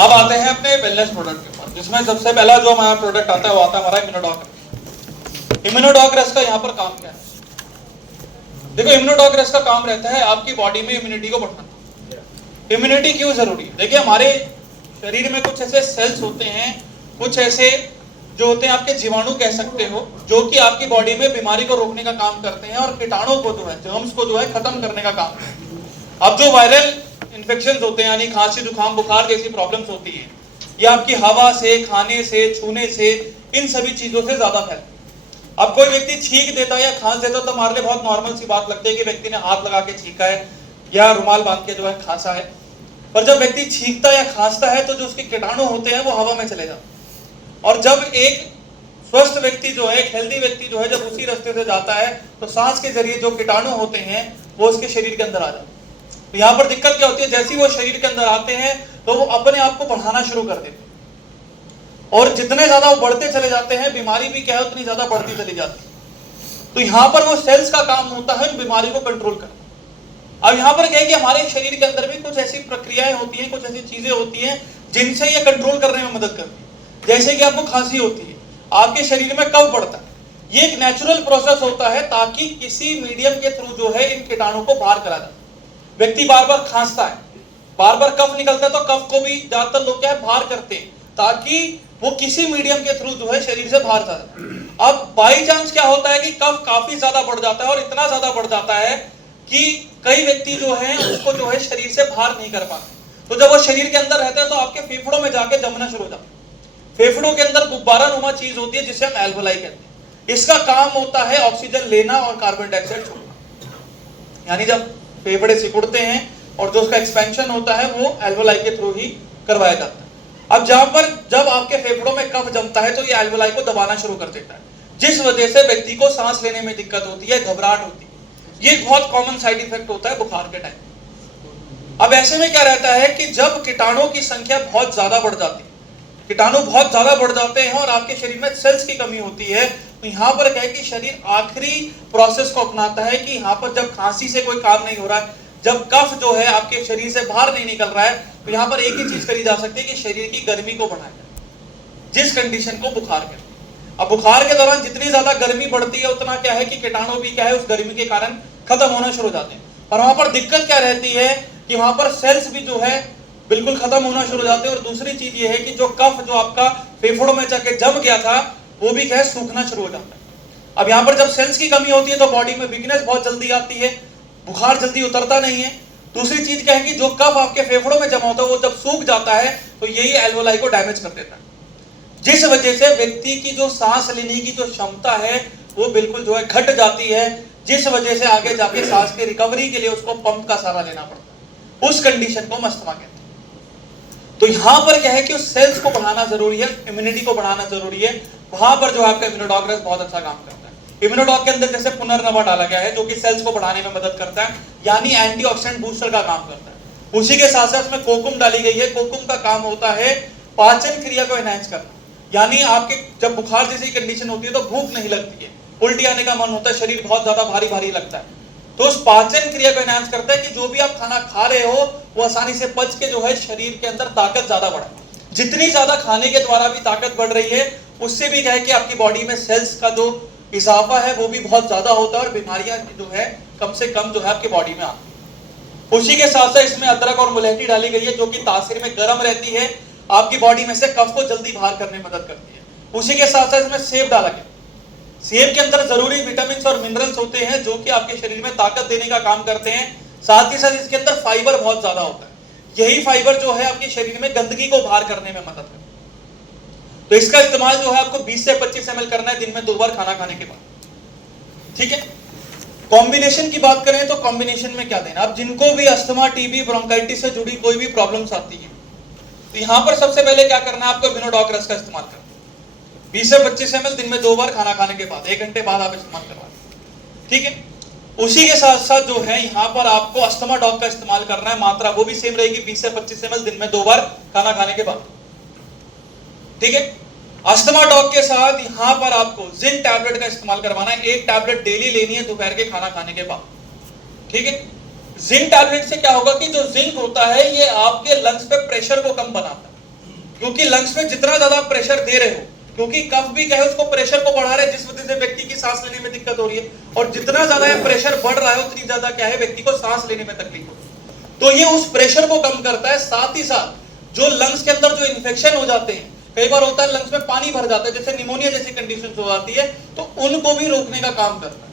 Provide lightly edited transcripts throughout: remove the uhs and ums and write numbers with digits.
अब आते हैं अपने वेलनेस प्रोडक्ट के पास, जिसमें सबसे पहला जो हमारा प्रोडक्ट आता है वो आता है हमारा इम्यूनोडॉक। इम्यूनोडॉक रस का यहाँ पर काम क्या है? देखो, इम्यूनोडॉक रस का काम रहता है आपकी बॉडी में इम्यूनिटी को बढ़ाना। इम्यूनिटी क्यों जरूरी है? देखिए, हमारे शरीर में कुछ ऐसे सेल्स होते हैं, कुछ ऐसे जो होते हैं आपके जीवाणु कह सकते हो, जो कि आपकी बॉडी में बीमारी को रोकने का काम करते हैं और कीटाणु को जो है, जर्म्स को जो है खत्म करने का काम करते हैं। अब जो वायरल इन्फेक्शंस होते हैं, यानी खांसी, जुकाम, बुखार जैसी प्रॉब्लम्स होती है, ये आपकी हवा से, खाने से, छूने से, इन सभी चीजों से ज्यादा फैलती है। अब कोई व्यक्ति छींक देता है या खांस देता है तो हमारे लिए बहुत नॉर्मल सी बात लगती है कि व्यक्ति ने हाथ लगा के छींका है या रुमाल बांध के जो है खांसा है। पर जब व्यक्ति छींकता या खांसता है तो जो उसके कीटाणु होते हैं वो हवा में चले जाते हैं। और जब एक स्वस्थ व्यक्ति जो है, एक हेल्दी व्यक्ति जो है, जब उसी रास्ते से जाता है तो सांस के जरिए जो कीटाणु होते हैं वो उसके शरीर के अंदर आ जाते हैं। तो यहाँ पर दिक्कत क्या होती है? जैसे ही वो शरीर के अंदर आते हैं तो वो अपने आप को बढ़ाना शुरू कर देते हैं, और जितने ज्यादा वो बढ़ते चले जाते हैं, बीमारी भी क्या है उतनी ज्यादा बढ़ती चली जाती है। तो यहाँ पर वो सेल्स का काम होता है बीमारी को कंट्रोल करना। अब यहाँ पर क्या है कि हमारे शरीर के अंदर भी कुछ ऐसी प्रक्रियाएं होती हैं, कुछ ऐसी चीजें होती हैं जिनसे ये कंट्रोल करने में मदद करती है। जैसे कि आपको खांसी होती है, आपके शरीर में कफ बढ़ता है, ये एक नेचुरल प्रोसेस होता है ताकि किसी मीडियम के थ्रू जो है इन कीटाणु को बाहर करा जाए। व्यक्ति बार बार खांसता है, बार बार कफ निकलता है, तो कफ को भी ज्यादातर लोग क्या है बाहर करते हैं ताकि वो किसी मीडियम के थ्रू जो है शरीर से बाहर जाए। अब बाई चांस क्या होता है कि कफ काफी ज्यादा बढ़ जाता है, और इतना ज्यादा बढ़ जाता है कि कई व्यक्ति जो है उसको जो है शरीर से बाहर नहीं कर पाते। तो जब वो शरीर के अंदर रहता है तो आपके फेफड़ों में जाके जमना शुरू हो जाता है। फेफड़ों के अंदर गुब्बारा नुमा चीज होती है जिसे हम एल्वोलाई कहते हैं। इसका काम होता है ऑक्सीजन लेना और कार्बन डाइऑक्साइड छोड़ना। यानी जब फेफड़े सिकुड़ते हैं और जो उसका एक्सपेंशन होता है वो एल्वोलाई के थ्रू ही करवाया जाता है। अब जहां पर जब आपके फेफड़ों में कफ जमता है तो ये एल्वोलाई को दबाना शुरू कर देता है, जिस वजह से व्यक्ति को सांस लेने में दिक्कत होती है, घबराहट होती है। ये बहुत कॉमन साइड इफेक्ट होता है बुखार के टाइम। अब ऐसे में क्या रहता है कि जब कीटाणुओं की संख्या बहुत ज्यादा बढ़ जाती है, कीटाणु बहुत ज्यादा बढ़ जाते हैं और आपके शरीर में सेल्स की कमी होती है, तो यहाँ पर क्या है कि शरीर आखिरी प्रोसेस को अपनाता है कि यहाँ पर जब खांसी से कोई काम नहीं हो रहा है, जब कफ जो है आपके शरीर से बाहर नहीं निकल रहा है, तो यहाँ पर एक ही चीज करी जा सकती है कि शरीर की गर्मी को बढ़ाया जाए, जिस कंडीशन को बुखार कहते हैं। अब बुखार के दौरान जितनी ज्यादा गर्मी बढ़ती है उतना क्या है कि कीटाणु भी क्या है उस गर्मी के कारण खत्म होना शुरू हो जाते हैं। और वहां पर दिक्कत क्या रहती है कि वहां पर सेल्स भी जो है बिल्कुल खत्म होना शुरू हो जाते हैं। और दूसरी चीज ये है कि जो कफ जो आपका फेफड़ों में जाके जम गया था वो भी क्या है सूखना शुरू हो जाता है। अब यहाँ पर जब सेल्स की कमी होती है तो बॉडी में वीकनेस बहुत जल्दी आती है, बुखार जल्दी उतरता नहीं है। दूसरी चीज क्या है कि जो कफ आपके फेफड़ों में जमा होता है वो जब सूख जाता है तो यही एल्वोलाई को डैमेज कर देता है, जिस वजह से व्यक्ति की जो सांस लेने की जो क्षमता है वो बिल्कुल जो है घट जाती है, जिस वजह से आगे जाके सांस की रिकवरी के लिए उसको पंप का सहारा लेना पड़ता है। उस कंडीशन को मस्थमा कहते हैं। तो यहाँ पर क्या है कि उस सेल्स को बढ़ाना जरूरी है, इम्यूनिटी को बढ़ाना जरूरी है। वहां पर जो आपका इम्यूनोडॉक बहुत अच्छा काम करता है। इम्यूनोडॉक के अंदर जैसे पुनर्नवा डाला गया है जो कि सेल्स को बढ़ाने में मदद करता है, यानी एंटीऑक्सीडेंट बूस्टर का काम करता है। उसी के साथ साथ उसमें कोकुम डाली गई है। कोकुम का काम होता है पाचन क्रिया को एनहांस करना, यानी आपके जब बुखार जैसी कंडीशन होती है तो भूख नहीं लगती है, उल्टी आने का मन होता है, शरीर बहुत ज्यादा भारी भारी लगता है, तो उस पाचन क्रिया को एनहांस करता है कि जो भी आप खाना खा रहे हो वो आसानी से पच के जो है शरीर के अंदर ताकत ज्यादा बढ़े। जितनी ज्यादा खाने के द्वारा भी ताकत बढ़ रही है उससे भी क्या है कि आपकी बॉडी में सेल्स का जो इजाफा है वो भी बहुत ज्यादा होता है और बीमारियां जो है कम से कम जो है आपकी बॉडी में आती है। उसी के साथ साथ इसमें अदरक और मुलैठी डाली गई है जो कि तासीर में गर्म रहती है, आपकी बॉडी में से कफ को जल्दी बाहर करने में मदद करती है। उसी के साथ साथ इसमें सेब डाला गया। सेब के अंदर जरूरी विटामिन और मिनरल्स होते हैं जो कि आपके शरीर में ताकत देने का काम करते हैं। साथ ही साथ इसके अंदर फाइबर बहुत ज्यादा होता है, यही फाइबर जो है आपके शरीर में गंदगी को बाहर करने में मदद करता है। तो इसका इस्तेमाल जो है आपको 20 से 25 ml करना है दिन में 2 बार खाना खाने के बाद, ठीक है। कॉम्बिनेशन की बात करें तो कॉम्बिनेशन में क्या देना, अब जिनको भी अस्थमा, टीबी, ब्रोंकाइटिस से जुड़ी कोई भी प्रॉब्लम्स आती है तो यहाँ पर सबसे पहले क्या करना है, आपको इम्यूनोडॉक रस का इस्तेमाल करना है। 20 से 25 ml दिन में 2 बार खाना खाने के बाद 1 घंटे बाद आप इस्तेमाल करवाएं, ठीक है। उसी के साथ साथ जो है यहाँ पर आपको अस्थमा डॉक का इस्तेमाल करना है, मात्रा वो भी सेम रहेगी 20 से 25 ml दिन में 2 बार खाना खाने के बाद, ठीक है। अस्थमा डॉक के साथ यहाँ पर आपको जिंक टैबलेट का इस्तेमाल करवाना है। 1 टैबलेट डेली लेनी है दोपहर के खाना खाने के बाद, ठीक है। जिंक टैबलेट से क्या होगा कि जो जिंक होता है ये आपके लंग्स पे प्रेशर को कम बनाता है, क्योंकि लंग्स में जितना ज्यादा प्रेशर दे रहे हो, क्योंकि कफ भी क्या है उसको प्रेशर को बढ़ा रहे हैं, जिस वजह से व्यक्ति की सांस लेने में दिक्कत हो रही है, और जितना ज्यादा प्रेशर बढ़ रहा है उतनी ज्यादा क्या है व्यक्ति को सांस लेने में तकलीफ हो रही है। तो ये उस प्रेशर को कम करता है, साथ ही साथ जो लंग्स के अंदर जो इन्फेक्शन हो जाते हैं, कई बार होता है लंग्स में पानी भर जाता है, जैसे निमोनिया जैसी कंडीशन हो जाती है, तो उनको भी रोकने का काम करता है।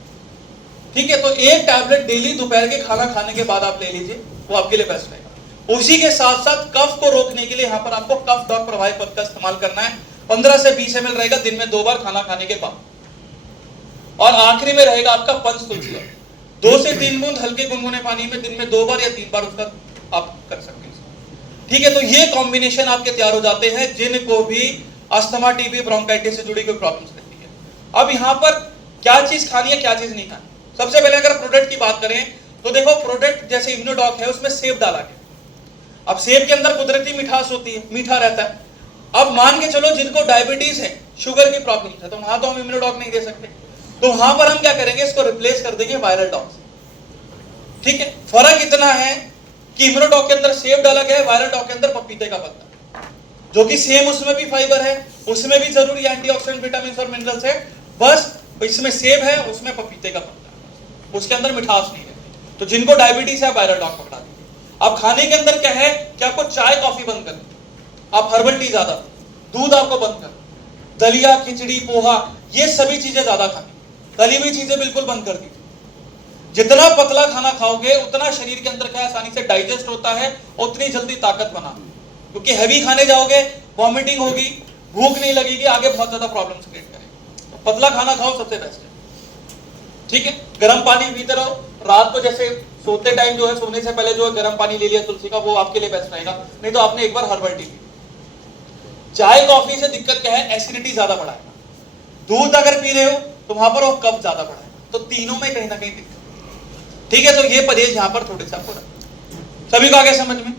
ठीक है, तो एक टैबलेट डेली दोपहर के खाना खाने के बाद आप ले लीजिए, वो आपके लिए बेस्ट रहेगा। उसी के साथ साथ कफ को रोकने के लिए यहाँ पर आपको कफ डॉग प्रभावी पद का इस्तेमाल करना है। 15 से 20 ml रहेगा दिन में 2 बार खाना खाने के बाद, और आखिरी में रहेगा आपका पंच तुलसी का 2 से 3 बूंद हल्के गुनगुने पानी में दिन में 2 बार या 3 बार उसका आप कर सकते हैं। ठीक है, तो ये कॉम्बिनेशन आपके तैयार हो जाते हैं जिनको भी अस्थमा, टीबी, ब्रोंकाइटिस से जुड़ी कोई प्रॉब्लम्स रहती है। अब यहाँ पर क्या चीज खानी है, क्या चीज नहीं खानी। सबसे पहले अगर प्रोडक्ट की बात करें तो देखो, प्रोडक्ट जैसे इम्यूनोडॉक है उसमें सेब डाला गया। अब सेब के अंदर कुदरती मिठास होती है, मीठा रहता है। अब मान के चलो जिनको डायबिटीज है, शुगर की प्रॉब्लम है, तो वहां तो हम इम्यूनोडॉक नहीं दे सकते, तो वहां पर हम क्या करेंगे, इसको रिप्लेस कर देंगे वायरल डॉक से। ठीक है, फर्क इतना है कि इम्यूनोडॉक के अंदर सेब डाला गया है, वायरल डॉक के अंदर पपीते का पत्ता, जो कि सेम उसमें भी फाइबर है, उसमें भी जरूरी एंटीऑक्सीडेंट, विटामिन और मिनरल्स है, बस इसमें सेब है, उसमें पपीते का पत्ता, उसके अंदर मिठास नहीं है। तो जिनको डायबिटीज है वायरल डॉक पकड़ा दीजिए। अब खाने के अंदर क्या है कि आपको चाय कॉफी बंद कर, आप हर्बल टी ज्यादा, दूध आपको बंद कर, दलिया, खिचड़ी, पोहा, ये सभी चीजें ज्यादा खानी, तली हुई चीजें बिल्कुल बंद कर दीजिए। जितना पतला खाना खाओगे उतना शरीर के अंदर क्या आसानी से डाइजेस्ट होता है, उतनी जल्दी ताकत बना, क्योंकि हैवी खाने जाओगे वॉमिटिंग होगी, भूख नहीं लगेगी, आगे बहुत ज्यादा प्रॉब्लम्स क्रिएट करेगा। तो पतला खाना खाओ, सबसे बेस्ट है। ठीक है, गर्म पानी पीते रहो, रात को जैसे सोते टाइम जो है, सोने से पहले जो है गर्म पानी ले लिया तुलसी का, वो आपके लिए बेस्ट रहेगा। नहीं तो आपने एक बार हर्बल टी पी। चाय कॉफी से दिक्कत क्या है, एसिडिटी ज्यादा बढ़ाएगा। दूध अगर पी रहे हो तो वहां पर वो कफ ज्यादा बढ़ाएगा, तो तीनों में कहीं ना कहीं दिक्कत। ठीक है, तो ये परहेज यहाँ पर थोड़े से आपको सभी को आगे समझ में।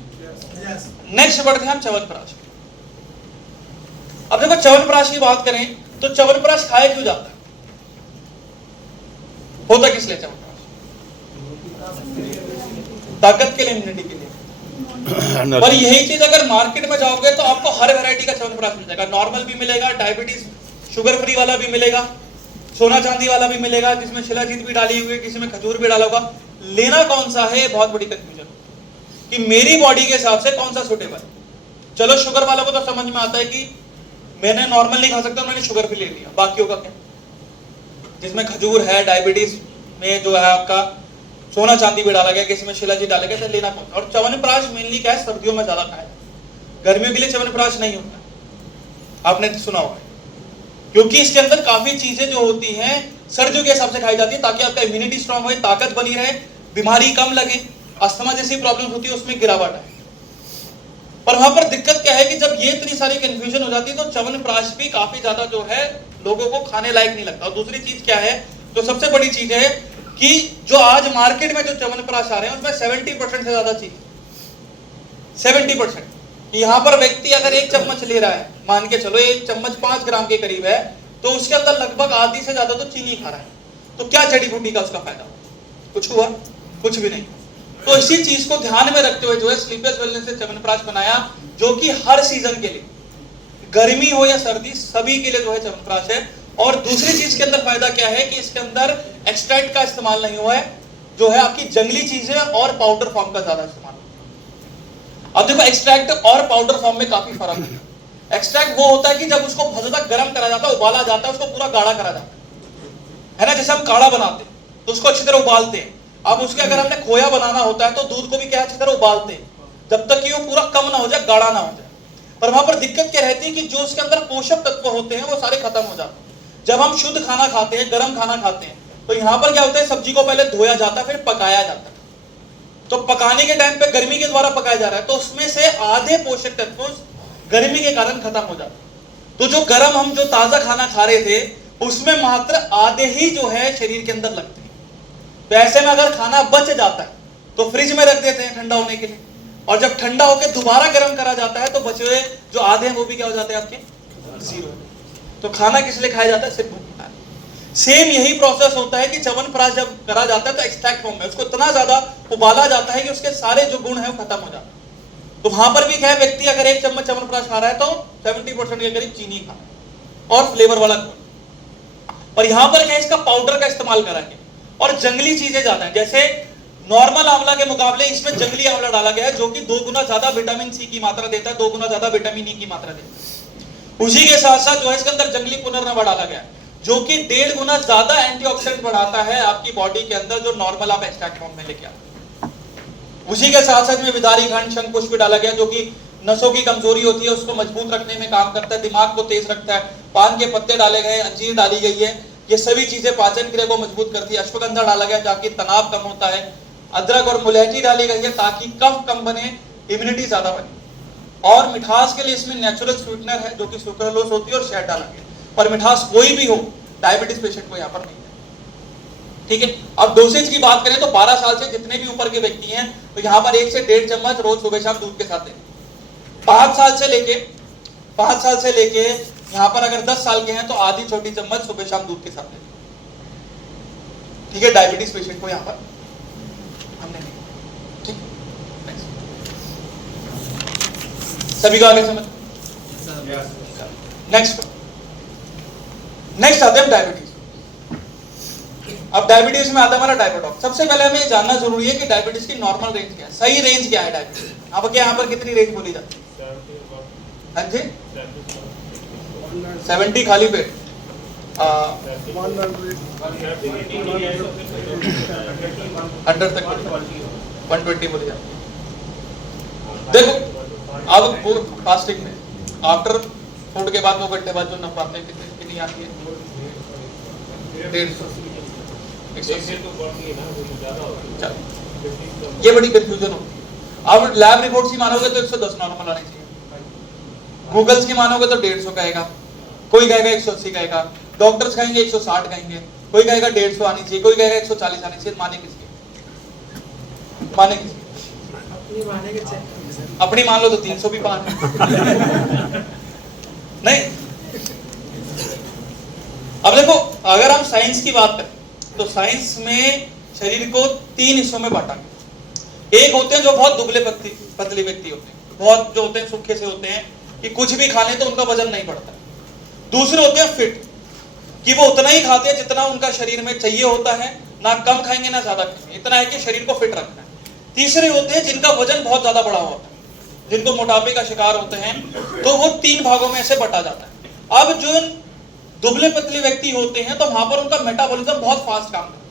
नेक्स्ट बढ़ते हैं हम च्यवनप्राश। अब देखो, च्यवनप्राश की बात करें तो च्यवनप्राश खाया क्यों जाता है, होता किस लिए च्यवनप्राश? ताकत के लिए, इम्यूनिटी के लिए। पर यही चीज अगर मार्केट में जाओगे तो आपको हर वैरायटी का च्यवनप्राश मिल जाएगा। नॉर्मल भी मिलेगा, डायबिटीज शुगर फ्री वाला भी मिलेगा, सोना चांदी वाला भी मिलेगा, जिसमें शिलाजीत भी डाली हुई है, किसी में खजूर भी डाला होगा। लेना कौन सा है, बहुत बड़ी कंफ्यूजन कि मेरी बॉडी के हिसाब से कौन सा सूटेबल है। चलो शुगर वालों को तो समझ में आता है कि मैंने नॉर्मल नहीं खा सकता, मैंने शुगर फ्री ले लिया। बाकियों का क्या, जिसमें खजूर है, डायबिटीज में जो है आपका सोना चांदी भी डाला गया, किसी में शिलाजीत डाला गया, तो लेना कौन सा। और च्यवनप्राश मेनली क्या है, सर्दियों में ज्यादा खाया, गर्मियों के लिए च्यवनप्राश नहीं होता, आपने सुना होगा, क्योंकि इसके अंदर काफी चीजें जो होती हैं सर्दियों के हिसाब से खाई जाती है, ताकि आपका इम्यूनिटी स्ट्रांग हो, ताकत बनी रहे, बीमारी कम लगे, अस्थमा जैसी प्रॉब्लम होती है उसमें गिरावट आए। पर वहां पर दिक्कत क्या है कि जब ये इतनी सारी कंफ्यूजन हो जाती है तो च्यवनप्राश भी काफी ज्यादा जो है लोगों को खाने लायक नहीं लगता। और दूसरी चीज क्या है, तो सबसे बड़ी चीज है कि जो आज मार्केट में जो च्यवनप्राश आ रहे हैं उसमें 70% से ज्यादा चीज, 70%। यहाँ पर व्यक्ति अगर 1 चम्मच ले रहा है, मान के चलो 1 चम्मच 5 ग्राम के करीब है, तो उसके अंदर लगभग आधी से ज्यादा तो चीनी खा रहा है। तो क्या जड़ी बूटी का उसका फायदा, कुछ हुआ? कुछ भी नहीं। तो इसी चीज को ध्यान में रखते हुए जो है स्लीपलेस वेलनेस से च्यवनप्राश बनाया, जो कि हर सीजन के लिए, गर्मी हो या सर्दी, सभी के लिए जो है च्यवनप्राश है। और दूसरी चीज के अंदर फायदा क्या है कि इसके अंदर एक्सट्रैक्ट का इस्तेमाल नहीं हुआ है, जो है आपकी जंगली चीजें और पाउडर फॉर्म का ज्यादा इस्तेमाल। अब देखो, एक्सट्रैक्ट और पाउडर फॉर्म में काफी फर्क है। एक्सट्रैक्ट वो होता है कि जब उसको बहुत ज्यादा गर्म करा जाता है, उबाला जाता है, उसको पूरा गाढ़ा करा जाता है ना, जैसे हम काढ़ा बनाते हैं तो उसको अच्छी तरह उबालते हैं। अब उसके अगर हमने खोया बनाना होता है तो दूध को भी क्या अच्छी तरह उबालते हैं, जब तक कि वो पूरा कम ना हो जाए, गाढ़ा ना हो जाए। पर वहां पर दिक्कत क्या रहती है कि जो उसके अंदर पोषक तत्व होते हैं वो सारे खत्म हो जाते हैं। जब हम शुद्ध खाना खाते हैं, गर्म खाना खाते हैं, तो यहाँ पर क्या होता है, सब्जी को पहले धोया जाता है, फिर पकाया जाता है। तो पकाने के टाइम पे गर्मी के द्वारा पकाया जा रहा है, तो उसमें से आधे पोषक तत्व गर्मी के कारण खत्म हो जाते हैं। तो जो गर्म हम जो ताजा खाना खा रहे थे उसमें मात्र आधे ही जो है शरीर के अंदर लगते हैं। तो ऐसे में अगर खाना बच जाता है तो फ्रिज में रख देते हैं ठंडा होने के लिए, और जब ठंडा होकर दोबारा गर्म करा जाता है तो बचे हुए जो आधे हैं वो भी क्या हो जाते हैं आपके, जीरो। तो खाना किस लिए खाया जाता है, सिर्फ भूख खाना। सेम यही प्रोसेस होता है कि च्यवनप्राश जब करा जाता है तो एक्सट्रैक्ट फॉर्म में उसको इतना ज्यादा उबाला जाता है कि उसके सारे जो गुण है वो खत्म हो जाते हैं। तो वहां पर भी क्या है, व्यक्ति अगर 1 चम्मच च्यवनप्राश खा रहा है तो 70% के करीब चीनी खा रहा है और फ्लेवर वाला। और यहां पर क्या है, इसका पाउडर का इस्तेमाल करा गया और जंगली चीजें ज्यादा है। जैसे नॉर्मल आंवला के मुकाबले इसमें जंगली आंवला डाला गया है जो कि 2 गुना ज्यादा विटामिन सी की मात्रा देता है, 2 गुना ज्यादा विटामिन ई की मात्रा देता है। उसी के साथ साथ जो है इसके अंदर जंगली पुनर्नवा डाला गया है जो कि 1.5 गुना ज्यादा एंटीऑक्सीडेंट बढ़ाता है आपकी बॉडी के अंदर, जो नॉर्मल आप एक्सट्रैक्ट फॉर्म में लेके आते हैं। उसी के साथ साथ में विदारी खंड, शंकुश भी डाला गया जो कि नसों की कमजोरी होती है उसको मजबूत रखने में काम करता है, दिमाग को तेज रखता है। पान के पत्ते डाले गए, अंजीर डाली गई है, ये सभी चीजें पाचन क्रिया को मजबूत करती है। अश्वगंधा डाला गया ताकि तनाव कम होता है। अदरक और मुलैठी डाली गई है ताकि कफ कम बने, इम्यूनिटी ज्यादा बने। और मिठास के लिए इसमें नेचुरल स्वीटनर है जो कि सुक्रोलोस होती है और शहद डाला गया। पर मिठास कोई भी हो, डायबिटीज पेशेंट को यहाँ पर नहीं है। ठीक है, अब डोसेज की बात करें तो 12 साल से जितने भी ऊपर के व्यक्ति हैं तो यहाँ पर 1 से 1.5 चम्मच रोज सुबह शाम दूध के साथ दें। 5 साल से लेके यहाँ पर अगर 10 साल के हैं तो आधी छोटी चम्मच सुबह शाम दूध के साथ दें। ठीक है, डायबिटीज पेशेंट को यहाँ पर हमने नहीं। ठीक, सभी को आगे समझ। नेक्स्ट आते हैं डायबिटीज। अब डायबिटीज में आता है हमारा डायबिटॉक्स। सबसे पहले हमें जानना जरूरी है कि डायबिटीज की नॉर्मल रेंज क्या है, सही रेंज क्या है डायबिटीज। अब क्या यहाँ पर कितनी रेंज बोली जाती है? हाँ जी, 70 खाली पेट, 100 तक 120 बोली जाती है। देखो अब फास्टिंग में आफ्टर फूड के बाद 2 घंटे बाद जो नपाते हैं कितनी आती है? 150। ये बड़ी कंफ्यूजन होती है। अब लैब रिपोर्ट्स की मानोगे तो 110 नॉर्मल आनी चाहिए, गूगल्स की मानोगे तो 150 कहेगा, कोई कहेगा 180 कहेगा, डॉक्टर्स कहेंगे 160 कहेंगे, कोई कहेगा 150 आनी चाहिए, कोई कहेगा 140 आनी चाहिए। माने किसकी? अपनी मान लो तो 300 भी पान नहीं। अब देखो, अगर हम साइंस की बात करें तो साइंस में शरीर को 3 हिस्सों में बांटा गया। एक होते हैं जो बहुत दुबले पतले व्यक्ति होते हैं, बहुत जो होते हैं सूखे से होते हैं कि कुछ भी खा लें तो उनका वजन नहीं बढ़ता। दूसरे होते हैं फिट, कि वो उतना ही खाते हैं जितना उनका शरीर में चाहिए होता है, ना कम खाएंगे ना ज्यादा खाएंगे, इतना है कि शरीर को फिट रखना है। तीसरे होते हैं जिनका वजन बहुत ज्यादा बढ़ा होता है, जिनको मोटापे का शिकार होते हैं, तो वो 3 भागों में से बटा जाता है। अब जो दुबले पतले व्यक्ति होते हैं तो वहां पर उनका मेटाबॉलिज्म बहुत फास्ट काम करता है,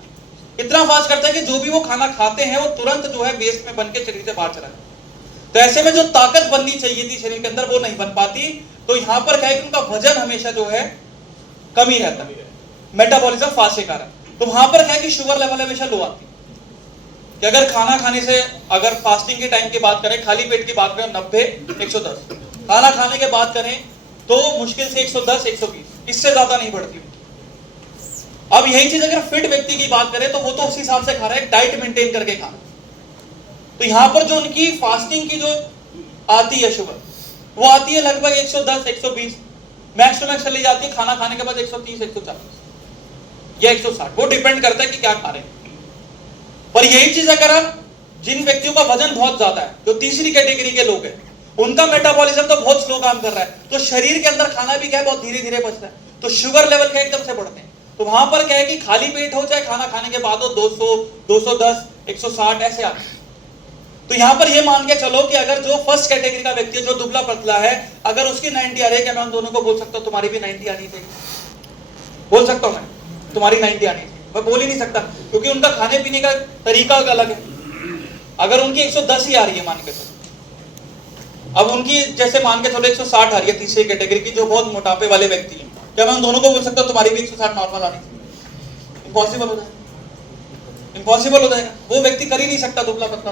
इतना फास्ट करता है कि जो भी वो खाना खाते हैं वो तुरंत जो है वेस्ट में बन के शरीर से बाहर चला जाता है। तो ऐसे में जो ताकत बननी चाहिए थी शरीर के अंदर वो नहीं बन पाती। तो यहाँ पर क्या है कि उनका वजन हमेशा जो है कम ही रहता है, मेटाबॉलिज्म फास्ट के कारण। तो वहां पर क्या है कि शुगर लेवल हमेशा लो आती है कि अगर खाना खाने से, अगर फास्टिंग के टाइम की बात करें, खाली पेट की बात करें 90 110, खाना खाने के बाद करें तो मुश्किल से 110 120, इससे ज्यादा नहीं बढ़ती। अब यही चीज अगर फिट व्यक्ति की बात करें तो वो तो उस हिसाब से खा रहा है, डाइट मेंटेन करके खा रहा है। तो यहां पर जो उनकी फास्टिंग की जो आती है शुगर, वो आती है लगभग 110 120, मैक्स टू मैक्स चली जाती है खाना खाने के बाद 130 140 या 160, वो डिपेंड करता है कि क्या खा रहे हैं। पर यही चीज अगर आप जिन व्यक्तियों का वजन बहुत ज्यादा है, जो तीसरी कैटेगरी के लोग हैं, उनका मेटाबॉलिज्म तो बहुत स्लो काम कर रहा है, तो शरीर के अंदर खाना भी क्या है बहुत धीरे धीरे पचता है, तो शुगर लेवल क्या एकदम से बढ़ते हैं। तो वहां पर क्या है कि खाली पेट हो चाहे खाना खाने के बाद हो 200 210 160 ऐसे आते हैं। तो यहां पर ये मान के चलो कि अगर जो फर्स्ट कैटेगरी का व्यक्ति है, जो दुबला पतला है, अगर उसकी 90 आ रही है, क्या मैं उन दोनों को बोल सकता हूं तुम्हारी भी 90 आनी चाहिए? बोल सकता हूं मैं तुम्हारी 90 आनी चाहिए? मैं बोल ही नहीं सकता, क्योंकि उनका खाने पीने का तरीका अलग है। अगर उनकी 110 ही आ रही है मान के चलो, अब उनकी जैसे मान के चलो 160 आ रही है तीसरी कैटेगरी की, जो बहुत मोटापे वाले व्यक्ति हैं, क्या मैं उन दोनों को बोल सकता हूं तुम्हारी भी 160 नॉर्मल आनी चाहिए? इम्पॉसिबल हो जाएगा, इम्पॉसिबल हो जाएगा, वो व्यक्ति कर ही नहीं सकता दुबला पतला।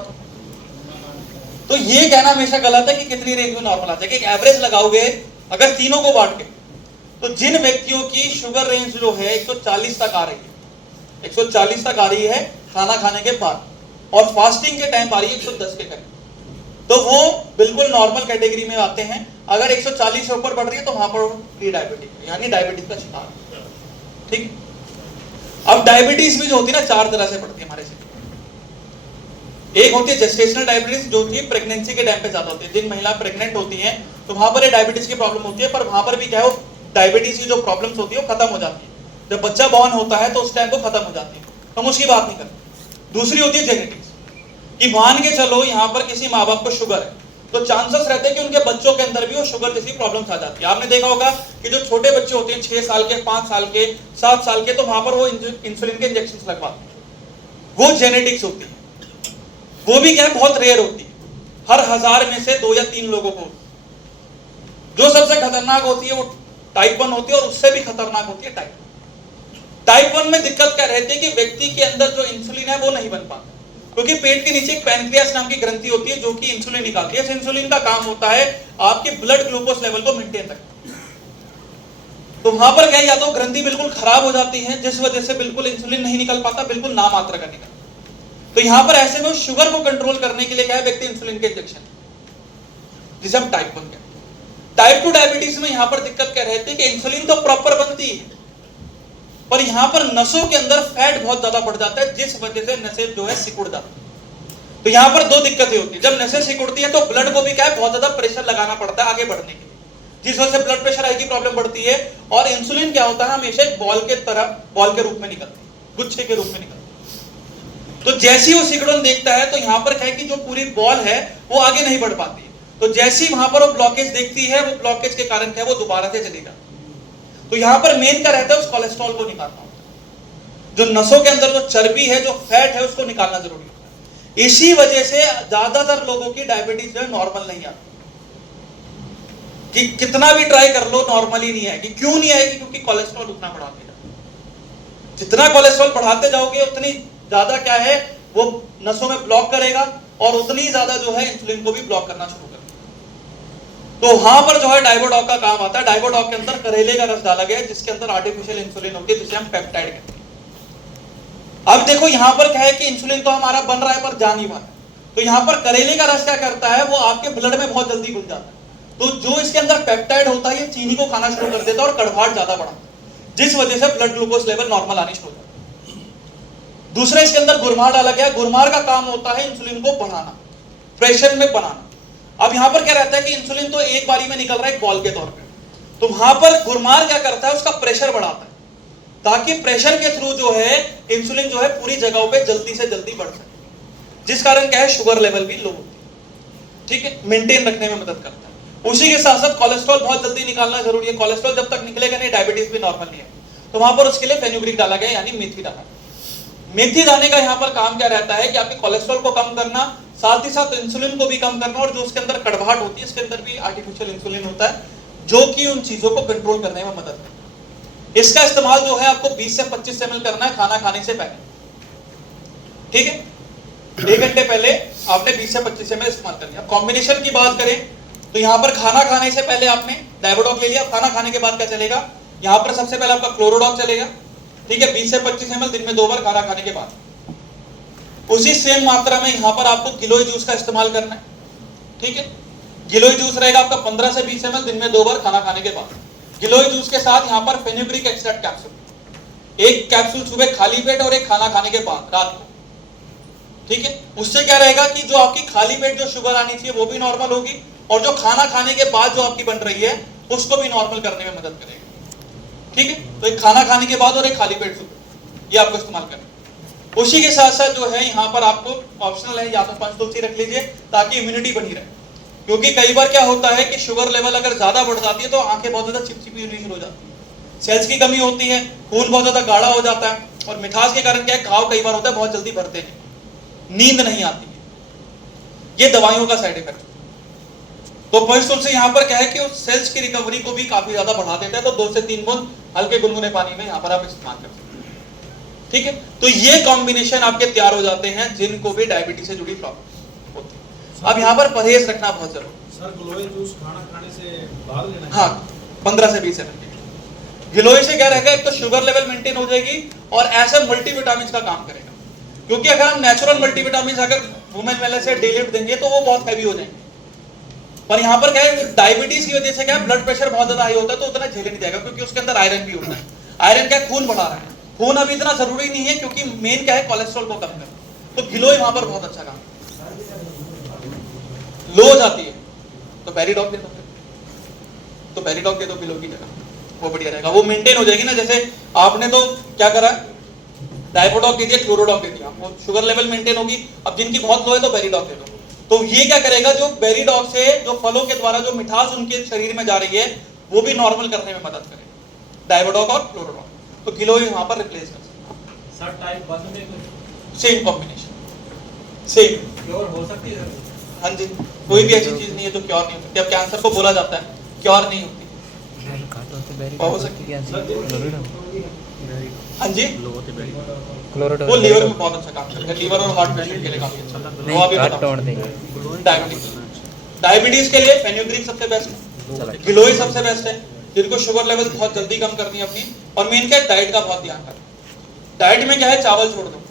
तो ये कहना हमेशा गलत है कि कितनी रेंज में नॉर्मल आता है, कि एक एवरेज लगाओगे अगर तीनों को बांट के, तो जिन व्यक्तियों की शुगर रेंज जो है 140 तक आ रही है, 140 तक आ रही है खाना खाने के बाद, और फास्टिंग के टाइम आ रही है 110 के करीब, तो वो बिल्कुल नॉर्मल कैटेगरी में आते हैं। अगर 140 से ऊपर बढ़ रही है तो वहां पर प्री डायबिटिक यानी डायबिटीज का शिकार। ठीक, अब डायबिटीज भी जो होती है ना 4 तरह से बढ़ती है हमारे शरीर। एक होती है जेस्टेशनल डायबिटीज, जो कि प्रेगनेंसी के टाइम पे ज्यादा होती है। जिन महिला प्रेग्नेंट होती हैं तो वहां पर ये डायबिटीज की प्रॉब्लम होती है, पर वहां पर भी क्या है, वो डायबिटीज की जो प्रॉब्लम्स होती है वो खत्म हो जाती है। जब बच्चा बॉर्न होता है तो उस टाइम वो खत्म हो जाती है, हम उसकी बात नहीं करते। दूसरी होती है जेनेटिक्स, कि मान के चलो यहाँ पर किसी माँ बाप को शुगर है, तो चांसेस रहते हैं कि उनके बच्चों के अंदर भी वो शुगर जैसी प्रॉब्लम्स आ जाती है। आपने देखा होगा कि जो छोटे बच्चे होते हैं 6 साल के, 5 साल के, 7 साल के, तो वहां पर वो इंसुलिन के इंजेक्शन लगवाते हैं, वो जेनेटिक्स होती है। वो भी क्या है, बहुत रेयर होती है, हर 1000 में से 2 या 3 लोगों को। जो सबसे खतरनाक होती है वो टाइप 1 होती है, और उससे भी खतरनाक होती है टाइप 1 में दिक्कत क्या रहती है कि व्यक्ति के अंदर जो इंसुलिन है वो नहीं बन पाता, क्योंकि पेट के नीचे एक पैनक्रियास नाम की ग्रंथि होती है जो कि इंसुलिन निकालती है। इस इंसुलिन का काम होता है आपके ब्लड ग्लूकोज लेवल को मेंटेन रखना। तो वहां पर क्या, या तो ग्रंथि बिल्कुल खराब हो जाती है जिस वजह से बिल्कुल इंसुलिन नहीं निकल पाता, बिल्कुल नामात्र का निकल। तो यहां पर ऐसे में शुगर को कंट्रोल करने के लिए क्या है, व्यक्ति इंसुलिन के इंजेक्शन, जिसे हम टाइप 1 कहते हैं। टाइप 2 डायबिटीज में यहां पर दिक्कत क्या रहती है कि इंसुलिन तो प्रॉपर बनती है, पर यहां पर नसों के अंदर फैट बहुत ज्यादा बढ़ जाता है, जिस वजह से नसें जो है सिकुड़ जाती है। तो यहां पर 2 दिक्कतें होती है। जब नसें सिकुड़ती है तो ब्लड को भी क्या है, बहुत ज्यादा प्रेशर लगाना पड़ता है आगे बढ़ने के लिए, जिस वजह से ब्लड प्रेशर हाई की प्रॉब्लम बढ़ती है। और इंसुलिन क्या होता है, हमेशा एक बॉल के तरह, बॉल के रूप में निकलती है, गुच्छे के रूप में निकलती है। तो जैसी वो सिकुड़न देखता है तो यहां पर क्या है कि जो पूरी बॉल है वो आगे नहीं बढ़ पाती है। तो जैसी वहां पर वो ब्लॉकेज देखती है, वो ब्लॉकेज के कारण क्या है, वो दोबारा से चली जाती है। तो यहां पर मेन क्या रहता है, उस कोलेस्ट्रॉल को निकालना होता है। जो नसों के अंदर जो चर्बी है, जो फैट है, उसको निकालना जरूरी होता है। इसी वजह से ज्यादातर लोगों की डायबिटीज जो है नॉर्मल नहीं आती, कि कितना भी ट्राई कर लो नॉर्मल ही नहीं आएगी। क्यों नहीं आएगी, क्योंकि कोलेस्ट्रॉल उतना बढ़ाते जाओ। जितना कोलेस्ट्रॉल बढ़ाते जाओगे उतनी ज्यादा क्या है, वो नसों में ब्लॉक करेगा, और उतनी ज्यादा जो है इंसुलिन को भी ब्लॉक करना शुरू करेगा। तो वहां पर जो है डायबोडॉक का काम आता है। डायबोडॉक के अंदर करेले का रस डाला गया है, जिसके अंदर आर्टिफिशियल इंसुलिन होती है, जिसे हम पेप्टाइड कहते हैं। अब देखो यहां पर क्या है कि इंसुलिन तो हमारा बन रहा है पर जा नहीं पा रहा। तो यहां पर करेले का रस क्या करता है, वो आपके ब्लड में बहुत जल्दी घुल जाता है। तो जो इसके अंदर पेप्टाइड होता है, ये चीनी को खाना शुरू कर देता है और कड़वाहट ज्यादा बढ़ाता है, जिस वजह से ब्लड ग्लूकोज लेवल नॉर्मल आनी शुरू हो जाता है। दूसरा इसके अंदर गुरमार डाला गया। गुरमार का काम होता है इंसुलिन को बढ़ाना, प्रेशर में बनाना। अब यहां पर क्या रहता है कि इंसुलिन तो एक बारी में निकल रहा है एक बॉल के तौर पे, तो वहां पर गुरमार क्या करता है, उसका प्रेशर बढ़ाता है, ताकि प्रेशर के थ्रू जो है इंसुलिन जो है पूरी जगहों पे जल्दी से जल्दी बढ़ सके, जिस कारण क्या है शुगर लेवल भी लो होती है, ठीक है, मेंटेन रखने में मदद करता है। उसी के साथ साथ कोलेस्ट्रॉल बहुत जल्दी निकालना जरूरी है। कोलेस्ट्रॉल जब तक निकलेगा नहीं, डायबिटीज भी नॉर्मल नहीं है। तो वहां पर उसके लिए फेनुग्रीक डाला गया, यानी मेथी डाला। मेथी दाने का यहाँ पर काम क्या रहता है कि आपके कोलेस्ट्रॉल को कम करना, साथ ही साथ इंसुलिन को भी कम करना, और जो उसके अंदर कड़वाहट होती है, इसके अंदर भी आर्टिफिशियल इंसुलिन होता है, जो कि उन चीजों को कंट्रोल करने में मदद करता है। इसका इस्तेमाल जो है आपको 20 से 25 ml करना है खाना खाने से पहले, ठीक है। 1 घंटे पहले आपने 20 से 25 ml इस्तेमाल करनी है। कॉम्बिनेशन की बात करें तो यहाँ पर खाना खाने से पहले आपने डायबोडॉक ले लिया। खाना खाने के बाद क्या चलेगा, यहाँ पर सबसे पहले आपका क्लोरोडॉक चलेगा, ठीक है, 20 से 25 ml दिन में 2 बार खाना खाने के बाद। उसी सेम मात्रा में यहाँ पर आपको गिलोय जूस का इस्तेमाल करना है, ठीक है। गिलोय जूस रहेगा आपका 15 से 20 ml दिन में 2 बार खाना खाने के बाद। गिलोय जूस के साथ यहाँ पर फेनुग्रीक एक्सट्रैक्ट कैप्सूल, एक कैप्सूल सुबह खाली पेट और एक खाना खाने के बाद रात को, ठीक है। उससे क्या रहेगा कि जो आपकी खाली पेट जो शुगर आनी चाहिए वो भी नॉर्मल होगी, और जो खाना खाने के बाद जो आपकी बन रही है उसको भी नॉर्मल करने में मदद करेगा, ठीक है। तो एक खाना खाने के बाद और एक खाली पेट सुबह, ये आपको इस्तेमाल करना है। उसी के साथ साथ जो है यहाँ पर आपको ऑप्शनल है, या तो पंचतुलसी रख लीजिए ताकि इम्यूनिटी बनी रहे, क्योंकि कई बार क्या होता है कि शुगर लेवल अगर ज्यादा बढ़ जाती है तो आंखें बहुत ज्यादा चिपचिपी होनी शुरू हो जाती है, सेल्स की कमी होती है, खून बहुत ज्यादा गाढ़ा हो जाता है, और मिठास के कारण क्या है, घाव कई बार होता है बहुत जल्दी भरते हैं, नींद नहीं आती है। ये दवाइयों का साइड इफेक्ट। तो पंचतुलसी यहाँ पर क्या है कि उस सेल्स की रिकवरी को भी काफी ज्यादा बढ़ा देता है। तो 2 से 3 बूंद हल्के गुनगुने पानी में यहाँ पर आप इस्तेमाल कर सकते हैं, ठीक है। तो ये कॉम्बिनेशन आपके तैयार हो जाते हैं जिनको भी डायबिटीज से जुड़ी प्रॉब्लम होती है। अब यहाँ पर परहेज रखना बहुत जरूरी है। सर गिलोय जूस खाना खाने से बाद लेना है? हाँ, 15 से 20 ml। गिलोय से क्या रहेगा, एक तो शुगर लेवल मेंटेन हो जाएगी, और ऐसे मल्टीविटामिन का काम करेगा, क्योंकि अगर हम नेचुरल मल्टीविटामिन अगर वुमेन वेलनेस से डे लिफ्ट देंगे तो वो बहुत हैवी हो जाएंगे। पर यहाँ पर क्या है, डायबिटीज की वजह से क्या है, ब्लड प्रेशर बहुत ज्यादा हाई होता है, तो उतना झेले नहीं जाएगा, क्योंकि उसके अंदर आयरन भी होता है। आयरन क्या है, खून बढ़ा रहा है। खून अभी इतना जरूरी नहीं है, क्योंकि मेन क्या है, कोलेस्ट्रॉल को कम करना। तो गिलोय वहां पर बहुत अच्छा काम। लो हो जाती है तो पेरिडॉक दे दो, तो पेरिडॉक दे दो किलो की जगह, वो बढ़िया रहेगा, वो मेंटेन हो जाएगी ना। जैसे आपने तो क्या करा, डायपोडॉक दे दिया, क्लोरोडॉक दे दिया, वो शुगर लेवल मेंटेन होगी। अब जिनकी बहुत लो है तो बेरीडॉक दे दो, तो ये क्या करेगा, जो बेरीडॉक से जो फलों के द्वारा जो मिठास उनके शरीर में जा रही है वो भी नॉर्मल करने में मदद करेगा, डायपोडॉक और क्लोरोडॉक। तो किलो यहाँ पर रिप्लेस कर सकते सर टाइप 1 में सेम कॉम्बिनेशन, सेम क्योर हो सकती है? हाँ जी, कोई भी ऐसी चीज नहीं है जो क्योर नहीं होती। अब कैंसर को बोला जाता है क्योर नहीं होती, हो सकती है हाँ जी, वो लीवर में बहुत अच्छा काम करता है, लीवर और हार्ट पेशेंट के लिए काफी अच्छा। वो अभी डायबिटीज, डायबिटीज के लिए फेन्यूग्रीक सबसे बेस्ट है, गिलोय सबसे बेस्ट है, जिनको शुगर लेवल बहुत जल्दी कम करनी है अपनी। और मेन क्या है, डाइट का बहुत ध्यान रखें। डाइट में क्या है, चावल छोड़ दो,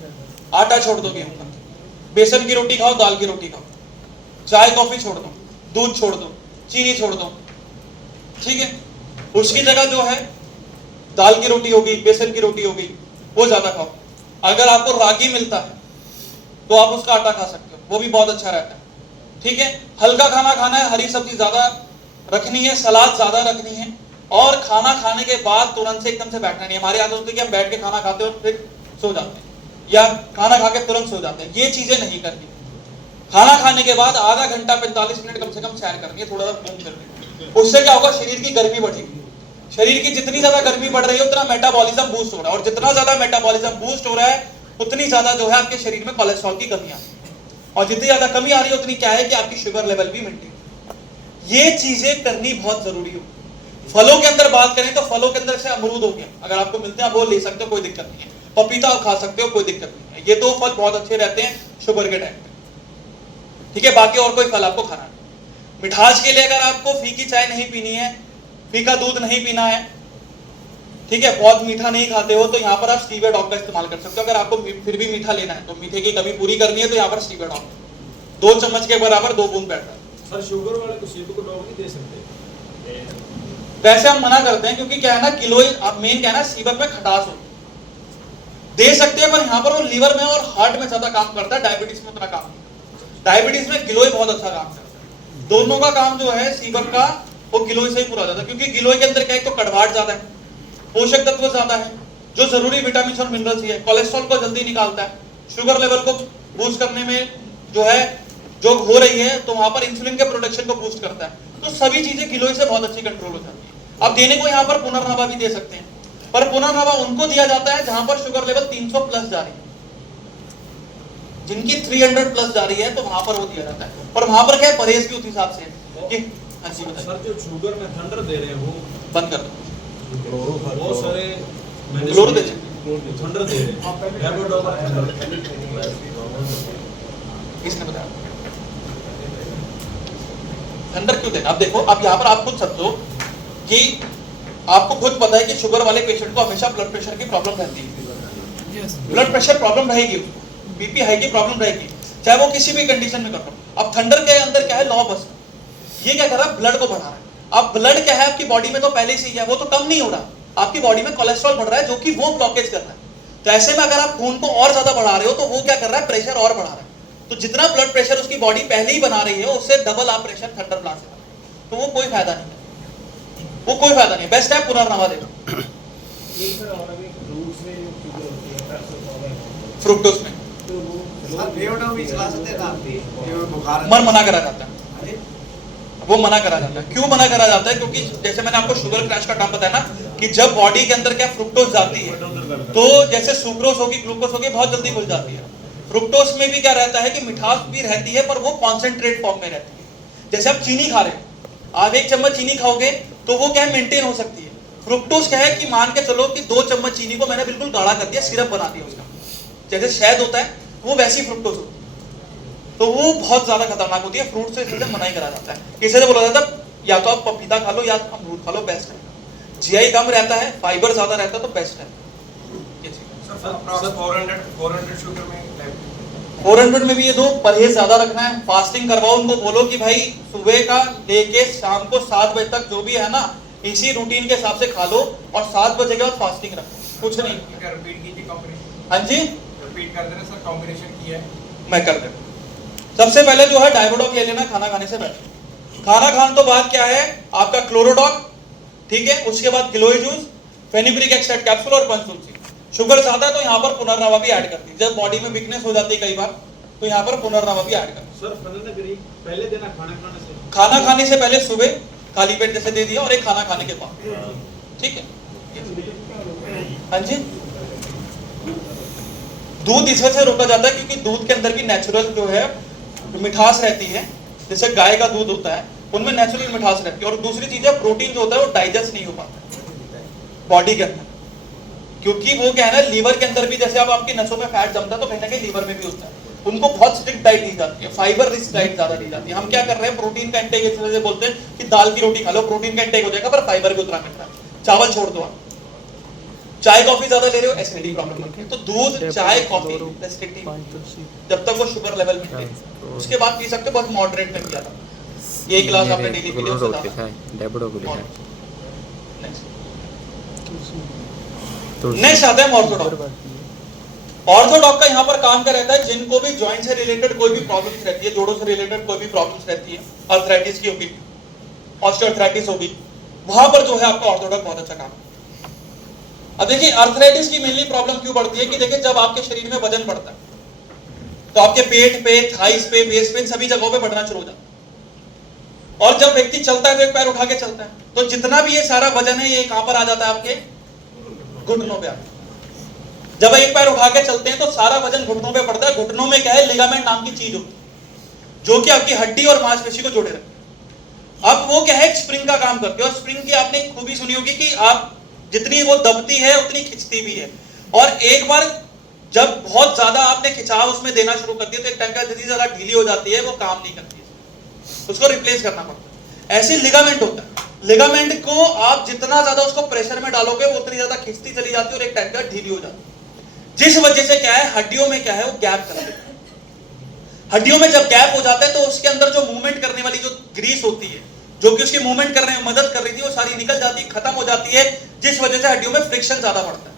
आटा छोड़ दो, गेहूं का, बेसन की रोटी खाओ, दाल की रोटी खाओ, चाय कॉफी छोड़ दो, दूध छोड़ दो, चीनी छोड़ दो, ठीक है। उसकी जगह जो है दाल की रोटी होगी, बेसन की रोटी होगी, वो ज्यादा खाओ। अगर आपको रागी मिलता है तो आप उसका आटा खा सकते हो, वो भी बहुत अच्छा रहता है, ठीक है। हल्का खाना खाना है, हरी सब्जी ज्यादा रखनी है, सलाद ज्यादा रखनी है, और खाना खाने के बाद तुरंत से एकदम से बैठना नहीं है। हमारी आदत होती है कि हम बैठ के खाना खाते हैं और फिर सो जाते हैं, या खाना खा के तुरंत सो जाते हैं, ये चीजें नहीं करनी। खाना खाने के बाद आधा घंटा 45 मिनट कम से कम सैर करनी है, थोड़ा सा घूम फिर लेनी है। उससे क्या होगा, शरीर की गर्मी बढ़ेगी, शरीर की जितनी ज्यादा गर्मी बढ़ रही है उतना मेटाबॉलिज्म बूस्ट हो रहा है, और जितना ज्यादा मेटाबॉलिज्म बूस्ट हो रहा है उतनी ज्यादा जो है आपके शरीर में कोलेस्ट्रॉल की कमी आ रही है, और जितनी ज्यादा कमी आ रही है उतनी क्या है कि आपकी शुगर लेवल भी मेंटेन। ये चीजें करनी बहुत जरूरी हो। फलों के अंदर बात करें तो फलों के अंदर से अमरूद हो गया, अगर आपको मिलते हैं आप वो ले सकते हो, कोई दिक्कत नहीं है। पपीता आप खा सकते हो, कोई दिक्कत नहीं है, ये दो फल बहुत अच्छे रहते हैं शुगर के टाइम पे, ठीक है। बाकी और कोई फल आपको खाना नहीं। मिठास के लिए अगर आपको फीकी चाय नहीं पीनी है, फीका दूध नहीं पीना है, ठीक है, बहुत मीठा नहीं खाते हो, तो यहाँ पर आप स्टीविया डॉग का इस्तेमाल कर सकते हो। अगर आपको फिर भी मीठा लेना है तो मीठे की कमी पूरी करनी है तो यहाँ पर स्टीविया डॉग 2 चम्मच के बराबर 2 बूंद बैठता है। सर शुगर वाले को सीबी को डॉग नहीं दे सकते? वैसे हम मना करते हैं, क्योंकि क्या है ना, किलोई आप मेन क्या है ना, सीबक में खटास होती है, दे सकते हैं, पर यहाँ पर वो लीवर में और हार्ट में ज्यादा काम करता है, डायबिटीज में उतना काम नहीं। डायबिटीज में गिलोय बहुत अच्छा काम करता है, दोनों का काम जो है सीबक का वो गिलोय से ही पूरा हो जाता है, क्योंकि गिलोय के अंदर क्या है, तो कड़वाहट ज्यादा है, पोषक तत्व ज्यादा है, जो जरूरी विटामिन और मिनरल्स है, कोलेस्ट्रॉल को जल्दी निकालता है, शुगर लेवल को बूस्ट करने में जो है जो हो रही है, तो वहां पर इंसुलिन के प्रोडक्शन को बूस्ट करता है। तो सभी चीजें गिलोय से बहुत अच्छी कंट्रोल हो जाती है। अब देने को यहाँ पर पुनर्नवा भी दे सकते हैं, पर पुनर्नवा उनको दिया जाता है जहां पर शुगर लेवल 300 प्लस जा रही है, जिनकी 300 प्लस जा रही है तो वहां पर वो दिया जाता है। और वहां पर क्या है, परहेज भी उस हिसाब से कि सर जो शुगर में थंडर दे रहे हैं वो बंद कर दो, बहुत सारे क्लोरो दे थंडर दे रहे हैं, डायबिडॉग और थंडर। किसने बताया थंडर क्यों देना? अब देखो, अब यहाँ पर आप खुद समझो कि आपको खुद पता है कि शुगर वाले पेशेंट को हमेशा ब्लड प्रेशर की प्रॉब्लम रहती है, ब्लड प्रेशर प्रॉब्लम रहेगी, बीपी हाई की प्रॉब्लम रहेगी, चाहे वो किसी भी कंडीशन में कर लो। अब थंडर के अंदर क्या है, लॉ बस ये क्या कर रहा है, ब्लड को बढ़ा रहा है। अब ब्लड क्या है आपकी बॉडी में तो पहले से ही है, वो तो कम नहीं हो रहा, आपकी बॉडी में कोलेस्ट्रॉल बढ़ रहा है, जो कि वो ब्लॉकेज कर रहा है। तो ऐसे में अगर आप खून को और ज्यादा बढ़ा रहे हो तो वो क्या कर रहा है, प्रेशर और बढ़ा रहा है। तो जितना ब्लड प्रेशर उसकी बॉडी पहले ही बना रही है, उससे डबल आप प्रेशर थंडर प्लांट से बना, तो वो कोई फायदा नहीं है, वो कोई फायदा नहीं। बेस्ट है पुनर्नवा देना, फ्रुक्टोज में मना करा जाता है, वो मना करा जाता है। क्यों मना करा जाता है? क्योंकि जैसे मैंने आपको शुगर क्रैश का टर्म बताया ना, कि जब बॉडी के अंदर क्या फ्रुक्टोज जाती है तो जैसे सुक्रोज होगी, ग्लूकोज होगी, बहुत जल्दी घुल जाती है। फ्रुक्टोज में भी क्या रहता है कि मिठास भी रहती है, पर वो कॉन्सेंट्रेट फॉर्म में रहती है। जैसे आप चीनी खा रहे हो, आधे 1 चम्मच चीनी खाओगे तो वो क्या है, मेंटेन हो सकती है। फ्रुक्टोज क्या है कि मान के चलो कि 2 चम्मच चीनी को मैंने बिल्कुल गाढ़ा कर दिया, सिरप बना दिया उसका, जैसे शहद होता है वो वैसी फ्रुक्टोज होती है, तो वो बहुत ज्यादा खतरनाक होती है। फ्रूट से इसलिए मना ही करा जाता है। किसी से बोला जाता है या तो आप पपीता खा लो या अमरूद खा लो, बेस्ट है। जीआई कम रहता है, फाइबर ज्यादा रहता है, तो बेस्ट है। 400 में भी ये दो, परहेज ज्यादा रखना है, फास्टिंग करवाओ, उनको बोलो कि भाई सुबह का लेके शाम को 7 बजे तक जो भी है ना, इसी रूटीन के हिसाब से खा लो, और 7 बजे के बाद फास्टिंग रखो, कुछ नहीं। रिपीट कीजिए कॉम्बिनेशन। हाँ जी, रिपीट कर देना सर, कॉम्बिनेशन की है मैं कर दे सबसे पहले जो है डायबोडॉक ले लेना खाना खाने से पहले। खाना खाने तो बाद क्या है आपका क्लोरोडॉक, ठीक है, उसके बाद गिलोय जूस, फेनिब्रिक एक्सट्रैक्ट कैप्सूल और पंचतुलसी। शुगर ज्यादा है तो यहाँ पर पुनर्नवा भी ऐड करती है। जब बॉडी में वीकनेस हो जाती है कई बार तो यहाँ पर पुनर्नवा भी ऐड करती सर फननगरी पहले देना खाना खाने से, है। खाना खाने से पहले सुबह खाली पेट जैसे दे दिया और एक खाना खाने के बाद, ठीक है। हाँ जी, दूध इस वजह से रोका जाता है क्योंकि दूध के अंदर की नेचुरल जो है मिठास रहती है, जैसे गाय का दूध होता है उनमें नेचुरल मिठास रहती है। और दूसरी चीज है प्रोटीन जो होता है वो डाइजेस्ट नहीं हो पाता बॉडी के अंदर, क्योंकि वो क्या है ना लीवर के अंदर भी जैसे अब आपकी नसों में फैट जमता है तो कहीं ना कहीं लीवर में भी होता है। उनको बहुत स्ट्रिक्ट डाइट दी जाती है, फाइबर रिच डाइट ज्यादा दी जाती है। हम क्या कर रहे हैं प्रोटीन का इंटेक इस वजह से बोलते हैं कि दाल की रोटी खा लो प्रोटीन का इंटेक हो जाएगा पर फाइबर भी उतना मिल रहा है। चावल छोड़ दो, आप चाय कॉफी ज्यादा ले रहे हो एसिडिटी प्रॉब्लम होती है। तो दूध चाय कॉफी रेस्ट्रिक्टिव जब तक वो शुगर लेवल में, उसके बाद पी सकते हो बहुत मॉडरेट में पिया था। ये गिलास आपने डेली पी लिया उससे ज्यादा। नेक्स्ट आता है ऑर्थोडॉक। ऑर्थोडॉक का यहाँ पर काम क्या रहता है, जिनको भी जॉइंट से रिलेटेड कोई भी प्रॉब्लम्स रहती है, जोड़ों से रिलेटेड कोई भी प्रॉब्लम्स रहती है, आर्थराइटिस की होगी, ऑस्टियोआर्थराइटिस होगी, वहां पर जो है आपका ऑर्थोडॉक बहुत अच्छा काम। अब देखिए आर्थराइटिस की मेनली प्रॉब्लम क्यों बढ़ती है कि देखिए जब आपके शरीर में वजन बढ़ता है तो आपके पेट पे, थाइस पे, बेस पे, सभी जगहों पे बढ़ना शुरू हो जाता है। और जब व्यक्ति चलता है तो एक पैर उठा के चलता है, तो जितना भी ये सारा वजन है ये कहां पर आ जाता है, आपके घुटनों पे आता है। जब एक पैर उठा के चलते हैं तो सारा वजन घुटनों पे पड़ता है। घुटनों में क्या है, लिगामेंट नाम की चीज होती है जो कि आपकी हड्डी और मांसपेशी को जोड़े रखती है। अब वो क्या है, एक स्प्रिंग का काम करती है। और स्प्रिंग की आपने एक खूबी सुनी होगी कि आप जितनी वो दबती है उतनी खिंचती भी है। और एक बार जब बहुत ज्यादा आपने खिंचाव उसमें देना शुरू कर दिया तो एक टाइम का जितनी ज्यादा ढीली हो जाती है वो काम नहीं करती है, उसको रिप्लेस करना पड़ता है। ऐसी लिगामेंट होता है, लिगामेंट को आप जितना ज्यादा उसको प्रेशर में डालोगे वो उतनी ज्यादा खिंचती चली जाती है और एक टाइम का ढीली हो जाती है। जिस वजह से क्या है, हड्डियों में क्या है वो गैप कर देता है। हड्डियों में जब गैप हो जाता है तो उसके अंदर जो मूवमेंट करने वाली जो ग्रीस होती है जो कि उसकी मूवमेंट करने में मदद कर रही थी वो सारी निकल जाती है, खत्म हो जाती है, जिस वजह से हड्डियों में फ्रिक्शन ज्यादा बढ़ता है।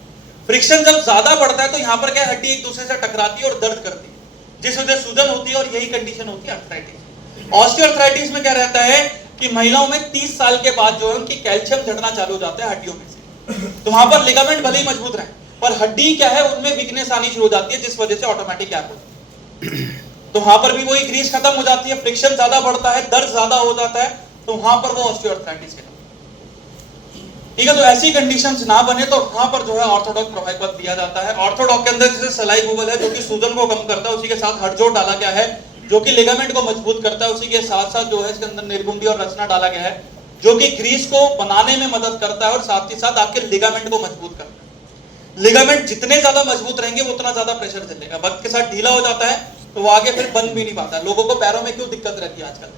फ्रिक्शन जब ज्यादा बढ़ता है तो यहाँ पर क्या है, हड्डी एक दूसरे से टकराती है और दर्द करती है, जिस वजह से सूजन होती है और यही कंडीशन होती है आर्थराइटिस। ऑस्टियोआर्थराइटिस में क्या रहता है कि महिलाओं में 30 साल के बाद जो है उनकी कैल्शियम झड़ना चालू हो जाता है हड्डियों में से। तो वहां पर लिगामेंट भले ही मजबूत रहे पर हड्डी क्या है उनमें वीकनेस आनी शुरू हो जाती है, जिस वजह से ऑटोमेटिक गैप हो जाती है। तो वहां पर भी वही ग्रीस खत्म हो जाती है, फ्रिक्शन ज्यादा बढ़ता है, दर्द ज्यादा हो जाता है, तो वहां पर वो ऑस्टियोआर्थराइटिस है। ठीक है, तो ऐसी कंडीशंस ना बने तो वहां पर जो है ऑर्थोडॉक प्रभाव दिया जाता है। ऑर्थोडॉक के अंदर जैसे सलाई गूगल है जो कि सूजन को कम करता है, उसी के साथ हड़जोड़ डाला गया है जो कि लिगामेंट को मजबूत करता है, उसी के साथ साथ जो है इसके अंदर निर्गुंडी और रचना डाला गया है जो कि ग्रीस को बनाने में मदद करता है और साथ ही साथ आपके लिगामेंट को मजबूत करता है। लिगामेंट जितने ज्यादा मजबूत रहेंगे उतना ज्यादा प्रेशर चलेगा, वक्त के साथ ढीला हो जाता है तो वो आगे फिर बन भी नहीं पाता। लोगों को पैरों में क्यों दिक्कत रहती है आजकल,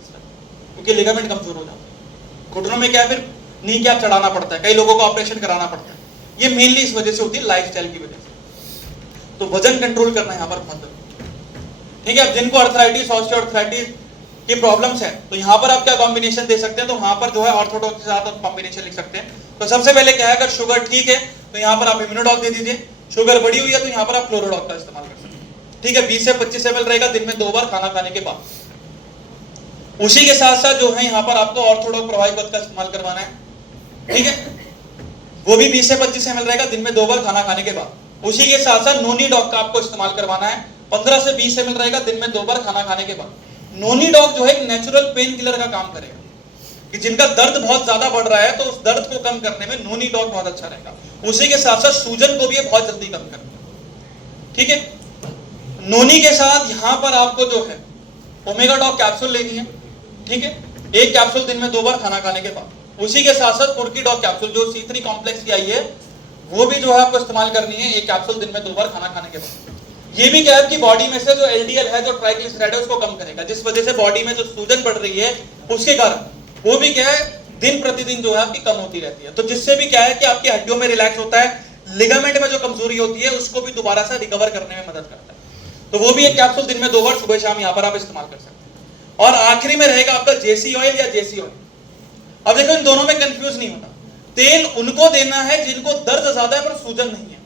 क्योंकि लिगामेंट कमजोर हो जाता है। घुटनों में क्या है, फिर नी कैप चढ़ाना पड़ता है, कई लोगों को ऑपरेशन कराना पड़ता है। ये मेनली इस वजह से होती है, लाइफस्टाइल की वजह से। तो वजन कंट्रोल करना यहाँ पर बहुत जरूरी है। ठीक है, अब जिनको अर्थराइटिस, ऑस्टियोआर्थराइटिस की प्रॉब्लम्स है तो यहाँ पर आप क्या कॉम्बिनेशन दे सकते हैं, तो वहां पर जो है ऑर्थोडॉक्स के साथ आप कॉम्बिनेशन लिख सकते हैं। तो सबसे पहले क्या है, अगर शुगर ठीक है तो यहाँ पर आप इम्यूनोडॉक दे दीजिए, शुगर बढ़ी हुई है तो यहाँ पर आप क्लोरोडॉक का इस्तेमाल कर सकते हैं। ठीक है, 20 से 25 ml रहेगा दिन में 2 बार खाना खाने के बाद। उसी के साथ साथ जो है यहाँ पर आपको ऑर्थोडॉक प्रभावी पद का इस्तेमाल करवाना है। ठीक है, वो भी 20 से 25 ml रहेगा दिन में 2 बार खाना खाने के बाद। उसी के साथ साथ नोनीडॉक का आपको इस्तेमाल करवाना है, 15 से 20 ml रहेगा दिन में 2 बार खाना खाने के बाद। नोनीडॉक जो है एक नेचुरल पेन किलर का काम करेगा कि जिनका दर्द बहुत ज्यादा बढ़ रहा है तो उस दर्द को कम करने में नोनीडॉक बहुत अच्छा रहेगा। उसी के साथ साथ सूजन को भी ये बहुत जल्दी कम करेगा। ठीक है, नोनी के साथ यहाँ पर आपको जो है ओमेगाडॉक कैप्सूल लेनी है। ठीक है, एक कैप्सूल दिन में 2 बार खाना खाने के बाद। उसी के साथ साथ पुर्कीडॉक कैप्सूल जो C3 कॉम्प्लेक्स की आई है वो भी जो है आपको इस्तेमाल करनी है, एक कैप्सूल दिन में 2 बार खाना खाने के बाद। ये भी क्या है कि बॉडी में से जो LDL है, जो ट्राइग्लिसराइड है, उसको कम करेगा, जिस वजह से बॉडी में जो सूजन बढ़ रही है उसके कारण वो भी क्या है दिन प्रतिदिन जो है आपकी कम होती रहती है। तो जिससे भी क्या है कि आपकी हड्डियों में रिलैक्स होता है, लिगामेंट में जो कमजोरी होती है उसको भी दोबारा से रिकवर करने में मदद करता है। तो वो भी एक कैप्सूल दिन में 2 बार सुबह शाम यहाँ पर आप इस्तेमाल कर सकते हैं। और आखिरी में रहेगा आपका JC ऑयल या JC ऑयल। अब देखो इन दोनों में कंफ्यूज नहीं होना, तेल उनको देना है जिनको दर्द ज्यादा है पर सूजन नहीं है,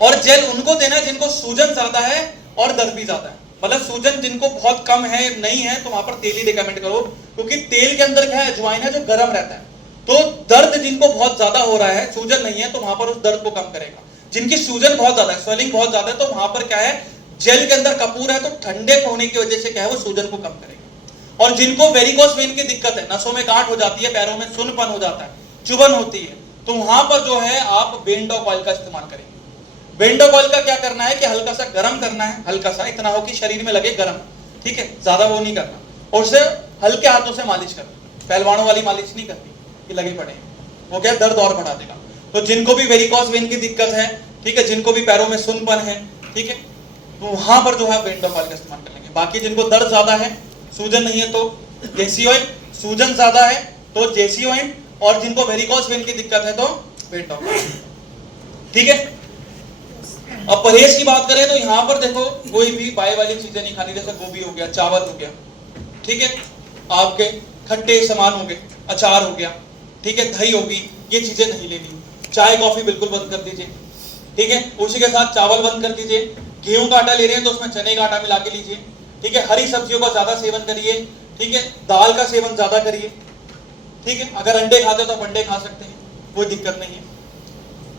और जेल उनको देना है जिनको सूजन ज्यादा है और दर्द भी ज्यादा है। मतलब सूजन जिनको बहुत कम है, नहीं है, तो वहां पर तेल ही रिकमेंड करो, क्योंकि तेल के अंदर क्या है, अजवाइन है जो गर्म रहता है। तो दर्द जिनको बहुत ज्यादा हो रहा है, सूजन नहीं है, तो वहां पर उस दर्द को कम करेगा। जिनकी सूजन बहुत ज्यादा है, स्वेलिंग बहुत ज्यादा है, तो वहां पर क्या है, जेल के अंदर कपूर है, तो ठंडे होने की वजह से क्या है, वो सूजन को कम करेगा। और जिनको वेरिकोस वेन की दिक्कत है, नसों में गांठ हो जाती है, पैरों में सुन्नपन हो जाता है, चुभन होती है, तो वहां पर जो है आप बेंडोक ऑयल का इस्तेमाल करेंगे। बेंडोक ऑयल का क्या करना है कि हल्का सा गर्म करना है, हल्का सा, इतना हो कि शरीर में लगे गर्म, ठीक है, ज्यादा वो नहीं करना, और उसे हल्के हाथों से मालिश करना, पहलवानों वाली मालिश नहीं करनी कि लगे पड़े, वो क्या दर्द और बढ़ा देगा। तो जिनको भी वेरिकोस वेन की दिक्कत है, ठीक है, जिनको भी पैरों में सुन्नपन है, ठीक है, तो वहां पर जो है बेंडोक ऑयल का इस्तेमाल कर लेंगे। बाकी जिनको दर्द ज्यादा है, सूजन नहीं है, तो जेसी ऑयल, सूजन ज्यादा है तो जेसी ऑयल, और जिनको वेरिकोस वेन की दिक्कत है तो बेंडोक ऑयल, ठीक है। अब परहेज की बात करें तो यहाँ पर देखो, कोई भी बाय वाली चीजें नहीं खानी, जैसे गोभी हो गया, चावल हो गया, ठीक है, आपके खट्टे सामान हो गए, अचार हो गया, ठीक है, दही होगी, ये चीजें नहीं लेनी। चाय कॉफी बिल्कुल बंद कर दीजिए, ठीक है, उसी के साथ चावल बंद कर दीजिए। गेहूं का आटा ले रहे हैं तो उसमें चने का आटा मिला के लीजिए, ठीक है। हरी सब्जियों का ज्यादा सेवन करिए, ठीक है, दाल का सेवन ज्यादा करिए, ठीक है। अगर अंडे खाते हो तो आप अंडे खा सकते हैं, कोई दिक्कत नहीं है,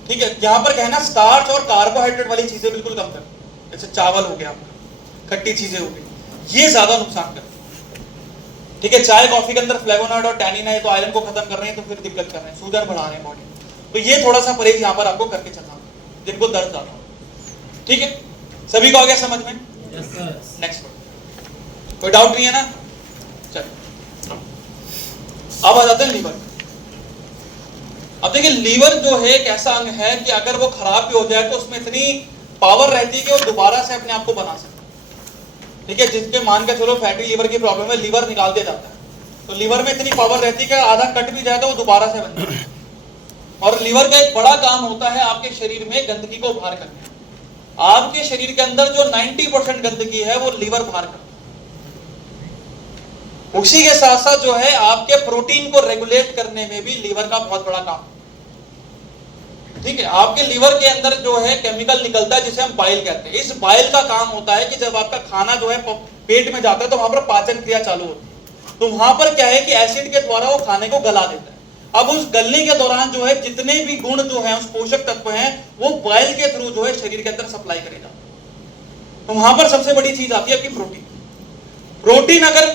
ठीक है। यहाँ पर कहना स्टार्च और कार्बोहाइड्रेट वाली चीजें बिल्कुल कम कर, जैसे चावल हो गया आपका, खट्टी चीजें हो गई, ये ज्यादा नुकसान करती है, ठीक है। चाय कॉफी के अंदर फ्लेवोनॉइड और टैनिन है, तो आयरन को खत्म कर रहे हैं, तो फिर दिक्कत कर रहे हैं, सूजन बढ़ा रहे हैं बॉडी। तो ये थोड़ा सा परहेज यहाँ पर आपको करके चलना होगा, जिनको दर्द ज्यादा हो, ठीक है। सभी को आ गया समझ में? नेक्स्ट कोई डाउट नहीं है ना? चलिए अब आ जाते हैं लीवर। अब देखिए, लीवर जो है एक ऐसा अंग है कि अगर वो खराब भी हो जाए तो उसमें इतनी पावर रहती है कि वो दोबारा से अपने आप को बना सकता है, ठीक है। जिसके मान के चलो फैटी लीवर की प्रॉब्लम है, लीवर निकाल दिया जाता है, तो लीवर में इतनी पावर रहती है कि आधा कट भी जाए तो वो दोबारा से बन जाता है। और लीवर का एक बड़ा काम होता है आपके शरीर में गंदगी को बाहर करना। आपके शरीर के अंदर जो 90% गंदगी है वो लीवर बाहर करता है। उसी के साथ साथ जो है आपके प्रोटीन को रेगुलेट करने में भी लीवर का बहुत बड़ा काम, ठीक है। आपके लीवर के अंदर जो है केमिकल निकलता है जिसे हम बाइल कहते हैं। इस बाइल का काम होता है कि जब आपका खाना जो है पेट में जाता है तो वहां पर पाचन क्रिया चालू होती है, तो वहां पर क्या है कि एसिड के द्वारा वो खाने को गला देता है। अब उस गलने के दौरान जो है जितने भी गुण जो है, उस पोषक तत्व हैं, वो बाइल के थ्रू जो है शरीर के अंदर सप्लाई करे जाते हैं। तो वहां पर सबसे बड़ी चीज आती है आपकी प्रोटीन। प्रोटीन अगर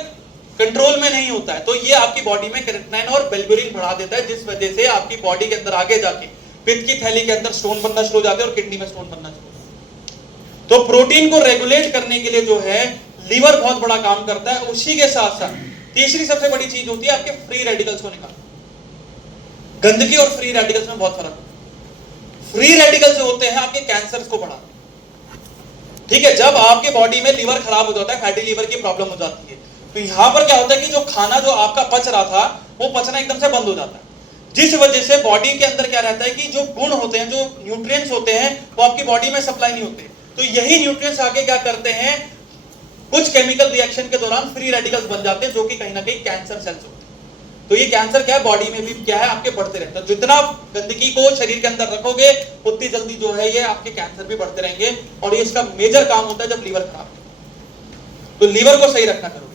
कंट्रोल में नहीं होता है तो ये आपकी बॉडी में क्रिएटिनिन और बिलिरुबिन बढ़ा देता है, जिस वजह से आपकी बॉडी के अंदर आगे जाके पित्त की थैली के अंदर स्टोन बनना शुरू हो जाते हैं और किडनी में स्टोन बनना शुरू हो जाते हैं। तो प्रोटीन को रेगुलेट करने के लिए जो है लीवर बहुत बड़ा काम करता है। उसी के साथ साथ तीसरी सबसे बड़ी चीज होती है आपके फ्री रेडिकल्स को निकालना। गंदगी और फ्री रेडिकल्स में बहुत फर्क है। फ्री रेडिकल्स जो होते हैं आपके कैंसर को बढ़ाते हैं, ठीक है। जब आपके बॉडी में लीवर खराब हो जाता है, फैटी लीवर की प्रॉब्लम हो जाती है, तो यहां पर क्या होता है कि जो खाना जो आपका पच रहा था वो पचना एकदम से बंद हो जाता है, जिस वजह से बॉडी के अंदर क्या रहता है कि जो गुण होते हैं, जो न्यूट्रिएंट्स होते हैं, वो आपकी बॉडी में सप्लाई नहीं होते। तो यही न्यूट्रिएंट्स आगे क्या करते हैं, कुछ केमिकल रिएक्शन के दौरान फ्री रेडिकल्स बन जाते हैं, जो कि कहीं ना कहीं कैंसर सेल्स होते हैं। तो ये कैंसर क्या है, बॉडी में भी क्या है आपके बढ़ते रहता है। जितना गंदगी को शरीर के अंदर रखोगे उतनी जल्दी जो है ये आपके कैंसर भी बढ़ते रहेंगे, और ये इसका मेजर काम होता है जब लीवर खराब है। तो लीवर को सही रखना करोगे।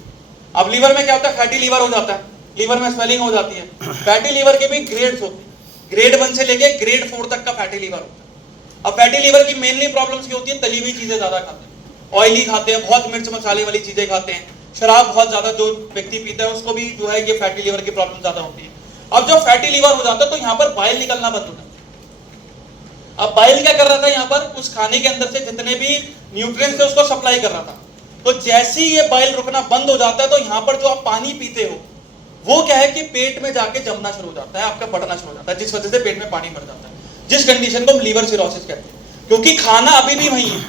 अब लीवर में क्या होता है, फैटी लीवर हो जाता है, लीवर में स्वेलिंग हो जाती है। फैटी लीवर के भी ग्रेड्स होते हैं, ग्रेड 1 से लेके ग्रेड 4 तक का फैटी लीवर होता है। अब फैटी लीवर की मेनली प्रॉब्लम्स क्या होती है, तली हुई चीजें ज्यादा खाते हैं, ऑयली खाते हैं, बहुत मिर्च मसाले वाली चीजें खाते हैं, शराब बहुत ज्यादा जो व्यक्ति पीता है उसको भी जो है ये फैटी लीवर की प्रॉब्लम ज्यादा होती है। अब जब फैटी लीवर हो जाता है तो यहाँ पर बाइल निकलना बंद हो जाता है। अब बाइल क्या कर रहा था, यहाँ पर उस खाने के अंदर से जितने भी न्यूट्रिएंट्स थे उसको सप्लाई कर रहा था। तो जैसे ही ये बाइल रुकना बंद हो जाता है तो यहाँ पर जो आप पानी पीते हो वो क्या है कि पेट में जाके जमना शुरू हो जाता है, आपका बढ़ना शुरू हो जाता है, जिस वजह से पेट में पानी भर जाता है, जिस कंडीशन को हम लीवर सिरोसिस कहते हैं। क्योंकि खाना अभी भी वही है,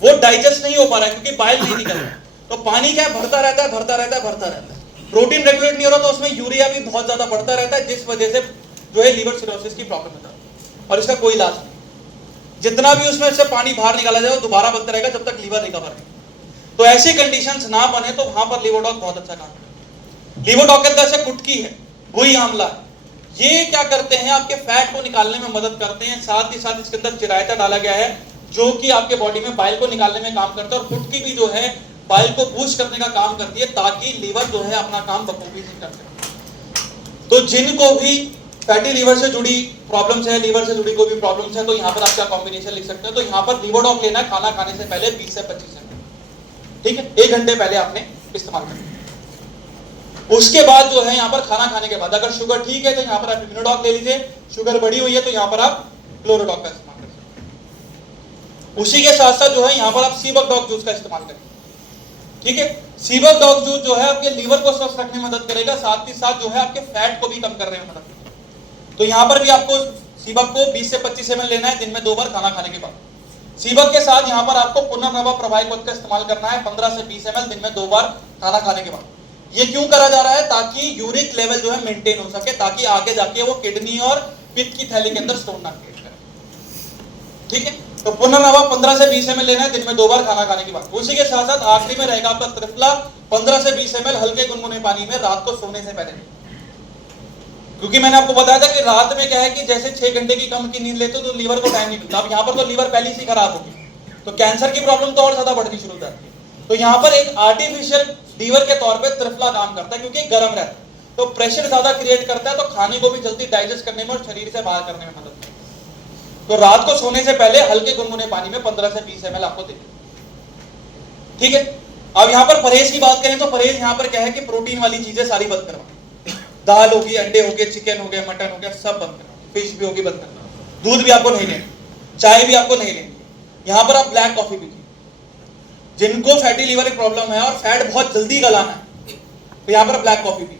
वो डाइजेस्ट नहीं हो पा रहा है क्योंकि बाइल नहीं निकल रहा। तो पानी क्या भरता रहता है, भरता रहता है, भरता रहता है। प्रोटीन रेगुलेट नहीं हो रहा तो उसमें यूरिया भी बहुत ज्यादा बढ़ता रहता है, जिस वजह से जो है लीवर सिरोसिस की प्रॉब्लम हो जाती है। और इसका कोई इलाज नहीं, जितना भी उसमें से पानी बाहर निकाला जाए वो दोबारा बनता रहेगा जब तक लीवर रिकवर नहीं। तो ऐसी कंडीशंस ना बने तो वहां पर लिवरडॉग बहुत अच्छा काम करता है। लिवरडॉग के अंदर से गुटकी है, वही आंवला है, ये क्या करते हैं आपके फैट को निकालने में मदद करते हैं। साथ ही साथ इसके अंदर चिरायता डाला गया है जो कि आपके बॉडी में बाइल को निकालने में काम करता है, और फुटकी भी जो है बाइल को बूस्ट करने का काम करती है ताकि लीवर जो है अपना काम बखूबी से कर सके। तो जिनको भी फैटी लीवर से जुड़ी प्रॉब्लम्स है, लीवर से जुड़ी कोई भी प्रॉब्लम्स है, तो यहाँ पर आप क्या कॉम्बिनेशन लिख सकते हैं, तो यहाँ पर लीवोडॉक लेना है खाना खाने से पहले 20 से 25 मिनट, ठीक है, 1 घंटे पहले आपने इस्तेमाल करना। उसके बाद जो है यहाँ पर खाना खाने के बाद अगर शुगर ठीक है तो यहाँ पर आप इम्यूनोडॉक ले लीजिए, शुगर बढ़ी हुई है तो यहाँ पर आप क्लोरोडॉक का इस्तेमाल कर सकते हैं। उसी के साथ साथ जो है यहाँ पर आप सीबक डॉग जूस का इस्तेमाल करें, ठीक है। सीबक डॉग जूस जो है आपके लीवर को स्वस्थ रखने में मदद करेगा, साथ ही साथ जो है आपके फैट को भी कम करने में मदद करेगा। तो यहाँ पर भी आपको सीबक को 20 से 25 ml लेना है दिन में 2 बार खाना खाने के बाद। सीबक के साथ यहाँ पर आपको पुनर्नवा प्रवाहित का इस्तेमाल करना है 15 से 20 ml दिन में 2 बार खाना खाने के बाद। ये क्यों करा जा रहा है? ताकि यूरिक लेवल जो है मेंटेन हो सके, ताकि आगे जाके वो किडनी और पित्त की थैली के अंदर स्टोन ना क्रिएट करे, ठीक है। तो पुनर्नवा 15 से 20 ml लेना है दिन में 2 बार खाना खाने के बाद। उसी के साथ साथ आखिरी में रहेगा आपका त्रिफला 15 से 20 ml हल्के गुनगुने पानी में रात को सोने से पहले, क्योंकि मैंने आपको बताया था कि रात में क्या है कि जैसे 6 घंटे की कम की नींद लेते हो तो लीवर को टाइम नहीं मिलता। अब यहाँ पर तो लीवर पहले से खराब होगी, तो कैंसर की प्रॉब्लम तो और ज्यादा बढ़नी शुरू हो जाती है। तो यहाँ पर एक आर्टिफिशियल लीवर के तौर पे त्रिफला काम करता है, क्योंकि गर्म रहता है तो प्रेशर ज्यादा क्रिएट करता है, तो खाने को भी जल्दी डाइजेस्ट करने में और शरीर से बाहर करने में मदद करता है। तो रात को सोने से पहले हल्के गुनगुने पानी में 15 से 20 ml आपको देना, ठीक है। अब यहाँ पर परहेज की बात करें तो परहेज यहाँ पर क्या है कि प्रोटीन वाली चीजें सारी बंद करवा, दाल होगी, अंडे हो गए, चिकन हो गया, मटन हो गया, सब बंद करना, फिश भी होगी बंद करना, दूध भी आपको नहीं लेना, चाय भी आपको नहीं लेनी। यहाँ पर आप ब्लैक कॉफी पीजिए। जिनको फैटी लीवर की प्रॉब्लम है और फैट बहुत जल्दी गलाना है तो यहाँ पर ब्लैक कॉफी पीजिए,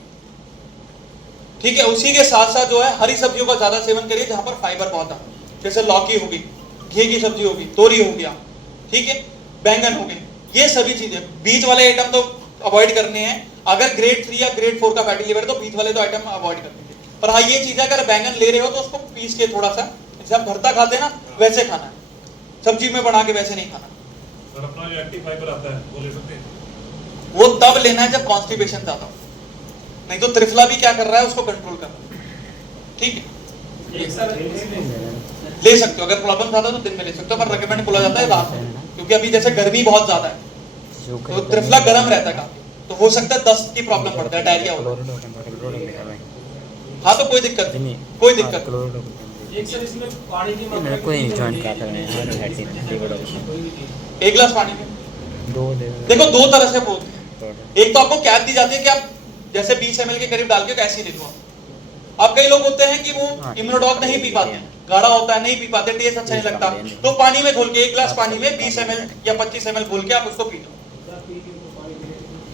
ठीक है। उसी के साथ साथ जो है हरी सब्जियों का ज्यादा सेवन करिए जहां पर फाइबर बहुत है, जैसे लौकी होगी, घी की सब्जी होगी, तोरी हो गया, ठीक है, बैंगन हो गए, ये सभी चीजें। बीज वाले आइटम तो अवॉइड करने हैं। अगर ग्रेड 3 या ग्रेड 4 का फैटी लीवर है तो बीज वाले तो आइटम अवॉइड कर दीजिए। पर हाँ, ये चीज अगर बैंगन ले रहे हो तो उसको पीस के थोड़ा सा, जैसे आप भरता खाते हैं ना वैसे खाना है, सब्जी में बना के वैसे नहीं खाना। सर अपना जो एक्टिव फाइबर आता है वो ले सकते हैं? वो तब लेना है जब कॉन्स्टिपेशन ज्यादा हो, नहीं तो त्रिफला भी क्या कर रहा है उसको कंट्रोल कर रहा है, ठीक है। एक सर ले सकते हो, अगर प्रॉब्लम ज्यादा तो दिन में ले सकते हो, पर रेकमेंड बोला जाता है रात में, क्योंकि अभी जैसे गर्मी बहुत ज्यादा है तो त्रिफला गर्म रहता है काफी, तो हो सकता है दस्त की प्रॉब्लम बढ़ता है, डायरिया होता है। हाँ तो कोई दिक्कत नहीं, कोई दिक्कत नहीं। एक सर इसमें पानी की मात्रा मेरे को ही ज्वाइन कर रहे हैं 1 गिलास पानी में देखो 2 तरह से बोलते हैं। एक तो आपको कैप दी जाती है कि आप जैसे 20 ml के करीब डाल के ऐसे ही ले लो। अब कई लोग होते हैं कि वो इम्यूनोडॉक नहीं पी पाते, गाढ़ा होता है, नहीं पी पाते, टेस्ट अच्छा नहीं लगता, तो पानी में घोल के 1 गिलास पानी में 20 ml या 25 ml घोल के आप उसको पी लो।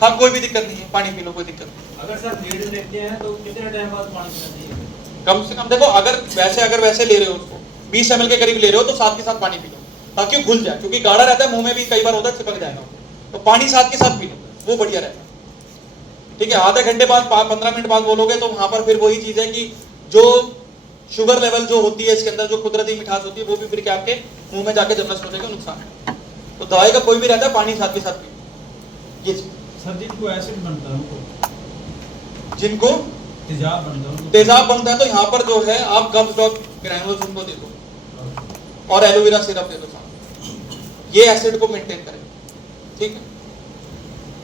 हाँ कोई भी दिक्कत नहीं है, पानी पी लो, कोई दिक्कत नहीं। अगर सर नीड लेते हैं तो कितने टाइम बाद पानी पीना चाहिए? कम से कम देखो, अगर वैसे ले रहे हो उसको 20 ml के करीब ले रहे हो तो साथ के साथ पानी पी लो ताकि घुल जाए, क्योंकि गाढ़ा रहता है, मुंह में भी कई बार होता है चिपक जाएगा, तो पानी साथ के साथ पी लो, वो बढ़िया रहता है, ठीक है। आधा घंटे बाद 15 मिनट बाद बोलोगे तो वहां पर फिर वही चीज है कि जो शुगर लेवल जो होती है इसके अंदर, जो कुदरती मिठास होती है, वो भी फिर क्या आपके मुंह में जाके जमस होने का नुकसान है। तो दवाई का कोई भी रहता है, पानी साथ के साथ पी, ये सर जिनको एसिड बनता है उनको, जिनको तेजाब बनता है उनको, तेजाब बनता है तो यहाँ पर जो है आप गम्स डॉग ग्रैनुल्स उनको दे दो और एलोवेरा सिरप दे दो साथ, ये एसिड को मेंटेन करेगा, ठीक है।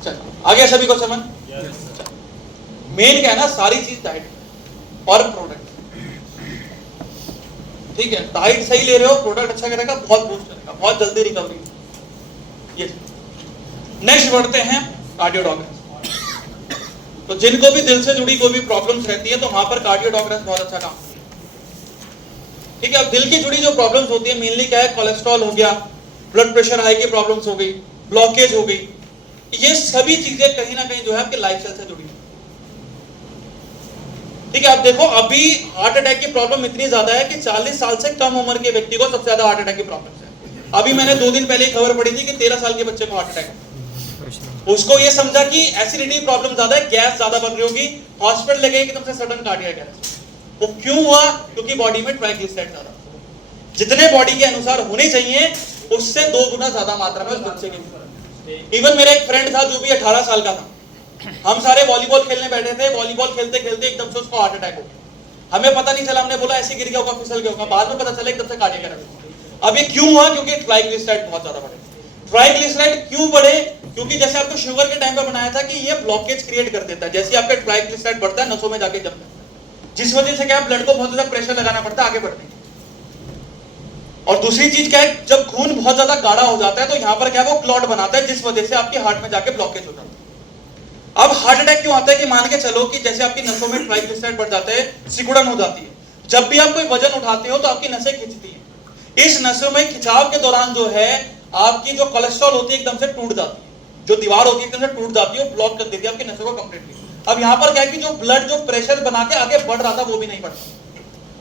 चलो आगे सभी को समझ। मेन क्या है ना, सारी चीज डाइट और प्रोडक्ट, ठीक है। डाइट सही ले रहे हो, प्रोडक्ट अच्छा करेगा, बहुत बूस्ट करेगा, बहुत जल्दी रिकवरी। ये नेक्स्ट बढ़ते हैं कार्डियोडॉग्रेस। तो जिनको भी दिल से जुड़ी कोई भी प्रॉब्लम्स रहती है तो वहां पर कार्डियोडॉग्रेस बहुत अच्छा काम करता है, ठीक है। अब दिल की जुड़ी जो प्रॉब्लम्स होती है मेनली क्या है, कोलेस्ट्रॉल हो गया, ब्लड प्रेशर हाई की प्रॉब्लम्स हो गई, ब्लॉकेज हो गई, ये सभी चीजें कहीं ना कहीं जो है आपके लाइफस्टाइल से जुड़ी है, ठीक है। आप देखो अभी हार्ट अटैक की प्रॉब्लम इतनी ज्यादा है कि 40 साल से कम उम्र के व्यक्ति को सबसे ज्यादा हार्ट अटैक की प्रॉब्लम है। अभी मैंने 2 दिन पहले खबर पड़ी थी कि 13 साल के बच्चे को हार्ट अटैक है। उसको ये समझा कि एसिडिटी प्रॉब्लम ज्यादा है, गैस ज्यादा बन रही होगी, हॉस्पिटल ले गए एकदम से सडन कार्डियक अरेस्ट। वो क्यों हुआ? क्योंकि बॉडी में ट्राइग्लिसराइड ज्यादा, जितने बॉडी के अनुसार होने चाहिए उससे 2 गुना ज्यादा मात्रा में उस बच्चे के। इवन मेरा एक फ्रेंड था जो भी 18 साल का था, हम सारे वॉलीबॉल खेलने बैठे थे, वॉलीबॉल खेलते खेलते एकदम से उसको हार्ट अटैक हो गया। हमें पता नहीं चला, हमने बोला ऐसे गिर गया होगा, फिसल गया होगा, बाद में पता चला एकदम से कार्डियक अरेस्ट। अब ये क्यों हुआ? क्योंकि ट्राइग्लिसराइड बहुत ज्यादा बढ़े। ट्राइग्लिसराइड क्यों बढ़े? क्योंकि जैसे आपको शुगर के टाइम पे बनाया था कि ये ब्लॉकेज क्रिएट कर देता है। जैसे आपका ट्राइग्लिसराइड बढ़ता है नसों में जाके जम जाता है, जिस वजह से क्या ब्लड को बहुत ज्यादा प्रेशर लगाना पड़ता है आगे बढ़ने के। और दूसरी चीज क्या है, जब खून बहुत ज्यादा गाढ़ा हो जाता है तो यहाँ पर क्या वो क्लॉट बनाता है, जिस वजह से आपके हार्ट में जाके ब्लॉकेज हो जाता है। अब हार्ट अटैक क्यों आता है? कि मान के चलो कि जैसे आपकी नसों में ट्राइग्लिसराइड बढ़ जाते हैं, सिकुड़न हो जाती है। जब भी आप कोई वजन उठाते हो तो आपकी नसें खिंचती है। इस नसों में खिंचाव के दौरान जो है आपकी जो कोलेस्ट्रॉल होती है एकदम से टूट जाती है, जो दीवार होती है एकदम से टूट जाती है, ब्लॉक कर देती है आपकी नसों को कंप्लीटली। अब यहाँ पर क्या है कि जो ब्लड जो प्रेशर बना के आगे बढ़ रहा था वो भी नहीं बढ़ता,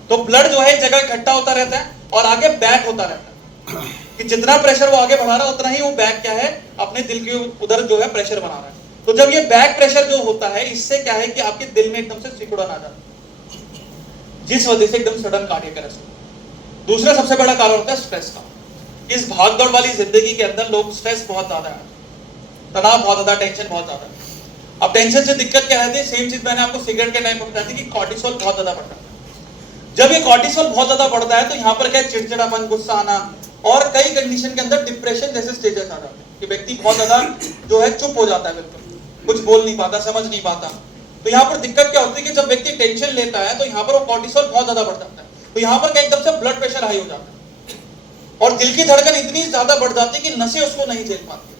तो ब्लड जो है एक जगह इकट्ठा होता रहता है और आगे बैक होता रहता है कि जितना प्रेशर वो आगे बढ़ा रहा है उतना ही वो बैक क्या है अपने दिल के उधर जो है प्रेशर बना रहा है। तो जब ये बैक प्रेशर जो होता है इससे क्या है कि आपके दिल में एकदम से सिकुड़न आ जाता है, जिस वजह से एकदम सडन कार्डियक अरेस्ट। दूसरा सबसे बड़ा कारण होता है स्ट्रेस का। इस भागदौड़ वाली जिंदगी के अंदर लोग स्ट्रेस बहुत ज्यादा है, तनाव बहुत ज्यादा, टेंशन बहुत ज्यादा है। अब टेंशन से दिक्कत क्या है? सेम चीज मैंने आपको सिगरेट के टाइम पर बताई थी कि कॉर्टिसोल बहुत ज्यादा बढ़ता है। जब ये कॉर्टिसोल बहुत ज्यादा बढ़ता है तो यहाँ पर क्या चिड़चिड़ापन, गुस्सा आना और कई कंडीशन के अंदर डिप्रेशन जैसे स्टेजेस आ जाते हैं कि व्यक्ति बहुत ज्यादा जो है चुप हो जाता है, बिल्कुल कुछ बोल नहीं पाता, समझ नहीं पाता। तो यहाँ पर दिक्कत क्या होती है कि जब व्यक्ति टेंशन लेता है तो यहाँ पर वो कॉर्टिसोल बहुत ज्यादा बढ़ जाता है, तो यहाँ पर क्या एकदम से ब्लड प्रेशर हाई हो जाता है और दिल की धड़कन इतनी ज्यादा बढ़ जाती है कि नसें उसको नहीं झेल पाती,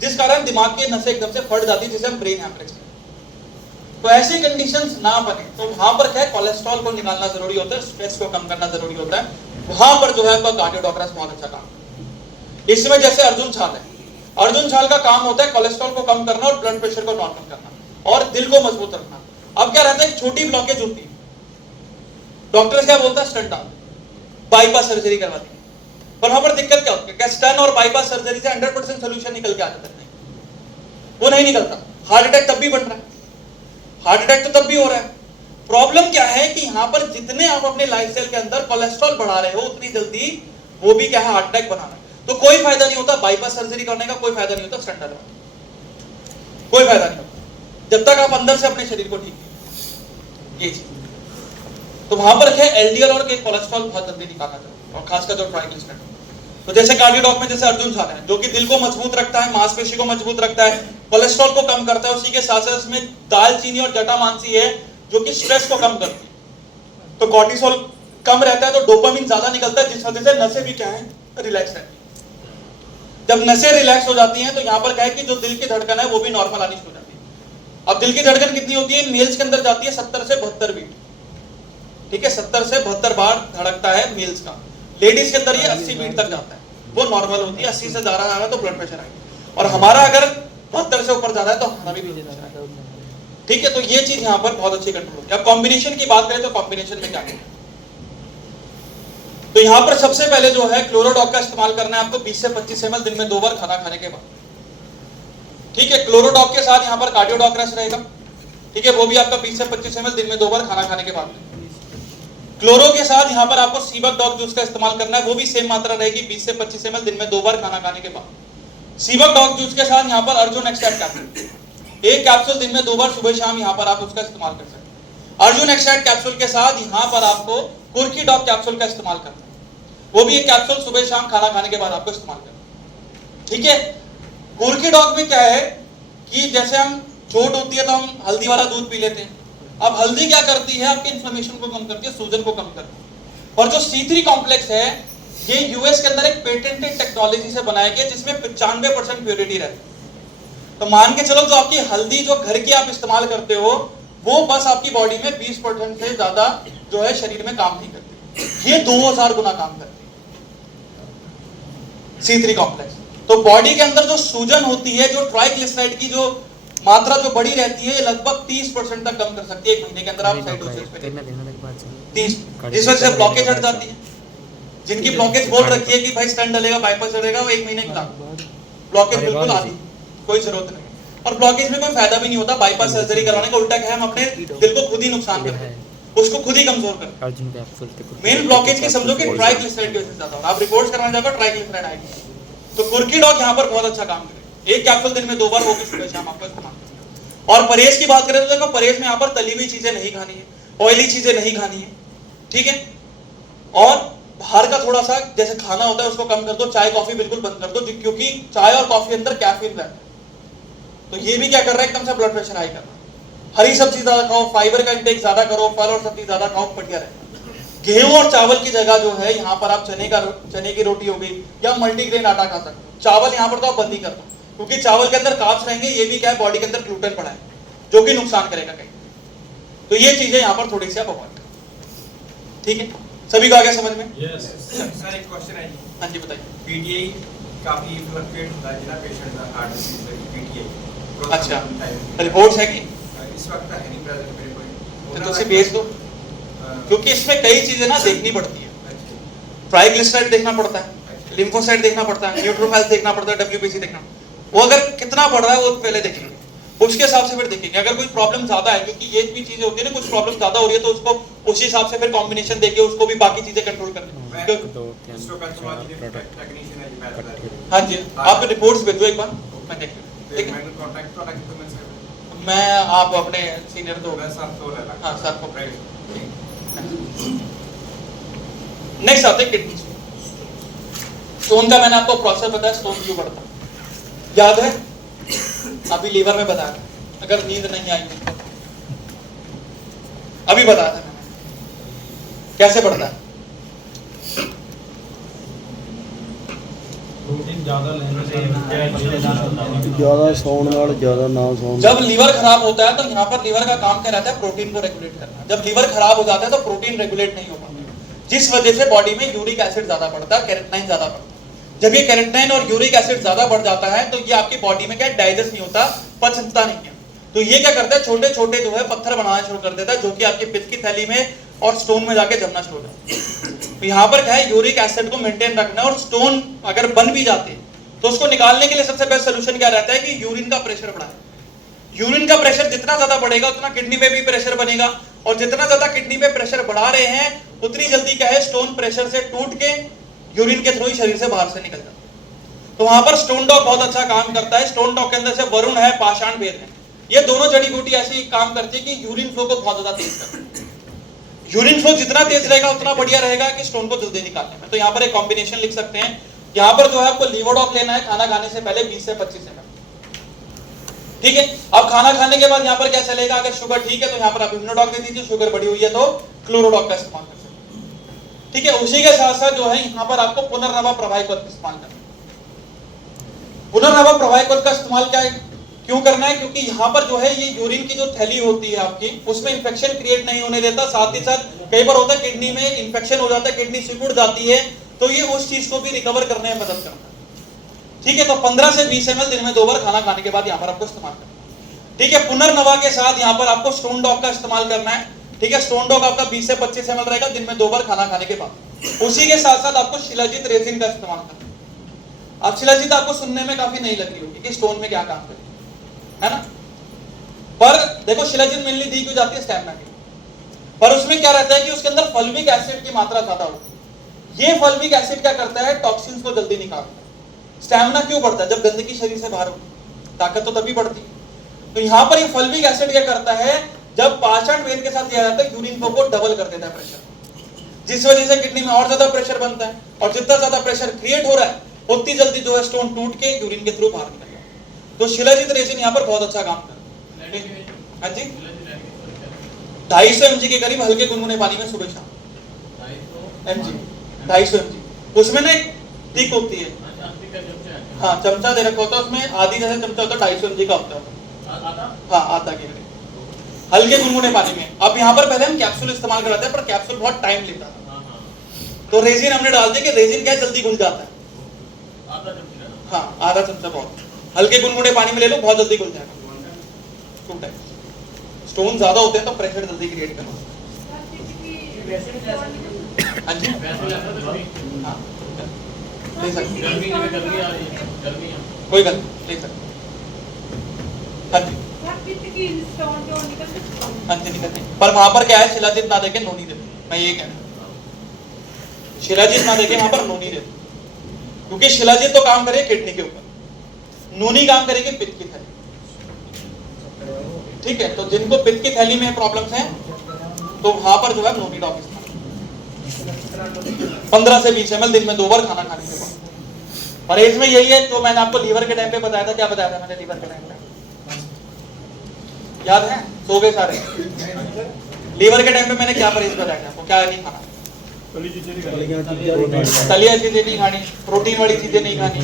जिस कारण दिमाग की नसें एकदम से फट जाती है, जिसे हम ब्रेन हैमरेज कहते हैं। तो ऐसी कंडीशंस ना बने तो वहां पर क्या है कोलेस्ट्रॉल को निकालना जरूरी होता है, स्ट्रेस को कम करना जरूरी होता है। वहां पर जो है आपका कार्डियोडोक्रास बहुत अच्छा काम। इसमें जैसे अर्जुन छाल है, अर्जुन छाल का काम होता है कोलेस्ट्रॉल को कम करना और ब्लड प्रेशर को नॉर्मल करना और दिल को मजबूत रखना। अब क्या रहता है, छोटी ब्लॉकेज होती है, डॉक्टर क्या बोलता है स्टंट डाल, बाईपास सर्जरी करवा दी। पर वहां पर दिक्कत क्या होती है, स्टंट और बाईपास सर्जरी से 100% सोल्यूशन निकल के आ जाता है? वो नहीं निकलता। हार्ट अटैक तब भी बन रहा है, हार्ट अटैक तो तब भी हो रहा है। प्रॉब्लम क्या है कि यहाँ पर जितने आप अपने लाइफस्टाइल के अंदर कोलेस्ट्रॉल बढ़ा रहे हो उतनी जल्दी वो भी क्या है हार्ट अटैक बना रहा है। तो कोई फायदा नहीं होता बाईपास सर्जरी करने का, कोई फायदा नहीं होता स्टंट डालने का, कोई फायदा नहीं होता जब तक आप अंदर से अपने शरीर को ठीक नहीं। ये चीज तो वहां पर है एलडीएल और कोलेस्ट्रॉल बहुत जल्दी निकालना चाहिए, और खासकर जो ट्राइग्लिसराइड। तो जैसे कार्डियोडॉक में जैसे अर्जुन छाल है जो कि दिल को मजबूत रखता है, मांसपेशी को मजबूत रखता है, कोलेस्ट्रॉल को कम करता है, उसी के साथ साथ इसमें दालचीनी और जटामांसी है जो कि स्ट्रेस को कम करती है। तो कॉर्टिसोल कम रहता है तो डोपामिन ज्यादा निकलता है, जिस वजह से नसें भी क्या है रिलैक्स रहती है। जब नसें रिलैक्स हो जाती हैं तो यहाँ पर क्या है कि जो दिल की धड़कन है वो भी नॉर्मल आनी शुरू हो जाती है। अब दिल की धड़कन कितनी होती है, मेल्स के अंदर जाती है 70 से 72 बीट, ठीक है, 70 से 72 बार धड़कता है मेल्स का। लेडीज के अंदर ये 80 बीट तक जाता है, वो नॉर्मल होती है। 80 से ज्यादा आ रहा है तो ब्लड प्रेशर आएगा, और हमारा अगर 72 से ऊपर ज्यादा है तो हमारा भी ब्लड प्रेशर आएगा, ठीक है। तो ये चीज यहाँ पर बहुत अच्छी कंट्रोल होती है। अब कॉम्बिनेशन की बात करें तो कॉम्बिनेशन में क्या करें, तो यहाँ पर सबसे पहले जो है क्लोरोडॉक का इस्तेमाल करना है आपको 20 से 25 ml दिन में 2 बार खाना खाने के बाद, ठीक है। क्लोरोडॉक के साथ यहाँ पर कार्डियोडॉक्रास रहेगा, ठीक है, वो भी आपका 20 से 25 ml दिन में 2 बार खाना खाने के बाद। क्लोरो के साथ यहाँ पर आपको सीबक डॉग जूस का इस्तेमाल करना है, वो भी सेम मात्रा रहेगी 20 से 25 ml दिन में 2 बार खाना खाने के बाद। सीबक डॉग जूस के साथ यहाँ पर अर्जुन एक्सट्रैक्ट कैप्सूल, एक कैप्सूल दिन में 2 बार सुबह शाम यहाँ पर आप उसका इस्तेमाल कर सकते हैं। अर्जुन एक्सट्रैक्ट कैप्सूल के साथ यहाँ पर आपको कुर्की डॉग कैप्सूल का इस्तेमाल करना है, वो भी एक कैप्सूल सुबह शाम खाना खाने के बाद आपको इस्तेमाल करना, ठीक है। कुर्की डॉग में क्या है कि जैसे हम चोट होती है तो हम हल्दी वाला दूध पी लेते हैं। अब हल्दी क्या करती है, आपके इन्फ्लेमेशन को कम करती है, सूजन को कम करती है। और जो C3 कॉम्प्लेक्स है ये यूएस के अंदर एक पेटेंटेड टेक्नोलॉजी से बनाया गया जिसमें 95% प्योरिटी रहती है। तो मान के चलो जो आपकी हल्दी जो घर की आप इस्तेमाल करते हो वो बस आपकी बॉडी में 20% से ज्यादा जो है शरीर में काम नहीं करती, ये 2000 गुना काम करती है C3 कॉम्प्लेक्स। तो बॉडी के अंदर जो सूजन होती है, जो ट्राइग्लिसराइड की जो मात्रा जो बड़ी रहती है लगभग 30% तक कम कर सकती है 1 महीने के अंदर आप साइड डोसेज पे 30, जिस वजह से ब्लॉकेज हट जाती है। जिनकी ब्लॉकेज बोल रखी है कि भाई स्टंट डलेगा, बाईपास चलेगा, वो 1 महीने के बाद ब्लॉकेज बिल्कुल आती कोई जरूरत नहीं। और ब्लॉकेज में कोई फायदा भी नहीं होता बाईपास सर्जरी करवाने का, उल्टा क्या है हम अपने दिल को खुद ही नुकसान करते हैं, उसको खुद ही कमजोर करते हैं। मेन ब्लॉकेज की समझो कि ट्राइग्लिसराइड की वजह से ज्यादा होगा। आप रिपोर्ट्स कराने जाओगे ट्राइग्लिसराइड आएगी। तो कुर्की डॉग यहाँ पर बहुत अच्छा काम करे, एक कैप्सूल दिन में 2 बार, वो भी सुबह शाम आपको इस्तेमाल करना। और परहेज की बात करें तो देखो परहेज में यहाँ पर तली हुई चीजें नहीं खानी है, ऑयली चीजें नहीं खानी है, ठीक है। और बाहर का थोड़ा सा जैसे खाना होता है उसको कम कर दो, चाय कॉफी बिल्कुल बंद कर दो, क्योंकि चाय और कॉफी अंदर कैफीन रहता है। तो ये भी क्या कर रहा है, एकदम से ब्लड प्रेशर हाई कर रहा है। हरी सब्जी ज्यादा खाओ, फाइबर का इंटेक ज्यादा करो, फल और सब्जी ज्यादा खाओ, बढ़िया रहेगा। गेहूं और चावल की जगह जो है यहाँ पर आप चने की रोटी हो गई या मल्टीग्रेन आटा खा सकते हो। चावल यहाँ पर तो आप बंद ही कर दो, क्योंकि चावल के अंदर कार्ब्स रहेंगे, ये भी क्या है बॉडी के अंदर ग्लूटेन पड़ा है जो कि नुकसान करेगा कहीं। तो ये चीजें यहाँ पर थोड़ी सी आप अवॉइड करो, ठीक है? सभी को आ गया समझ में? यस सर एक क्वेश्चन है जी। हाँ जी बताइए। पीटीआई काफी फ्लक्चुएट होता है जिना पेशेंट का हार्ट डिसीज है पीटीआई। अच्छा, रिपोर्ट्स है कि इस वक्त है नहीं प्रेजेंट मेरे कोई। तो उसे भेज दो, क्योंकि इसमें कई चीजें ना देखनी पड़ती है। ट्राइग्लिसराइड देखना पड़ता है, लिम्फोसाइट देखना पड़ता है, न्यूट्रोफिल्स देखना पड़ता है, डब्ल्यूबीसी देखना। वो अगर कितना बढ़ रहा है वो पहले देखेंगे, उसके हिसाब से फिर देखेंगे। अगर कोई प्रॉब्लम ज्यादा है, क्योंकि ये भी चीजें होती है ना, कुछ प्रॉब्लम ज्यादा हो रही है तो उसको उसी हिसाब से फिर कॉम्बिनेशन देके उसको भी बाकी चीजें कंट्रोल करनी है। 2 3 टेक्नीशियन है जी मैं। हाँ जी, आप रिपोर्ट्स भेजो एक बार, मैं देख लूँ, ठीक है? मैंने कांटेक्ट तो लगा तो मैं मैं आप अपने सीनियर तो मैं सर तो लगा। हाँ सर को। नेक्स्ट आते हैं किडनी स्टोन का। मैंने आपको प्रोसेस बताया स्टोन क्यों बढ़ता है, याद है? अभी लीवर में बताया, अगर नींद नहीं आई तो अभी बताया था मैंने कैसे बढ़ता है। प्रोटीन ज्यादा लेने से ज्यादा सोने वाले ज्यादा ना सोने। जब लीवर खराब होता है तो यहाँ पर लीवर का काम क्या रहता है, प्रोटीन को रेगुलेट करना। जब लीवर खराब हो जाता है तो प्रोटीन रेगुलेट नहीं हो पाता, जिस वजह से बॉडी में यूरिक एसिड ज्यादा बढ़ता है, कैरेटिनाइन ज्यादा बढ़ता है। जब ये कैरेटिनाइन और यूरिक एसिड ज्यादा बढ़ जाता है तो ये आपकी बॉडी में क्या डाइजेस्ट नहीं होता, पचता नहीं है। तो ये क्या करता है, छोटे छोटे जो है पत्थर बनाना शुरू कर देता है, जो कि आपके पित्त की थैली में और स्टोन में जाके जमना शुरू हो जाता है। तो यहाँ पर क्या है, यूरिक एसिड को मेंटेन रखना। और स्टोन अगर बन भी जाते हैं तो उसको निकालने के लिए सबसे बेस्ट सोल्यूशन क्या रहता है कि यूरिन का प्रेशर बढ़ाए। यूरिन का प्रेशर जितना ज्यादा बढ़ेगा उतना किडनी पे भी प्रेशर बनेगा, और जितना ज्यादा किडनी पे प्रेशर बढ़ा रहे हैं उतनी जल्दी क्या है, स्टोन प्रेशर से टूट के यूरिन के थ्रू ही शरीर से बाहर से निकल जाता है। तो वहां पर स्टोन डॉग बहुत अच्छा काम करता है। स्टोन डॉग के अंदर से वरुण है, पाषाण भेद है, ये दोनों जड़ी बूटी ऐसी काम करती है कि यूरिन फ्लो को बहुत ज्यादा तेज करती है। यूरिन फ्लो जितना तेज रहेगा उतना बढ़िया रहेगा कि स्टोन को जल्दी निकालने में। तो यहाँ पर एक कॉम्बिनेशन लिख सकते हैं। यहाँ पर जो है आपको लीवोडॉक लेना है खाना खाने से पहले 20 से 25 ml, ठीक है? अब खाना खाने के बाद यहाँ पर क्या चलेगा, अगर शुगर ठीक है तो यहाँ पर आप इम्यूनोडॉक दे दीजिए, शुगर बढ़ी हुई है तो क्लोरोडॉक का इस्तेमाल कर सकते हैं, ठीक है? उसी के साथ साथ जो है यहाँ पर आपको पुनर्नवा प्रवाहिक का इस्तेमाल करना है। पुनर्नवा प्रवाहिक का इस्तेमाल क्या है, क्यों करना है? क्योंकि यहाँ पर जो है ये यूरिन की जो थैली होती है आपकी, उसमें इंफेक्शन क्रिएट नहीं होने देता। साथ ही साथ कई बार होता है किडनी में इंफेक्शन हो जाता है, किडनी सिकुड़ जाती है, तो ये उस चीज को भी रिकवर करने में मदद करता है, ठीक है? तो 15 से 20 ml दिन में 2 बार खाना खाने के बाद यहाँ पर आपको इस्तेमाल करना है, ठीक है? पुनर्नवा के साथ यहाँ पर आपको स्टोन डॉग का इस्तेमाल करना है, ठीक है? स्टोन डॉग आपका 20 से 25 ml रहेगा दिन में 2 बार खाना खाने के बाद। उसी के साथ साथ आपको शिलाजीत रेजिन का इस्तेमाल करना है। अब शिलाजीत आपको सुनने में काफी नहीं लग रही होगी कि स्टोन में क्या काम करेगी, है ना? पर देखो शिलाजीत मेनली दी क्यों जाती है, स्टैमिना के, पर उसमें क्या रहता है कि उसके अंदर फल्विक एसिड की मात्रा ज्यादा होती है। ये फल्विक एसिड क्या करता है, टॉक्सिन्स को जल्दी निकालता है। स्टैमिना क्यों बढ़ता है, जब गंदगी शरीर से बाहर होती है, ताकत तो तभी बढ़ती है। तो यहाँ पर ये फल्विक एसिड क्या करता है, जब पाषाण वेद के साथ दिया जाता है यूरिन फ्लो को डबल कर देता है प्रेशर, जिस वजह से किडनी में और ज्यादा प्रेशर बनता है, और जितना ज्यादा प्रेशर क्रिएट हो रहा है उतनी जल्दी जो है स्टोन टूट के यूरिन के थ्रू बाहर निकल जाता है। तो शिलाजीत रेजिन यहाँ पर बहुत अच्छा काम करता है। हाँ जी, 250 mg के करीब हल्के गुनगुने पानी में सुबह शाम, 250 mg। उसमें ना एक टिक होती है, हाँ चमचा दे रखा होता है, उसमें आधी जैसे चमचा होता है, 250 mg का होता है, हाँ आधा के करीब हल्के गुनगुने पानी में। अब यहाँ पर पहले हम कैप्सूल इस्तेमाल कराते हैं, पर कैप्सूल बहुत टाइम लेता है, तो रेजिन हमने डाल दिया कि रेजिन क्या जल्दी घुल जाता है, हाँ आधा चमचा बहुत हल्के गुनगुने पानी में ले लो, बहुत जल्दी घुल जाएगा। स्टोन ज्यादा होते हैं तो प्रेशर जल्दी क्रिएट करना। हाँ जी, हाँ ले सकते, कोई गल ले सकते। हाँ जी, हाँ जी निकलते, पर वहां पर क्या है, शिलाजीत ना देके नोनी दे, मैं ये कहना, शिलाजीत ना देके वहां पर नोनी दे, क्योंकि शिलाजीत तो काम करेगी किडनी के ऊपर, नोनी काम करेगी पित्त की थैली, ठीक है? तो जिनको पित्त की थैली में प्रॉब्लम्स हैं तो वहां पर जो है नोनी डॉग इस्तेमाल, 15 से 20 ml दिन में 2 बार खाना खाने के बाद। परहेज में यही है जो मैंने आपको लीवर के टाइम पे बताया था। क्या बताया था मैंने लीवर के टाइम पे? याद है? सो गए सारे। लीवर के टाइम पे मैंने क्या परहेज बताया था आपको? क्या नहीं खाना? तलिया चीजें नहीं खानी, प्रोटीन वाली चीजें नहीं खानी,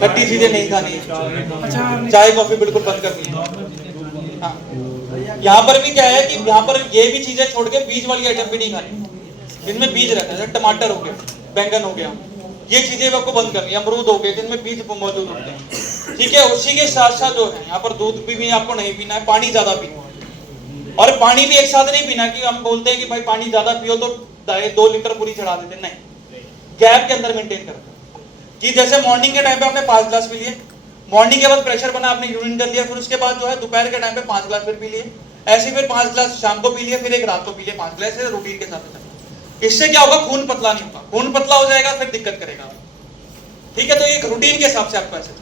खट्टी चीजें नहीं खानी, चाय कॉफी बिल्कुल बंद करनी है। हाँ। यहाँ पर भी क्या है कि यहाँ पर ये भी चीजें छोड़ के बीज वाली आइटम भी नहीं खानी, जिनमें बीज रहता है। जैसे टमाटर हो गया, बैंगन हो गया, ये चीजें आपको बंद करनी है। अमरूद हो गए जिनमें बीज मौजूद होते हैं। ठीक है। उसी के साथ साथ जो है यहाँ पर दूध भी आपको नहीं पीना है, पानी ज्यादा पीना। और पानी भी एक साथ नहीं पीना कि हम बोलते हैं कि भाई पानी ज्यादा पियो तो 2 लीटर पूरी चढ़ा देते, नहीं, गैप के अंदर मेंटेन करते कि जैसे मॉर्निंग के टाइम पे आपने 5 ग्लास पी लिए, मॉर्निंग के बाद प्रेशर बना, आपने यूरिन कर लिया, फिर उसके बाद जो है दोपहर के टाइम पे 5 ग्लास फिर पी लिए, ऐसे फिर 5 ग्लास शाम को पी लिए, फिर एक रात को पी लिए 5 ग्लास, रूटीन के साथ। इससे क्या होगा? खून पतला नहीं होगा। खून पतला हो जाएगा फिर दिक्कत करेगा। ठीक है। तो एक रूटीन के हिसाब से आपको ऐसे,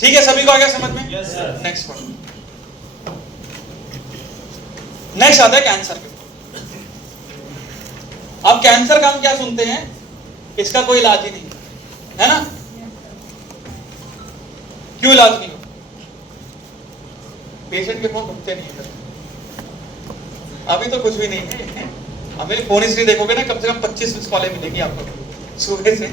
ठीक है। सभी को आ गया समझ में? नेक्स्ट पढ़ो। नेक्स्ट आता है कैंसर के। अब कैंसर का हम क्या सुनते हैं? इसका कोई इलाज ही नहीं है ना? क्यों इलाज नहीं हो? पेशेंट के फोन रुकते नहीं है। अभी तो कुछ भी नहीं है, हमें फोन इसलिए देखोगे ना, कम से कम 25 मिस कॉलें मिलेगी आपको सुबह से।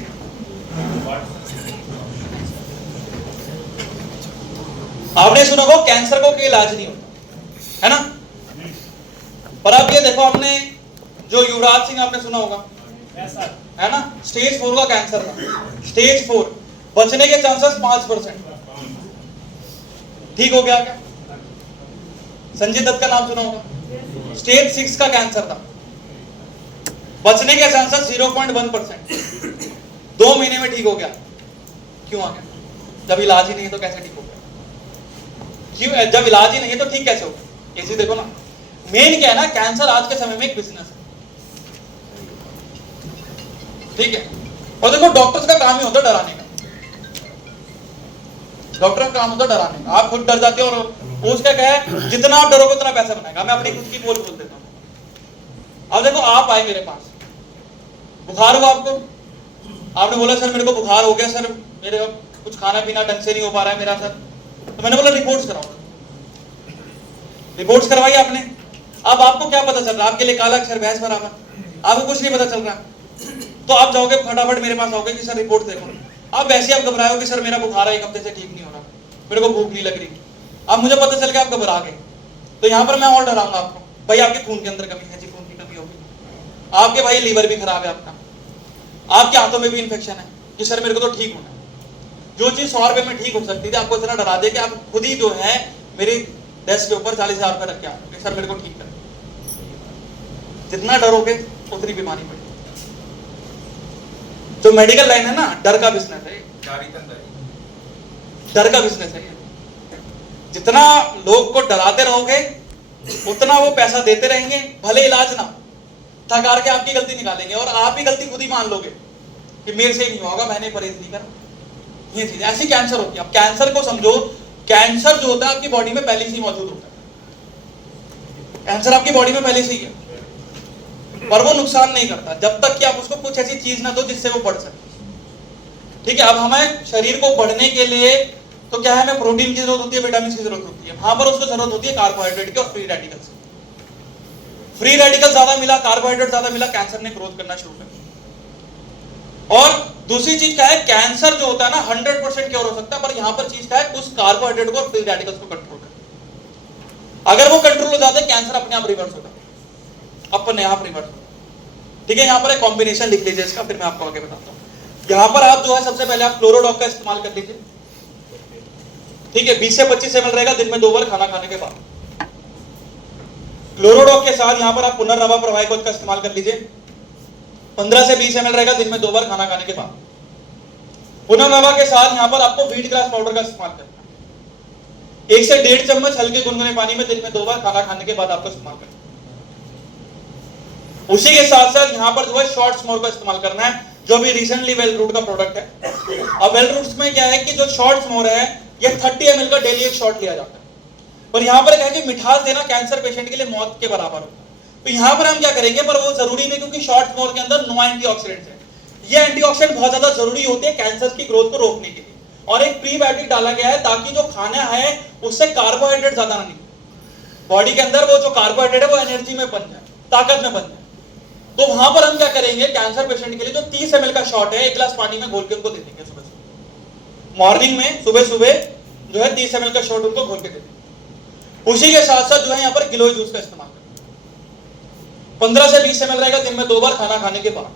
आपने सुना होगा कैंसर को कोई इलाज नहीं होता, है ना? पर आप ये देखो, आपने जो युवराज सिंह आपने सुना होगा, है ना? स्टेज 4 का कैंसर था। स्टेज 4 बचने के चांसेस 5%। ठीक हो गया क्या? संजय दत्त का नाम सुना होगा, स्टेज 6 का कैंसर था, बचने के चांसेस 0.1%। 2 महीने में ठीक हो गया। क्यों आ गया? जब इलाज ही नहीं है तो कैसे ठीक हो गया? क्यों? जब इलाज ही नहीं है तो ठीक कैसे हो गया? ये चीज देखो ना। मेन क्या है ना, कैंसर आज के समय में एक बिजनेस है। ठीक है। और देखो, डॉक्टर्स का काम ही होता है डराने का। डॉक्टर का काम होता है डराने का। आप खुद डर जाते हो और उसका क्या है, जितना आप डरोगे उतना पैसा बनाएगा। मैं अपनी खुद की बोल देता हूं। अब देखो, आप आए मेरे पास, बुखार हुआ आपको, आपने बोला सर मेरे को बुखार हो गया सर, मेरे कुछ खाना पीना ढंग से नहीं हो पा रहा है मेरा सर। तो मैंने बोला रिपोर्ट्स कराओ। रिपोर्ट्स करवाई आपने। अब आपको क्या पता चल रहा है? आपके लिए काला अक्षर भैंस बराबर, आपको कुछ नहीं पता चल रहा। तो आप जाओगे फटाफट मेरे पास आओगे कि सर रिपोर्ट देखो। आप वैसे आप घबराओगे कि सर मेरा बुखार है, 1 हफ्ते से ठीक नहीं हो रहा, मेरे को भूख नहीं लग रही। अब मुझे पता चल गया आप घबरा गए, तो यहाँ पर मैं और डराऊंगा आपको, भाई आपके खून के अंदर कमी है जी, खून की कमी होगी, आपके भाई लीवर भी खराब है आपका, आपके हाथों में भी इन्फेक्शन है कि सर मेरे को तो ठीक होना है। जो चीज 100 रुपए में ठीक हो सकती थी, आपको इतना डरा दे कि आप खुद ही जो है मेरी डेस्क के ऊपर 40,000 रुपए रख के आओगे सर मेरे को ठीक कर। जितना डरोगे उतनी बीमारी बढ़ेगी। जो मेडिकल लाइन है ना, डर का बिजनेस है, डर का बिजनेस है। जितना लोग को डराते रहोगे उतना वो पैसा देते रहेंगे, भले इलाज ना, थकार के आपकी गलती निकालेंगे और आप ही गलती खुद ही मान लोगे कि मेरे से ही नहीं होगा, मैंने परहेज नहीं करा। ये चीज ऐसी कैंसर होती है। अब कैंसर को समझो, कैंसर जो होता है आपकी बॉडी में पहले से ही मौजूद होता है। कैंसर आपकी बॉडी में पहले से ही है, पर वो नुकसान नहीं करता जब तक कि आप उसको कुछ ऐसी चीज ना दो जिससे वो बढ़ सके। ठीक है। अब हमें शरीर को बढ़ने के लिए तो क्या है, हमें प्रोटीन की जरूरत होती है, विटामिन की जरूरत होती है, वहां पर उसको जरूरत होती है कार्बोहाइड्रेट की और फ्री रेडिकल्स। फ्री रेडिकल ज्यादा मिला, कार्बोहाइड्रेट ज्यादा मिला, कैंसर ने ग्रोथ करना शुरू कर दिया। और दूसरी चीज क्या है, कैंसर जो होता है ना 100% क्योर हो सकता है, पर यहां पर चीज क्या है, उस कार्बोहाइड्रेट को और फ्री रेडिकल्स को कंट्रोल कर। अगर वो कंट्रोल हो जाते हैं, कैंसर अपने आप रिवर्स होता है, अपने आप रिवर्स होता है। ठीक है। यहां पर एक कॉम्बिनेशन लिख लीजिए इसका, फिर मैं आपको आगे बताता हूं। यहां पर आप जो है सबसे पहले आप क्लोरोडॉक का इस्तेमाल कर लीजिए। ठीक है। 20 से 25 ml रहेगा दिन में 2 बार खाना खाने के बाद। क्लोरोडॉक के साथ यहां पर आप पुनर्नवा प्रवाहिकोज का इस्तेमाल कर लीजिए। 15 से 20 ml रहेगा दिन में 2 बार खाना खाने के बाद। पुनर्नवा के साथ यहां पर आपको व्हीट ग्रास पाउडर का इस्तेमाल करना है। 1 से 1.5 चम्मच हल्के गुनगुने पानी में दिन में 2 बार खाना खाने के बाद आपको इस्तेमाल करना है। उसी के साथ साथ यहां पर जो है शॉर्ट स्मोर का इस्तेमाल करना है, जो भी रिसेंटली वेल रूट का प्रोडक्ट है। अब वेल रूट्स में क्या है कि जो शॉर्ट स्मोर है ये 30 ml का डेली एक शॉट लिया जाता है। और यहां पर क्या है कि मिठास देना कैंसर पेशेंट के लिए मौत के बराबर होता है। तो यहाँ पर हम क्या करेंगे, पर वो जरूरी नहीं क्योंकि शॉर्ट स्मॉल के अंदर नो एंटीऑक्सीडेंट्स है। ये एंटीऑक्सीडेंट बहुत ज्यादा जरूरी होते हैं कैंसर की ग्रोथ को रोकने के लिए, और एक प्रीबायोटिक डाला गया है ताकि जो खाना है उससे कार्बोहाइड्रेट ज्यादा ना निकले, बॉडी के अंदर वो जो कार्बोहाइड्रेट है वो एनर्जी में बन जाए, ताकत में बन जाए। तो वहां पर हम क्या करेंगे, कैंसर पेशेंट के लिए जो 30 ml का शॉट है 1 गिलास पानी में घोल के उनको दे देंगे सुबह सुबह, मॉर्निंग में सुबह सुबह जो है 30 ml का शॉट उनको घोल के दे देंगे। उसी के साथ साथ जो है यहाँ पर गिलोय जूस का इस्तेमाल करें, 15 से 20 ml रहेगा दिन में 2 बार खाना खाने के बाद।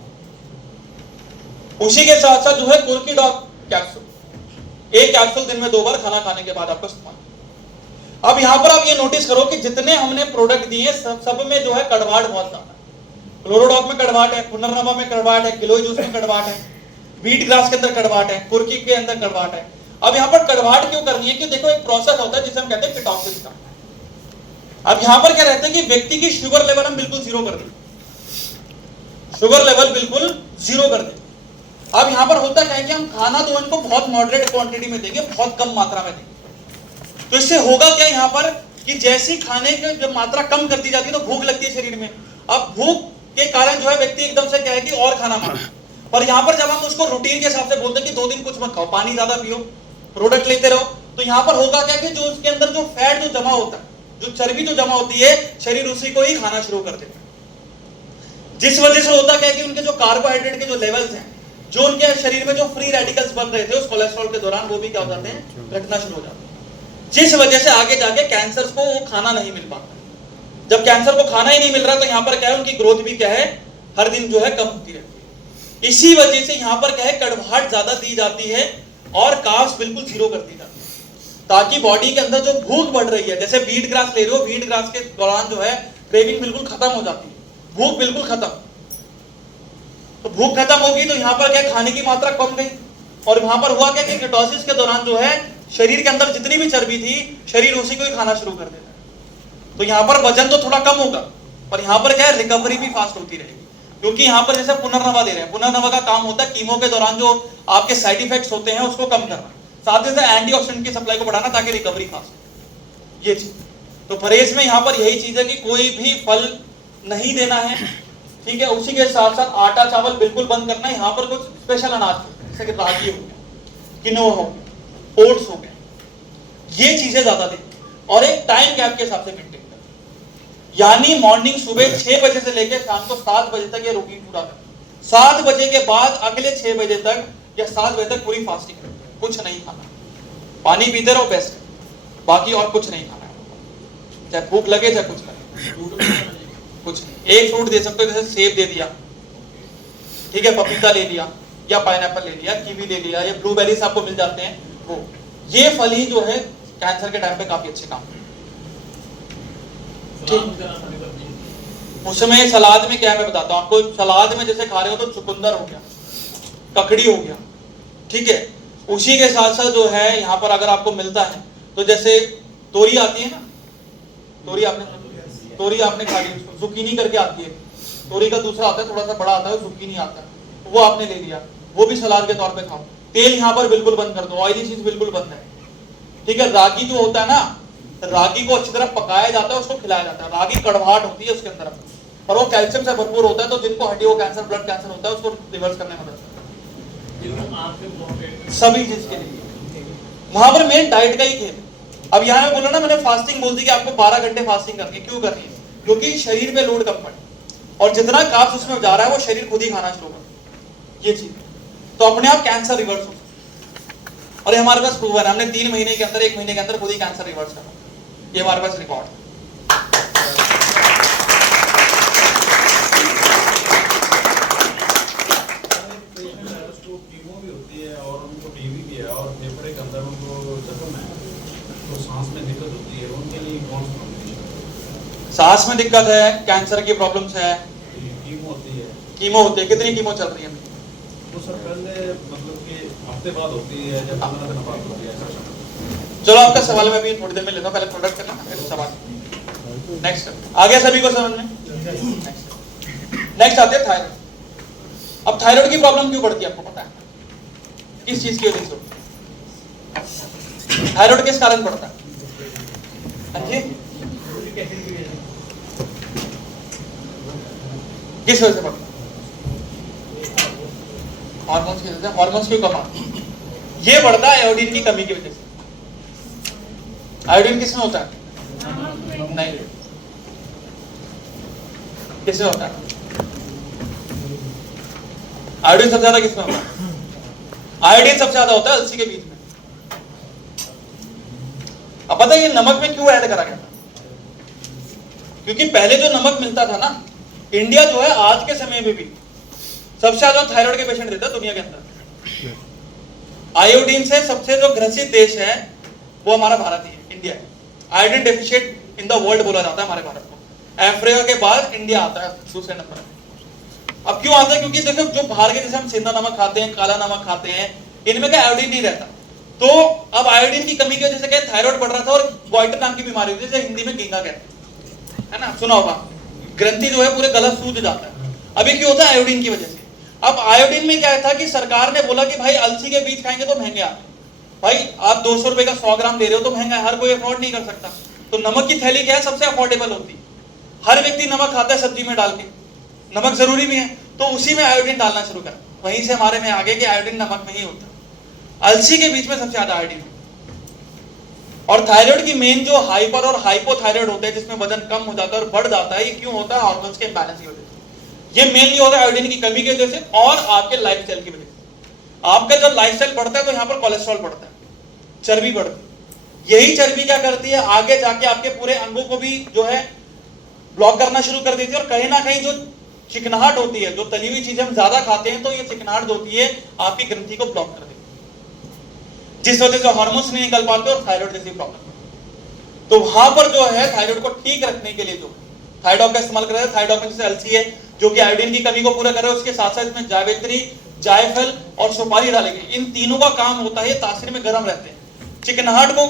उसी के साथ साथ जो है कुर्की डॉग कैप्सूल, 1 कैप्सूल दिन में 2 बार खाना खाने के बाद आपको इस्तेमाल। अब यहाँ पर आप ये नोटिस करो कि जितने हमने प्रोडक्ट दिए सब में जो है कड़वाहट बहुत ज्यादा है। क्लोरोडॉक में कड़वाहट है, पुनर्नवा में कड़वाहट है, गिलोय जूस में कड़वाहट है, व्हीट ग्रास के अंदर कड़वाहट है, कुर्की के अंदर कड़वाहट है। अब यहाँ पर कड़वाहट क्यों करनी है कि देखो एक प्रोसेस होता है जिसे हम कहते हैं कीटोसिस का। अब यहाँ पर क्या रहता है कि व्यक्ति की शुगर लेवल हम बिल्कुल जीरो कर दें, शुगर लेवल बिल्कुल जीरो कर दें। अब यहाँ पर होता क्या है कि हम खाना तो इनको बहुत मॉडरेट क्वांटिटी में देंगे, बहुत कम मात्रा में देंगे। तो इससे होगा क्या यहाँ पर कि जैसी खाने की जब मात्रा कम कर दी जाती है तो भूख लगती है शरीर में। अब भूख के कारण जो है व्यक्ति एकदम से क्या है कि और खाना मांगे, पर यहाँ पर जब हम उसको रूटीन के हिसाब से बोलते हैं कि 2 दिन कुछ मत खाओ, पानी ज्यादा पियो, प्रोडक्ट लेते रहो, तो यहाँ पर होगा क्या कि जो उसके अंदर जो फैट जो जमा होता है, जो चर्बी जो जमा होती है, शरीर उसी को ही खाना शुरू कर देता है। जिस वजह से होता क्या है कि उनके जो कार्बोहाइड्रेट के जो लेवल्स हैं, जो उनके शरीर में जो फ्री रेडिकल्स बन रहे थे उस कोलेस्ट्रॉल के दौरान, वो भी क्या हो जाते हैं, घटना शुरू हो जाते हैं। जिस वजह से आगे जाके कैंसर को वो खाना नहीं मिल पाता। जब कैंसर को खाना ही नहीं मिल रहा तो यहाँ पर क्या है, उनकी ग्रोथ भी क्या है, हर दिन जो है कम होती रहती है। इसी वजह से यहाँ पर क्या है, कड़वाहट ज्यादा दी जाती है और कार्ब्स बिल्कुल जीरो कर दी जाती है, ताकि बॉडी के अंदर जो भूख बढ़ रही है, जैसे व्हीट ग्रास ले रहे हो, व्हीट ग्रास के दौरान जो है क्रेविंग बिल्कुल खत्म हो जाती है, भूख बिल्कुल खत्म। तो भूख खत्म होगी तो यहाँ पर क्या, खाने की मात्रा कम गई, और वहां पर हुआ क्या कि कीटोसिस के दौरान जो है शरीर के अंदर जितनी भी चर्बी थी, शरीर उसी को ही खाना शुरू कर देता है। तो यहाँ पर वजन तो थोड़ा कम होगा, पर यहाँ पर क्या है, रिकवरी भी फास्ट होती रहेगी, क्योंकि यहाँ पर जैसे पुनर्नवा दे रहे हैं, पुनर्नवा का काम होता है कीमो के दौरान जो आपके साइड इफेक्ट्स होते हैं उसको कम करना, साथ ही साथ एंटीऑक्सीडेंट की सप्लाई को बढ़ाना ताकि रिकवरी फास्ट हो। ये चीज तो परहेज में यहाँ पर यही चीज है कि कोई भी फल नहीं देना है, ठीक है। उसी के साथ साथ आटा चावल बिल्कुल बंद करना है। यहाँ पर कुछ स्पेशल अनाज जैसे कि रागी हो गया, किनोआ हो गया, ओट्स हो गया, ये चीजें ज्यादा दें और एक टाइम गैप के हिसाब से मेंटेन करें, यानी मॉर्निंग सुबह 6 बजे से लेकर शाम को 7 बजे तक ये रूटीन पूरा करें। 7 बजे के बाद अगले 6 बजे तक या 7 बजे तक पूरी फास्टिंग करें, कुछ नहीं खाना, पानी पीते रहो बेस्ट है, बाकी और कुछ नहीं खाना है, चाहे भूख लगे चाहे कुछ लगे, कुछ नहीं। एक फ्रूट दे सकते हो, जैसे सेब दे दिया, ठीक है, पपीता ले लिया या पाइनएप्पल ले लिया, कीवी ले लिया, या ब्लूबेरीज आपको मिल जाते हैं, वो ये फल ही जो है कैंसर के टाइम पे काफी अच्छे काम है। उसमें सलाद में क्या है मैं बताता हूँ आपको। सलाद में जैसे खा रहे हो तो चुकंदर हो गया, ककड़ी हो गया, ठीक है। उसी के साथ साथ जो है यहाँ पर अगर आपको मिलता है तो जैसे तोरी आती है ना, तोरी आपने खा ली, जुकीनी करके आती है, तोरी का दूसरा आता है थोड़ा सा बड़ा आता है, जुकीनी आता है, वो आपने ले लिया, वो भी सलाद के तौर पे खाओ। तेल यहाँ पर बिल्कुल बंद कर दो, ऑयली चीज बिल्कुल बंद है, ठीक है। रागी जो होता है ना, रागी को अच्छी तरह पकाया जाता है, उसको खिलाया जाता है। रागी कड़वाहट होती है उसके अंदर, और वो कैल्शियम से भरपूर होता है, तो जिनको हड्डियों कैंसर, ब्लड कैंसर होता है उसको रिवर्स करने में मदद करता है, सभी चीज के लिए। वहां पर मेन डाइट का ही खेल। अब यहाँ मैं बोला ना, मैंने फास्टिंग बोल दी कि आपको 12 घंटे फास्टिंग करनी है। क्यों करनी है? क्योंकि शरीर पे लोड कम पड़े और जितना कार्ब्स उसमें जा रहा है वो शरीर खुद ही खाना शुरू कर, ये चीज तो अपने आप कैंसर रिवर्स हो। और ये हमारे पास प्रूवन है, हमने 3 महीने के अंदर, 1 महीने के अंदर खुद ही कैंसर रिवर्स करा, ये हमारे पास रिकॉर्ड है। कीमो भी होती है और उनको टीबी भी है और फेफड़े के अंदर उनको जख्म है, तो सांस में दिक्कत होती है, उनके लिए कौन सा कॉम्बिनेशन? सांस में दिक्कत है, कैंसर की प्रॉब्लम्स है, कीमो होती है। कीमो होती है। कितनी कीमो चल रही है? तो सर पहले मतलब कि हफ्ते बाद होती है या 15 दिन बाद होती है, ऐसा? चलो आपका सवाल मैं भी थोड़ी देर में लेता हूँ, पहले प्रोडक्ट करना फिर सवाल। नेक्स्ट आ गया सभी को समझ में? नेक्स्ट आते हैं थायराइड। अब थायराइड की प्रॉब्लम क्यों बढ़ती है आपको पता है? किस चीज की वजह से? थायराइड किस कारण बढ़ता है? किस वजह से बढ़ता है? हार्मोन्स की वजह से। हार्मोन्स क्यों कम आते हैं? ये बढ़ता है आयोडीन की कमी की वजह से। आयोडीन किसमें होता है? नहीं, किसमें होता है? आयोडीन सबसे ज्यादा किसमें होता है? आयोडीन सबसे ज्यादा होता है अलसी के बीज में। अब पता है ये नमक में क्यों ऐड करा गया था? क्योंकि पहले जो नमक मिलता था ना, इंडिया जो है आज के समय में भी सबसे ज्यादा थायराइड के पेशेंट देता है दुनिया के अंदर। आयोडीन से सबसे जो ग्रसित देश है वो हमारा भारत ही है, इंडिया है। Iodine deficient in the world बोला जाता है हमारे भारत को। अफ्रीका के बाद इंडिया आता है दूसरे नंबर पे। अब क्यों आता है? क्योंकि देखो जो बाहर के जैसे हम सेंधा नमक खाते हैं, काला नमक खाते हैं, इनमें क्या आयोडीन नहीं रहता। तो अब आयोडीन की कमी की वजह से क्या थायराइड बढ़ रहा था और गोइटर नाम की बीमारी होती है जिसे हिंदी में गींगा कहते हैं, है ना, सुना होगा। ग्रंथि जो है पूरे गला सूज जाता है। अभी क्यों होता है? आयोडीन की वजह से। अब आयोडीन में क्या था कि सरकार ने बोला कि भाई अलसी के बीज खाएंगे तो महंगे आते हैं। भाई आप 200 रुपए का 100 ग्राम दे रहे हो तो महंगा है, हर कोई अफोर्ड नहीं कर सकता। तो नमक की थैली क्या है? सबसे अफोर्डेबल होती है। हर व्यक्ति नमक खाता है सब्जी में डाल के, नमक जरूरी भी है, तो उसी में आयोडीन डालना शुरू करा। वहीं से हमारे में आगे कि आयोडीन नमक में ही होता है। अलसी के बीच में सबसे ज्यादा आयोडीन। और थायराइड की मेन जो हाइपर और हाइपोथायराइड होते हैं जिसमें वजन कम हो जाता है और बढ़ जाता है, ये क्यों होता है? हार्मोन्स के इंबैलेंस की वजह से। ये मेनली होता है आयोडीन की कमी की वजह से और आपके लाइफस्टाइल की वजह से। आपका जब लाइफस्टाइल बढ़ता है तो यहाँ पर कोलेस्ट्रॉल बढ़ता है, चर्बी बढ़ती है। यही चर्बी क्या करती है? आगे जाके आपके पूरे अंगों को भी जो है ब्लॉक करना शुरू कर देती है। और कहीं ना कहीं जो चिकनाहट होती है, जो तली हुई चीजें हम ज्यादा खाते हैं तो ये चिकनाहट जो होती है आपकी ग्रंथि को ब्लॉक कर देती है, जिस वजह से हार्मोन्स नहीं निकल पाते और थायराइड जैसी प्रॉब्लम। तो वहां पर जो है थायराइड को ठीक रखने के लिए जो थायराइड का इस्तेमाल कर रहे हैं, थायराइड में जैसे अलसी है जो कि आयोडीन की कमी को पूरा कर रहे हैं, उसके साथ साथ इसमें जावित्री, जायफल और सुपारी डालेंगे। इन तीनों का काम होता है तासीर में गर्म रहते हैं, चिकनाहट को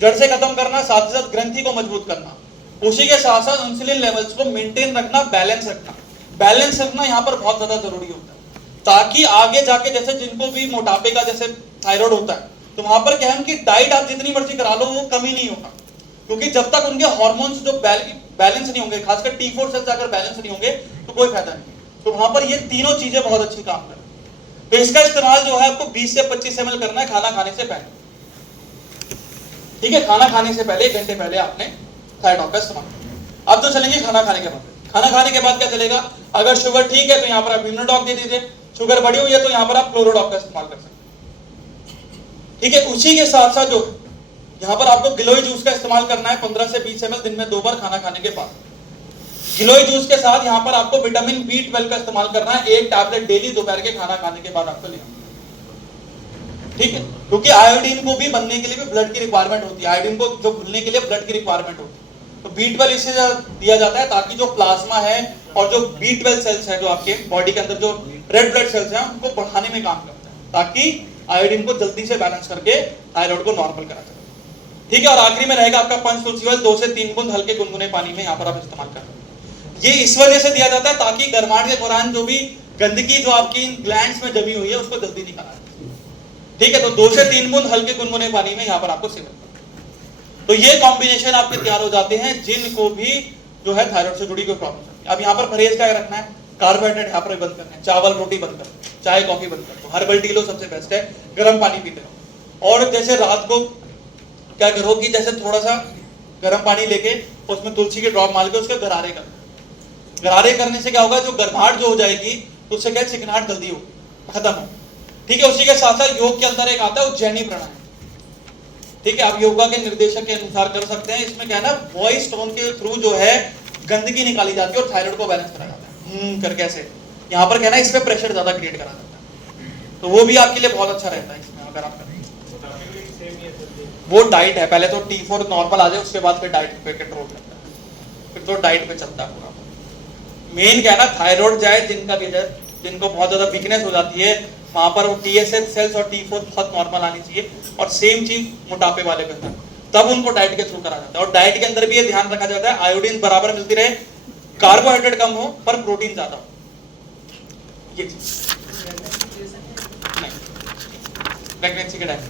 जड़ से खत्म करना, साथ ही साथ ग्रंथि को मजबूत करना, उसी के साथ साथ इंसुलिन लेवल्स को मेंटेन रखना, बैलेंस रखना। बैलेंस रखना यहाँ पर बहुत ज्यादा जरूरी होता है, ताकि आगे जाके जैसे जिनको भी मोटापे का जैसे थायराइड होता है तो वहां पर क्या है, उनकी डाइट आप जितनी मर्जी करा लो वो कमी नहीं होगा। क्योंकि जब तक उनके हार्मोन्स जो बैलेंस नहीं होंगे, खासकर T4 सेल्स अगर बैलेंस नहीं होंगे तो कोई फायदा नहीं। तो वहां पर ये तीनों चीजें बहुत अच्छी काम करें। तो इसका इस्तेमाल जो है आपको 20 से 25 ml करना है खाना खाने से पहले। ठीक है, खाना खाने से पहले 1 घंटे पहले आपने थायराइड का इस्तेमाल करना। अब तो चलेंगे खाना खाने के बाद। खाना खाने के बाद क्या चलेगा? अगर शुगर ठीक है तो यहाँ पर आप इम्यूनोडॉक दे दीजिए, शुगर बढ़ी हुई है तो यहाँ पर आप क्लोरोडॉक का इस्तेमाल कर सकते हैं। ठीक है, उसी के साथ साथ जो यहाँ पर आपको गिलोय जूस का इस्तेमाल करना है 15 से 20 ml दिन में 2 बार खाना खाने के बाद। गिलोय जूस के साथ यहाँ पर आपको विटामिन B12 का इस्तेमाल करना है, 1 टैबलेट डेली दोपहर के खाना खाने के बाद आपको लेना। ठीक है, क्योंकि आयोडीन को भी बनने के लिए भी ब्लड की रिक्वायरमेंट होती है, आयोडीन को जो घुलने के लिए ब्लड की रिक्वायरमेंट होती है। तो B12 इससे दिया जाता है ताकि जो प्लाज्मा है और जो B12 सेल्स है जो आपके बॉडी के अंदर जो रेड ब्लड सेल्स हैं उनको बढ़ाने में काम करता है, ताकि आयोडीन को जल्दी से बैलेंस करके थायराइड को नॉर्मल करा सके। ठीक है, और आखिरी में रहेगा आपका पंच तुलसी ऑयल, 2 से 3 बूंद हल्के गुनगुने पानी में यहाँ पर आप इस्तेमाल कर सकते हैं। ये इस वजह से दिया जाता है ताकि गर्माहट के दौरान जो भी गंदगी जो आपकी ग्लैंड्स में जमी हुई है उसको जल्दी निकाला जाए। ठीक है, तो 2 से 3 बूंद हल्के गुनगुने पानी में यहाँ पर आपको सेवन करना। तो ये कॉम्बिनेशन आपके तैयार हो जाते हैं जिनको भी जो है थायराइड से जुड़ी कोई प्रॉब्लम है। अब यहाँ पर परहेज क्या रखना है? कार्बोहाइड्रेट यहाँ पर बंद करना है, चावल रोटी बंद कर, चाय कॉफी बंद कर, हर्बल टी लो सबसे बेस्ट है, गर्म पानी पीते रहो। और जैसे रात को क्या करो कि जैसे थोड़ा सा गर्म पानी लेके उसमें तुलसी के ड्रॉप मार के उसके गरारे कर, गरारे करने से क्या होगा, जो गर्माहट जो हो जाएगी तो उससे क्या चिकनाहट जल्दी हो खत्म हो। ठीक है, उसी के साथ साथ योग के अंदर एक आता है उज्जैनी प्राणायाम। ठीक है, आप योगा के निर्देशक के अनुसार कर सकते हैं। इसमें क्या है ना, वॉइस टोन के थ्रू जो है गंदगी निकाली जाती है और थायराइड को बैलेंस करा जाता है करके ऐसे। यहाँ पर क्या है ना, इसमें प्रेशर ज्यादा क्रिएट करा जाता है, तो वो भी आपके लिए बहुत अच्छा रहता है इसमें अगर आप करें। वो डाइट है, पहले तो T4 नॉर्मल आ जाए उसके बाद फिर डाइट पे कंट्रोल करता है, फिर तो डाइट पे चलता है पूरा। मेन क्या है ना, थायराइड जाए जिनका भी है, जिनको बहुत ज्यादा वीकनेस हो जाती है वहां पर वो TSH सेल्स और T4 बहुत नॉर्मल आनी चाहिए। और सेम चीज मोटापे वाले के अंदर, तब उनको डाइट के थ्रू करा जाता है। और डाइट के अंदर भी ये ध्यान रखा जाता है आयोडीन बराबर मिलती रहे, कार्बोहाइड्रेट कम हो पर प्रोटीन ज्यादा हो। ये चीज प्रेगनेंसी के टाइम।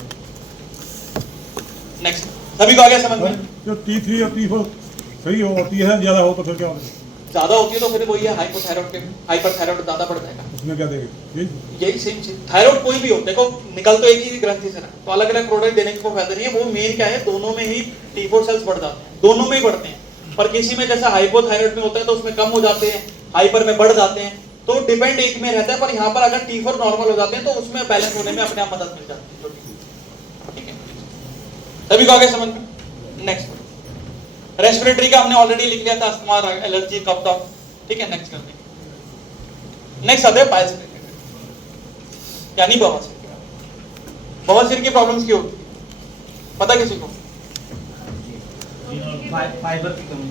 नेक्स्ट, सभी को आ गया समझ में? जो T3 और T4 सही हो और TSH ज्यादा हो तो फिर क्या होगा? ज्यादा होती है तो फिर वही है हाइपोथायराइड के हाइपरथायराइड ज्यादा बढ़ जाएगा। उसमें क्या देंगे? यही सेम चीज, थायराइड कोई भी हो, देखो निकल तो एक ही ग्रंथि से ना, तो अलग अलग प्रोडक्ट देने की कोई फायदा नहीं है। वो मेन क्या है, दोनों में ही T4 सेल्स बढ़ जाते हैं, दोनों में ही बढ़ते हैं, पर किसी में जैसा हाइपोथायराइड में होता है तो उसमें कम हो जाते हैं, हाइपर में बढ़ जाते हैं, तो डिपेंड एक में रहता है। पर यहाँ पर अगर T4 नॉर्मल हो जाते हैं तो उसमें बैलेंस होने में अपने आप मदद मिल जाती है। ठीक है, सभी को आगे समझ में। नेक्स्ट रेस्पिरेटरी का हमने ऑलरेडी लिख लिया था, अस्थमा, एलर्जी, कफ कफ। ठीक है, नेक्स्ट करते हैं। नेक्स्ट आते हैं पाइल्स यानी बवासीर। बवासीर की प्रॉब्लम्स क्यों होती है पता किसी को? फाइबर की कमी,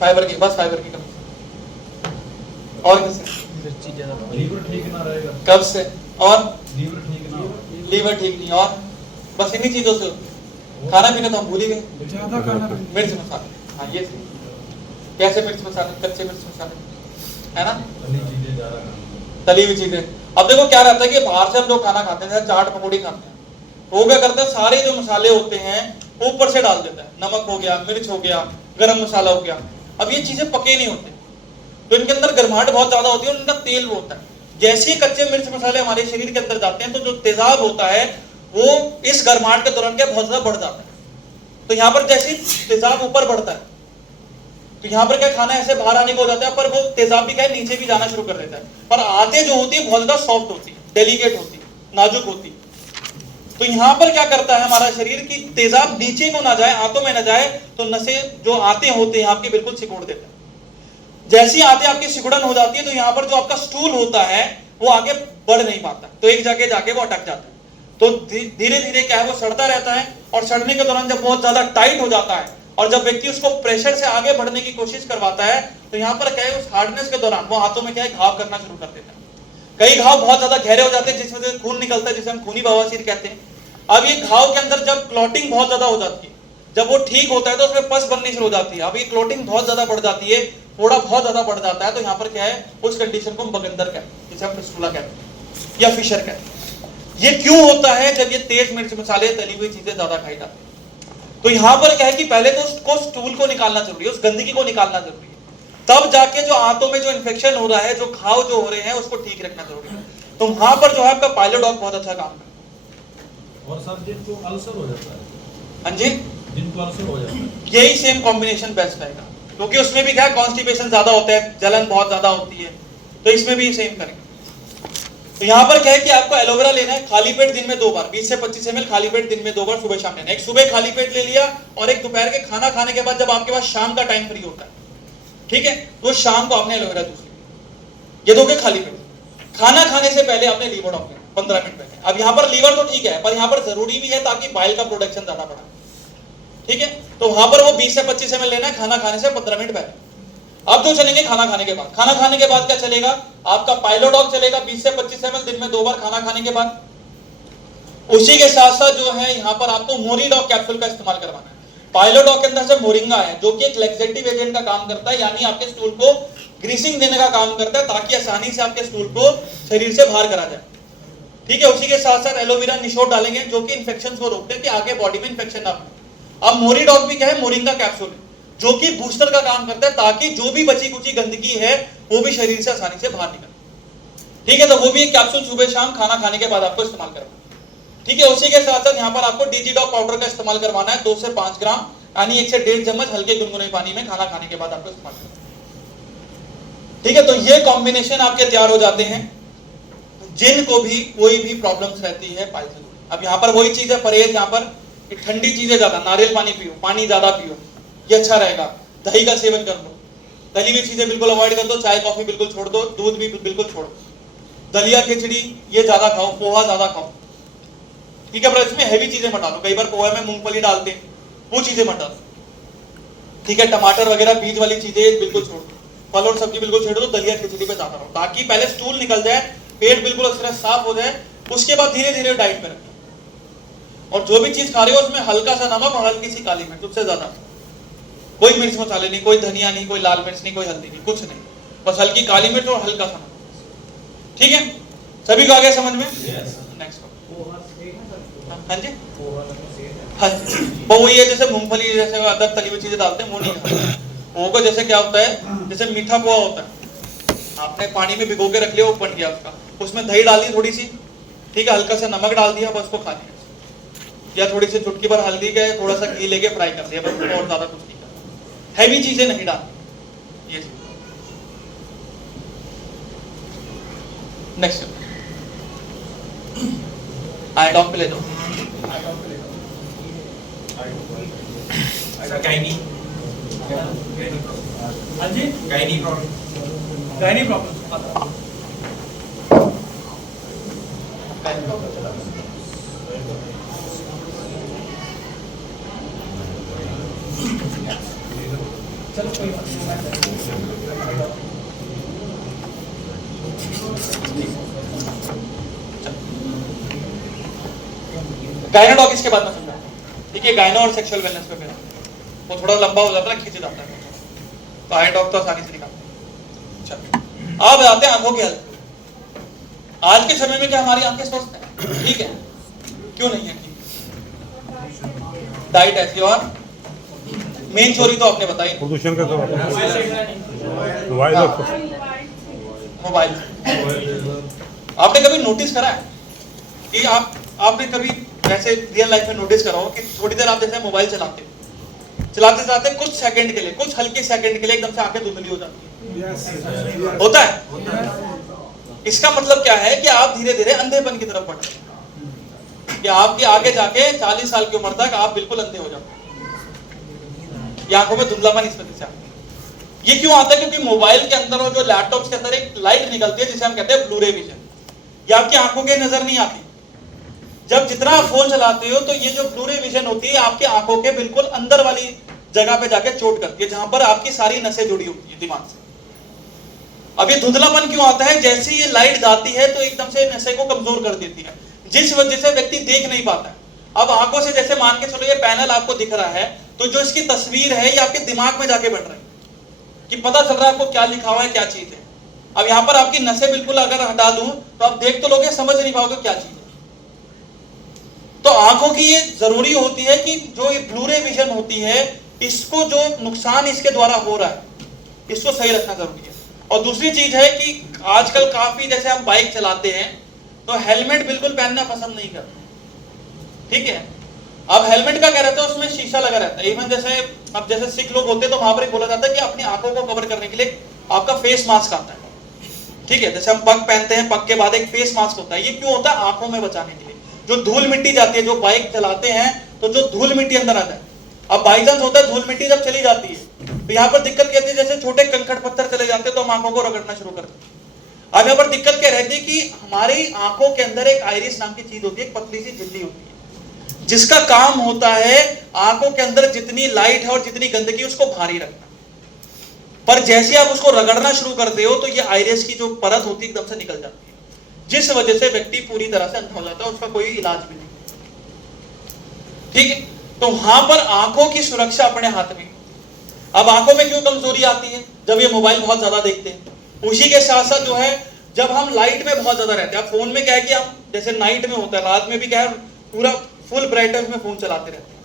फाइबर की, बस फाइबर की कमी। और किससे? लीवर ठीक ना रहेगा, कब से? और लीवर ठीक ना हो, लीवर ठीक नहीं, और बस इन्हीं चीजों से होती है। खाना पीना तो हम भूल ही गए, ज्यादा खाना मिर्च मसाले। हाँ ये सही। कैसे मिर्च मसाले? कच्चे मिर्च मसाले, है ना, तली चीजें ज्यादा खाना। तली हुई चीजें। अब देखो क्या रहता है कि बाहर से हम लोग खाना खाते हैं, चाट पकौड़ी खाते हैं, तो वो क्या करते हैं, सारे जो मसाले होते हैं वो ऊपर से डाल देता है, नमक हो गया, मिर्च हो गया, गरम मसाला हो गया। अब ये चीजें पके नहीं होते, तो इनके अंदर गर्माहट बहुत ज्यादा होती है और इनका तेल वो होता है। जैसे ही कच्चे मिर्च मसाले हमारे शरीर के अंदर जाते हैं तो जो तेजाब होता है वो इस गर्माहट के दौरान क्या बहुत ज्यादा बढ़ जाता है। तो यहाँ पर जैसे ही तेजाब ऊपर बढ़ता है तो यहाँ पर क्या खाना ऐसे बाहर आने को हो जाता है, पर वो तेजाब भी क्या है नीचे भी जाना शुरू कर देता है। पर आते जो होती है बहुत ज्यादा सॉफ्ट होती है, डेलिकेट होती है, नाजुक होती है। तो यहाँ पर क्या करता है हमारा शरीर की तेजाब नीचे को ना जाए, आंतों में ना जाए, तो नसे जो आते होते हैं आपके बिल्कुल सिकुड़ देता है। जैसे ही आते आपकी सिकुड़न हो जाती है तो यहाँ पर जो आपका स्टूल होता है वो आगे बढ़ नहीं पाता, तो एक जगह जाके वो अटक जाता है। तो धीरे धीरे क्या है वो सड़ता रहता है, और सड़ने के दौरान जब बहुत ज्यादा टाइट हो जाता है और जब व्यक्ति उसको प्रेशर से आगे बढ़ने की कोशिश करवाता है तो यहाँ पर क्या है उस हार्डनेस के दौरान वो हाथों में क्या है घाव करना शुरू कर देता है। कई घाव बहुत ज्यादा गहरे हो जाते हैं जिसमें से खून निकलता है, जिसे हम खूनी बवासीर कहते हैं। अब ये घाव के अंदर जब क्लॉटिंग बहुत ज्यादा हो जाती है, जब वो ठीक होता है तो उसमें पस बननी शुरू हो जाती है। अब ये क्लॉटिंग बहुत ज्यादा बढ़ जाती है, थोड़ा बहुत ज्यादा बढ़ जाता है, तो यहाँ पर क्या है उस कंडीशन को हम बगंदर कहते हैं, जिसे हम फिस्टुला कहते हैं या फिशर कहते हैं। ये क्यों होता है? जब ये तेज मिर्च मसाले तली हुई चीजें ज्यादा खाई जाती है। तो यहाँ पर क्या है कि पहले तो उसको स्टूल को निकालना जरूरी है, उस गंदगी को निकालना जरूरी है, तब जाके जो आंतों में जो इन्फेक्शन हो रहा है, जो घाव जो हो रहे हैं उसको ठीक रखना जरूरी है। तो वहां पर जो है आपका पायलोडॉग बहुत अच्छा काम करता है। और सर जिनको अल्सर हो जाता है, हाँ जी, जिनको अल्सर हो जाता है, यही सेम कॉम्बिनेशन बेस्ट रहेगा, क्योंकि उसमें भी क्या है कॉन्स्टिपेशन ज्यादा होता है, जलन बहुत ज्यादा होती है, तो इसमें भी सेम करेंगे। तो यहाँ पर क्या है कि आपको एलोवेरा लेना है खाली पेट दिन में 2 बार, 20 से 25 ml खाली पेट दिन में 2 बार सुबह शाम लेना है। एक सुबह खाली पेट ले लिया और एक दोपहर के खाना खाने के बाद जब आपके पास शाम का टाइम फ्री होता है, ठीक है, तो शाम को आपने एलोवेरा जूस लिया, ये दोगे खाली पेट। खाना खाने से पहले आपने लीवर ऑफ लेना 15 मिनट पहले। अब यहाँ पर लीवर तो ठीक है, पर यहाँ पर जरूरी भी है ताकि बाइल का प्रोडक्शन ज्यादा बढ़े, ठीक है। तो वहां पर वो 20 से 25 ml लेना है खाना खाने से 15 मिनट पहले। अब जो चलेंगे खाना खाने के बाद, खाना खाने के बाद क्या चलेगा आपका पायलोडॉग चलेगा 20 से 25 ml दिन में 2 बार खाना खाने के बाद। उसी के साथ साथ जो है यहाँ पर आपको मोरीडॉग कैप्सूल का इस्तेमाल करवाना है। पायलोडॉग के अंदर से मोरिंगा है जो कि एक लैक्सेटिव एजेंट का काम करता है, यानी आपके स्टूल को ग्रीसिंग देने का काम करता है ताकि आसानी से आपके स्टूल को शरीर से बाहर करा जाए, ठीक है। उसी के साथ साथ एलोवेरा निचोड़ डालेंगे जो कि इन्फेक्शन को रोकते हैं कि आगे बॉडी में इन्फेक्शन ना हो। अब मोरीडॉग भी क्या है, मोरिंगा कैप्सूल है जो कि बूस्टर का काम करता है ताकि जो भी बची कुची गंदगी है वो भी शरीर से आसानी से बाहर निकले, ठीक है। तो वो भी एक कैप्सूल सुबह शाम खाना खाने के बाद आपको इस्तेमाल करना, ठीक है। उसी के साथ साथ यहाँ पर आपको डिजीडॉग पाउडर का इस्तेमाल करवाना है 2 से 5 ग्राम, यानी 1 से 1.5 चम्मच हल्के गुनगुने पानी में खाना खाने के बाद आपको इस्तेमाल करना, ठीक है। तो ये कॉम्बिनेशन आपके तैयार हो जाते हैं जिनको भी कोई भी प्रॉब्लम्स रहती है पाइल्स। अब यहाँ पर वही चीज है परहेज, यहाँ पर ठंडी चीजें ज्यादा, नारियल पानी पियो, पानी ज्यादा पियो, ये अच्छा रहेगा। दही का सेवन कर लो, तली हुई चीजें बिल्कुल अवॉइड कर दो, चाय कॉफी बिल्कुल छोड़ दो, दूध भी बिल्कुल छोड़ दो, दलिया खिचड़ी ये ज्यादा खाओ, पोहा ज्यादा खाओ, ठीक है। पर इसमें हैवी चीजें मत डालो, कई बार पोहे में मूंगफली डालते हैं, वो चीजें मत डालो, ठीक है। टमाटर वगैरह बीज वाली चीजें बिल्कुल छोड़ दो, फल और सब्जी बिल्कुल छोड़ दो, दलिया खिचड़ी पे ज्यादा रहो ताकि पहले स्टूल निकल जाए, पेट बिल्कुल अच्छी तरह साफ हो जाए, उसके बाद धीरे धीरे डाइट में रखें। और जो भी चीज खा रहे हो उसमें हल्का सा नमक और हल्की सी काली मिर्च, उससे ज्यादा कोई मिर्च मसाले नहीं, कोई धनिया नहीं, कोई लाल मिर्च नहीं, कोई हल्दी नहीं, कुछ नहीं, बस हल्की काली मिर्च और हल्का सा नमक, ठीक है। सभी को आ गया समझ में? नेक्स्ट हाँ जी, हाँ वो वही है जैसे मूंगफली जैसे अदरक तली हुई चीजें डालते हैं वो नहीं खाते, पोहा जैसे क्या होता है, जैसे मीठा पोहा होता है, आपने पानी में भिगो के रख लिया, वो बन गया उसका, उसमें दही डाल दी थोड़ी सी, ठीक है, हल्का सा नमक डाल दिया, बस उसको खा लिया, या थोड़ी सी चुटकी भर हल्दी के थोड़ा सा घी लेके फ्राई कर दिया, बस और ज्यादा कुछ नहीं करना, हैवी चीजें नहीं डालनी। ये नेक्स्ट आइडॉक पे ले दो। गायनी हाँ जी, गायनी प्रॉब्लम गायनी प्रॉब्लम चलो कोई बात गायनोडॉक इसके बाद में समझा, ठीक है, गायनो और सेक्सुअल वेलनेस पे मेरा वो थोड़ा लंबा हो जाता है, खींच जाता है, तो आई डॉक तो आसानी से निकालते हैं। अच्छा, अब आते हैं आंखों के हल। आज के समय में क्या हमारी आंखें स्वस्थ हैं? ठीक है, क्यों नहीं है? डाइट ऐसी, और मेन चोरी तो आपने बताई, प्रदूषण का मोबाइल। आपने कभी नोटिस करा है कि आपने कभी वैसे रियल लाइफ में नोटिस करा हो कि थोड़ी देर आप जैसे मोबाइल चलाते चलाते कुछ सेकंड के लिए, कुछ हल्के सेकंड के लिए एकदम से आंखें धुंधली हो जाती है? होता है। इसका मतलब क्या है कि आप धीरे धीरे अंधेपन की तरफ बढ़ रहे हैं, कि आपके आगे जाके 40 साल की उम्र तक आप बिल्कुल अंधे हो जाते हैं, ये आंखों में धुंधलापन इस वजह से आता है। ये क्यों आता है? क्योंकि मोबाइल के अंदर और जो लैपटॉप के अंदर एक लाइट निकलती है जिसे हम कहते हैं ब्लू रे विजन, ये आपकी आंखों के नजर नहीं आती। जब जितना आप फोन चलाते हो तो ये जो ब्लू रे विजन होती है आपकी आंखों के बिल्कुल अंदर वाली जगह पे जाके चोट करती है, जहां पर आपकी सारी नसें जुड़ी होती है दिमाग से। अब ये धुंधलापन क्यों आता है? जैसे ये लाइट जाती है तो एकदम से नसें को कमजोर कर देती है, जिस वजह से व्यक्ति देख नहीं पाता है। अब आंखों से जैसे मान के चलो ये पैनल आपको दिख रहा है, तो जो इसकी तस्वीर है ये आपके दिमाग में जाके बन रही है कि पता चल रहा है आपको क्या लिखा हुआ है, क्या चीज है। अब यहां पर आपकी नसें बिल्कुल अगर हटा दूं तो आप देख तो लोगे, समझ नहीं पाओगे क्या चीज है। तो आंखों की ये जरूरी होती है कि जो ये ब्लू रे विजन होती है, इसको जो नुकसान इसके द्वारा हो रहा है इसको सही रखना जरूरी है। और दूसरी चीज है कि आजकल काफी जैसे हम बाइक चलाते हैं तो हेलमेट बिल्कुल पहनना पसंद नहीं करते, ठीक है। अब हेलमेट का क्या रहता है, उसमें शीशा लगा रहता है। इवन जैसे सिख लोग होते हैं तो वहां पर बोला जाता है कि अपनी आंखों को कवर करने के लिए आपका फेस मास्क आता है, ठीक है। जैसे हम पग पहनते हैं, पग के बाद एक फेस मास्क होता है। ये क्यों होता है? आंखों में बचाने के लिए। जो धूल मिट्टी जाती है, जो बाइक चलाते हैं तो जो धूल मिट्टी अंदर आता है, अब बाई चांस होता है धूल मिट्टी जब चली जाती है तो यहाँ पर दिक्कत क्या होती है, जैसे छोटे कंकड़ पत्थर चले जाते हैं तो हम आंखों को रगड़ना शुरू करते हैं। अब यहाँ पर दिक्कत क्या रहती है कि हमारी आंखों के अंदर एक आइरिस नाम की चीज होती है, एक पतली सी झिल्ली होती है, जिसका काम होता है आंखों के अंदर जितनी लाइट है और जितनी गंदगी उसको भारी रखना। पर जैसे आप उसको रगड़ना शुरू करते हो तो ये आइरिस की जो परत होती है एकदम से निकल जाती है, जिस वजह से व्यक्ति पूरी तरह से अंधा हो जाता है, उसका कोई इलाज भी नहीं, ठीक है। तो वहां पर आंखों की सुरक्षा अपने हाथ में। अब आंखों में क्यों कमजोरी आती है? जब ये मोबाइल बहुत ज्यादा देखते हैं। उसी के साथ साथ जो है जब हम लाइट में बहुत ज्यादा रहते हैं, फोन में क्या है कि हम जैसे नाइट में होता है, रात में भी क्या है पूरा फुल ब्राइटनेस में फोन चलाते रहते हैं।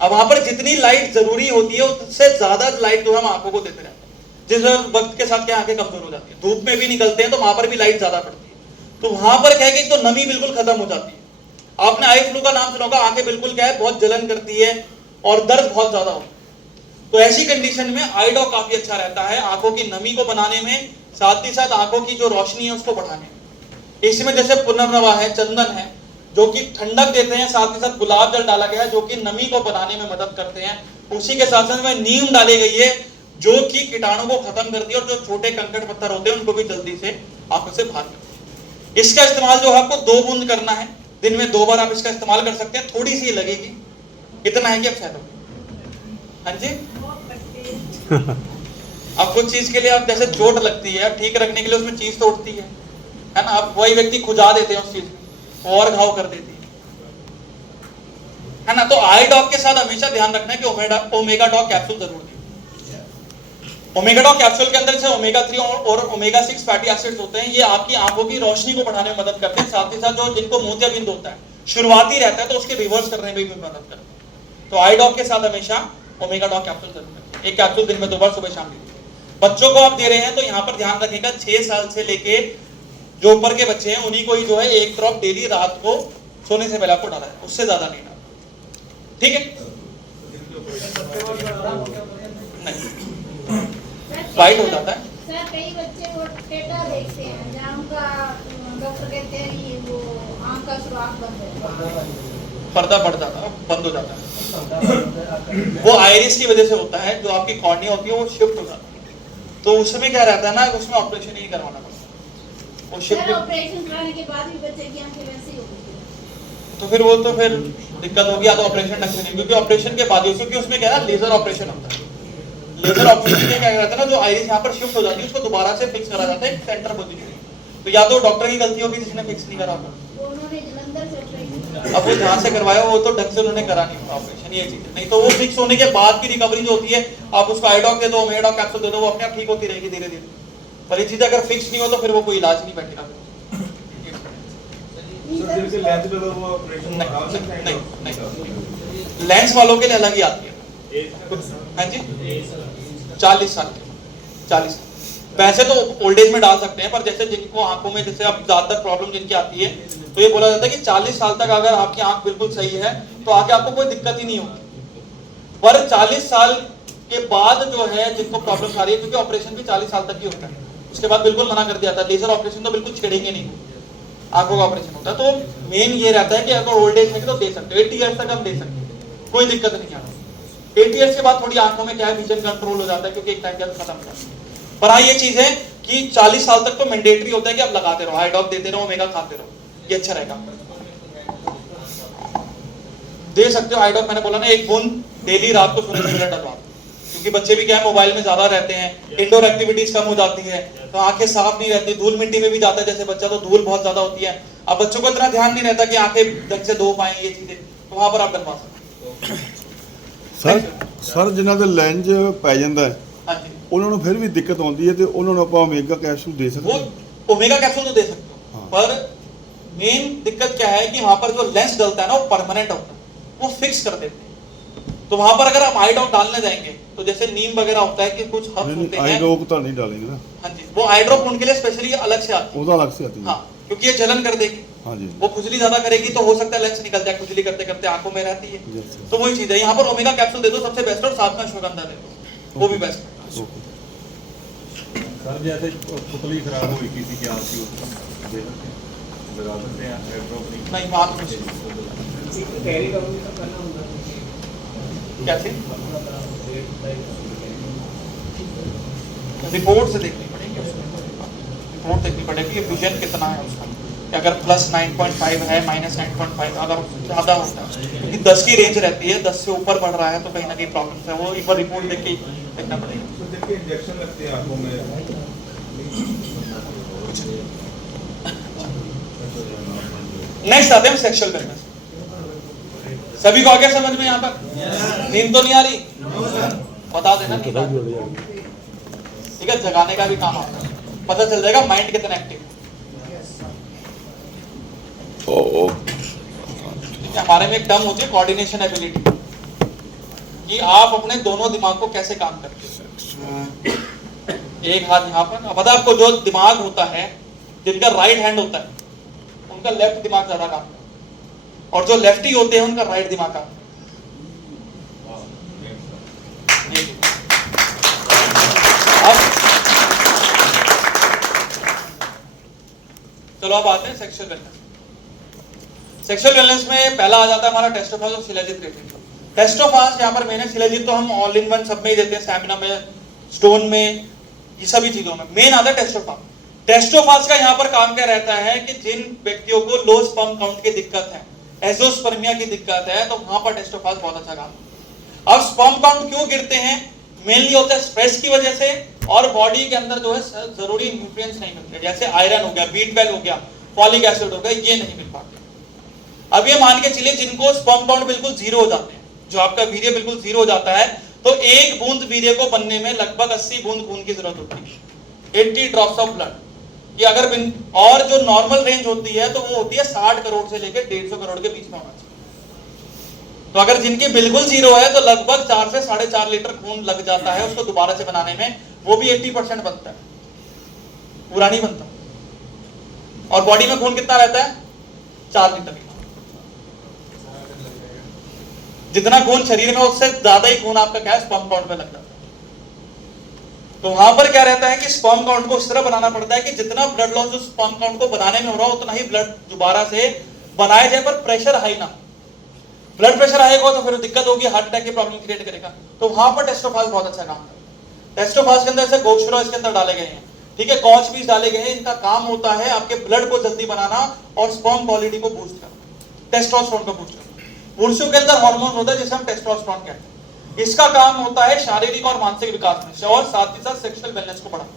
अब वहां पर जितनी लाइट जरूरी होती है उससे ज्यादा लाइट जो हम आंखों को देते रहते हैं, जिस वक्त के साथ क्या आंखें कमजोर हो जाती है। धूप में भी निकलते हैं तो वहां पर भी लाइट ज्यादा पड़ती है, तो वहां पर क्या है कि तो नमी बिल्कुल खत्म हो जाती है। आपने आई फ्लू का नाम सुना होगा, आंखें बिल्कुल क्या है बहुत जलन करती है और दर्द बहुत ज्यादा होता है। तो ऐसी कंडीशन में आई डॉक काफी अच्छा रहता है आंखों की नमी को बनाने में, साथ ही साथ आंखों की जो रोशनी है उसको बढ़ाने में। इसमें जैसे पुनर्नवा है, चंदन है जो कि ठंडक देते हैं, साथ ही साथ गुलाब जल डाला गया है जो कि नमी को बनाने में मदद करते हैं। उसी के साथ साथ में नीम डाली गई है जो कि कीटाणु को खत्म करती है और जो छोटे कंकड़ पत्थर होते हैं उनको भी जल्दी से आंखों से बाहर करती है। इसका इस्तेमाल जो है आपको 2 बूंद करना है, दिन में 2 बार आप इसका इस्तेमाल कर सकते हैं। थोड़ी सी लगेगी, इतना है कि आप शायद, हाँ जी। अब कुछ चीज के लिए आप जैसे चोट लगती है, ठीक रखने के लिए उसमें चीज तो उठती है ना। आप वही व्यक्ति खुजा देते हैं उस चीज को और घाव कर देती है ना। तो आई डॉक के साथ हमेशा ध्यान रखना है कि ओमेगा डॉक कैप्सूल जरूर दें। ओमेगा डॉक कैप्सूल के अंदर से ओमेगा 3 और ओमेगा 6 फैटी एसिड्स होते हैं। ये आपकी आंखों की रोशनी को बढ़ाने में मदद करते हैं, साथ ही साथ जो जिनको मोतियाबिंद होता है शुरुआती रहता है तो उसके रिवर्स करने में भी मदद करते हैं। तो आई डॉक के साथ हमेशा ओमेगा डॉक कैप्सूल जरूर रखें। एक कैप्सूल दिन में 2 बार सुबह शाम लीजिए। बच्चों को आप दे रहे हैं तो यहाँ पर ध्यान रखिएगा 6 साल से लेके जो ऊपर के बच्चे हैं उन्हीं को ही जो है 1 ड्रॉप डेली रात को सोने से पहले आपको डाला है, उससे ज्यादा नहीं डाला। ठीक है, नहीं वाइट हो जाता है सर। कई बच्चे वो टेटा देखते हैं जहाँ उनका डॉक्टर कहते हैं ये वो आँख का सुराख बंद है, पर्दा पड़ जाता है, बंद हो जाता है। वो आयरिस की वजह से होता है, जो आपकी कॉर्निया होती है वो शिफ्ट हो जाती है। तो उसमें क्या रहता है ना, उसमें ऑपरेशन ही करवाना पड़ता है। वो शिफ्ट ऑपरेशन कराने के बाद भी बच्चे की आंखें वैसी हो गई तो फिर वो तो फिर दिक्कत होगी, या तो ऑपरेशन ढंग से नहीं, क्योंकि ऑपरेशन के बाद ही, क्योंकि उसमें क्या है ना लेजर ऑपरेशन होता है। लेजर ऑपरेशन में क्या रहता है ना, जो आइरिस यहाँ पर शिफ्ट हो जाती है उसको दोबारा से फिक्स करा जाता है सेंटर पोजीशन। तो या तो डॉक्टर की गलती होगी जिसने फिक्स नहीं करा होगा, उन्होंने जलंधर से ऑपरेशन अब वो जहाँ से करवाया वो तो ढंग से उन्होंने करा नहीं होगा ऑपरेशन, ये चीज। नहीं तो वो फिक्स होने के बाद की रिकवरी जो होती है, आप उसको आईडॉक दे दो, ओमेडॉक कैप्सूल दे दो, वो अपने आप ठीक होती रहेगी धीरे धीरे। पर ये चीज अगर फिक्स नहीं हो तो फिर वो कोई इलाज नहीं बैठेगा। नहीं, लेंस वालों के लिए अलग ही आती है। हाँ जी, 40 साल। वैसे तो ओल्ड एज में डाल सकते हैं, पर जैसे जिनको आंखों में जैसे अब ज्यादातर प्रॉब्लम जिनकी आती है, तो ये बोला जाता है कि 40 साल तक अगर आपकी आंख बिल्कुल सही है तो आगे आपको कोई दिक्कत ही नहीं होगी। पर 40 साल के बाद जो है जिनको प्रॉब्लम आ रही है, क्योंकि ऑपरेशन भी 40 साल तक ही होता है, उसके बाद बिल्कुल मना कर दिया था। लेजर ऑपरेशन तो बिल्कुल छेड़ेंगे नहीं, आंखों का ऑपरेशन होता है। तो मेन ये रहता है कि अगर ओल्ड एज में तो दे सकते हो, 80 ईयर्स तक हम दे सकते हैं, कोई दिक्कत नहीं आ रहा। 80 ईयर्स के बाद थोड़ी आंखों में क्या है, विजन कंट्रोल हो जाता है, क्योंकि एक टाइम के बाद खत्म हो जाता है। पर हाँ ये चीज है कि 40 साल तक तो मैंडेटरी होता है कि आप लगाते रहो, आईडॉक देते रहो, ओमेगा खाते रहो, ये अच्छा रहेगा। दे सकते हो आईडॉक, मैंने बोला ना 1 बूंद डेली रात को सोने से पहले डलवा, क्योंकि बच्चे भी क्या है मोबाइल में ज्यादा रहते हैं, इंडोर एक्टिविटीज कम हो जाती है, तो आंखें साफ नहीं रहती, धूल मिट्टी में भी जाता है जैसे बच्चा, तो धूल बहुत ज्यादा होती है। अब बच्चों को इतना ध्यान नहीं रहता कि आंखें ढंग से धो पाए ये चीजें, तो वहां पर आप डलवा सकते हो। ਸਰ ਜਿਨ੍ਹਾਂ ਦੇ ਲੈਂਜ ਪੈ ਜਾਂਦਾ ਹੈ हाँ जी, ਉਹਨਾਂ ਨੂੰ ਫਿਰ ਵੀ ਦਿੱਕਤ ਆਉਂਦੀ ਹੈ ਤੇ ਉਹਨਾਂ ਨੂੰ ਆਪਾਂ ਓਮੇਗਾ ਕੈਪਸੂਲ ਦੇ ਸਕਦੇ वो ਹਾਂ। ओमेगा कैप्सूल तो दे सकते हो, हाँ। पर मेन दिक्कत क्या है कि वहां पर जो लेंस डलता है ना वो परमानेंट होता है, वो फिक्स कर देते हैं। तो वहां पर अगर आप आईडॉक डालने जाएंगे तो जैसे नीम वगैरह होता है कि कुछ हर्ब्स होते आई हैं, रोक तो नहीं डालेंगे ना, हाँ जी, वो आई ड्रॉप उनके लिए स्पेशली अलग से आती है। ਉਹਦਾ अलग से आती है। हाँ, क्योंकि ये जलन कर देगी, हाँ जी, वो खुजली ज्यादा करेगी, तो हो सकता है लेंस निकल जाए, खुजली करते करते आंखों में रहती है। Yes, sir. तो वही चीज है, यहाँ पर ओमेगा कैप्सूल दे दो सबसे बेस्ट, और साथ में अश्वगंधा दे दो, वो भी बेस्ट है। ओके। सर जैसे पुतली खराब हुई किसी की आंख की, उसको दे सकते हैं, लगा सकते हैं हेड ड्रॉप नहीं। नहीं वहां तो कुछ क्या थी, रिपोर्ट से देखनी पड़ेगी, रिपोर्ट देखनी पड़ेगी विजन कितना है उसका, कि अगर प्लस 9.5 है, माइनस 9.5, अगर ज्यादा होता है, क्योंकि 10 की रेंज रहती है, 10 से ऊपर बढ़ रहा है तो कहीं ना कहीं प्रॉब्लम है, वो एक बार रिपोर्ट देख के देखना पड़ेगा। तो देखिए इंजेक्शन लगते हैं आंखों में, नेक्स्ट आते हैं सेक्सुअल वेलनेस। सभी को आ गया समझ में? यहाँ पर नींद तो नहीं आ रही, बता देना नींद आ रही। ठीक है, जगाने का भी काम आता है, पता चल जाएगा माइंड कितना एक्टिव है। ठीक है, हमारे में एक टर्म होती है कोऑर्डिनेशन एबिलिटी, कि आप अपने दोनों दिमाग को कैसे काम करते हैं। एक हाथ यहाँ पर, अब आपको जो दिमाग होता है, जिनका राइट हैंड होता है उनका लेफ्ट दिमाग ज्यादा काम करता है, और जो लेफ्टी होते हैं उनका राइट दिमाग काम करता है। अब चलो अब आते हैं सेक्सुअल वेलनेस। सेक्सुअल वेलनेस में पहला आ जाता है हमारा टेस्टोफास और शिलाजीत रेटिंग। टेस्टोफास यहाँ पर मैंने, शिलाजीत तो हम ऑल इन वन सब में ही देते हैं, स्टैमिना में, स्टोन में, ये सभी चीजों में। मेन आता है टेस्टोफास। टेस्टोफास का यहाँ पर काम क्या रहता है कि जिन व्यक्तियों को लो स्पर्म काउंट की दिक्कत है, एजोस्पर्मिया की दिक्कत है, तो वहां पर टेस्टोफास बहुत अच्छा काम। अब स्पर्म काउंट क्यों गिरते हैं? मेनली होता है स्ट्रेस की वजह से, और बॉडी के अंदर जो है जरूरी न्यूट्रिएंट्स नहीं मिलते, जैसे आयरन हो गया, B12 हो गया, फॉलिक एसिड हो गया, ये नहीं मिल पाते। अब ये मान के चलिए जिनको स्पर्म काउंट बिल्कुल जीरो हो जाते हैं, जो आपका वीर्य बिल्कुल जीरो हो जाता है, तो 1 बूंद वीर्य को बनने में लगभग 80 बूंद खून की जरूरत होती है, 80 ड्रॉप्स ऑफ ब्लड। ये अगर और जो नॉर्मल रेंज होती है तो वो होती है 60 करोड़ से लेकर 150 करोड़ के बीच में होना चाहिए। तो अगर जिनकी बिल्कुल जीरो है तो लगभग 4 से 4.5 लीटर खून लग जाता है उसको दोबारा से बनाने में, वो भी 80% बनता है, पूरा नहीं बनता। और बॉडी में खून कितना रहता है? 4 लीटर। जितना खून शरीर में उससे ज्यादा ही खून आपका क्या है, स्पर्म काउंट में लग जाता है। तो वहां पर क्या रहता है कि स्पर्म काउंट को इस तरह बनाना पड़ता है कि जितना ब्लड लॉस उस स्पर्म काउंट को बनाने में हो रहा हो उतना ही ब्लड दोबारा से बनाया जाए, पर प्रेशर हाई ना। ब्लड प्रेशर हाई हो तो फिर दिक्कत होगी, हार्ट अटैक की प्रॉब्लम क्रिएट करेगा। तो वहां पर टेस्टोफास बहुत अच्छा काम करता है। टेस्टोफास के अंदर से गोश्रो इसके अंदर डाले गए हैं, ठीक है, कॉच पीस डाले गए हैं। इनका काम होता है आपके ब्लड को जल्दी बनाना और स्पर्म क्वालिटी को बूस्ट करना, टेस्टोस्टेरोन को बूस्ट करना। पुरुषों के अंदर हार्मोन होता है जिसे हम टेस्टोस्टेरोन कहते हैं। इसका काम होता है शारीरिक और मानसिक विकास में और साथ ही साथ सेक्सुअल बैलेंस को बढ़ाना।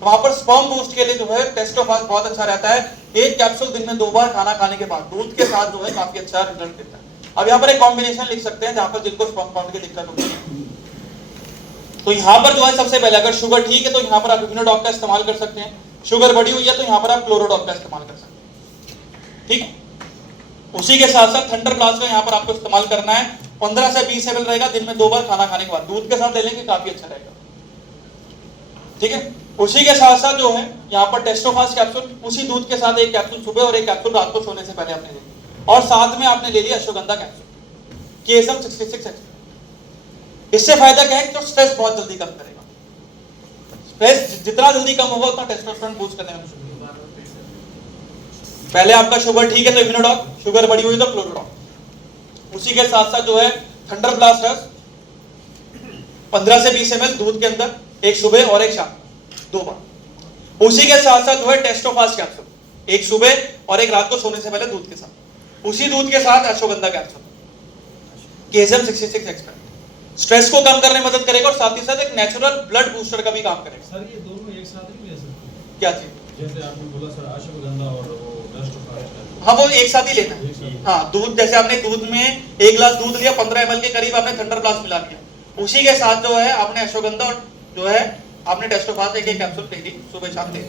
तो वहां पर स्पर्म बूस्ट के लिए जो है टेस्टोफास बहुत अच्छा रहता है। एक कैप्सूल दिन में 2 बार खाना खाने के बाद दूध के साथ जो है काफी अच्छा रिजल्ट देता है। अब यहाँ पर एक कॉम्बिनेशन लिख सकते हैं जहां पर जिनको स्पर्म काउंट की दिक्कत होती है। तो यहाँ पर जो है सबसे पहले अगर शुगर ठीक है तो यहाँ पर आप इम्यूनोडॉक का इस्तेमाल कर सकते हैं। शुगर बढ़ी हुई है तो यहाँ पर आप क्लोरोडॉक का इस्तेमाल कर सकते हैं, ठीक है। उसी के साथ साथ थंडर ब्लास्ट का यहाँ पर आपको इस्तेमाल करना है। 15 से 20 ml रहेगा, दिन में 2 बार खाना खाने के बाद दूध के साथ ले लेंगे, काफी अच्छा रहेगा, ठीक है। उसी के साथ साथ जो है यहाँ पर टेस्टोफास कैप्सूल, उसी दूध के साथ एक कैप्सूल सुबह और एक कैप्सूल रात को सोने से पहले आपने ले लिया। और साथ में आपने ले लिया अश्वगंधा कैप्सूल KSM 66X। इससे फायदा क्या है कि तो स्ट्रेस बहुत जल्दी कम करेगा। स्ट्रेस जितना जल्दी कम होगा उतना टेस्टोस्टेरोन बूस्ट करने में। पहले आपका शुगर ठीक है तो इम्यूनोडॉक, शुगर बढ़ी हुई तो क्लोरोडॉक। उसी के साथ साथ जो है थंडर ब्लास्ट रस 15 से 20 ml दूध के अंदर, एक सुबह और एक शाम 2 बार। उसी के साथ साथ जो है टेस्टोफास कैप्सूल, एक सुबह और एक रात को सोने से पहले दूध के साथ। उसी दूध के साथ ashwagandha capsule KSM 66X। Stress को कम करने में मदद करेगा और साथ ही साथ एक नेचुरल ब्लड बूस्टर का भी काम करेगा। सर ये दोनों एक साथ नहीं ले सकते? क्या चीज? जैसे आपने बोला सर अश्वगंधा और वो टेस्टोफास। हाँ वो एक साथ ही लेना है। हाँ दूध, जैसे आपने दूध में 1 गिलास दूध लिया, 15 ml के करीब आपने थंडर ब्लास्ट मिला दिया। उसी के साथ जो है आपने अश्वगंधा और जो है आपने टेस्टोफास एक कैप्सूल ले ली, सुबह शाम ले,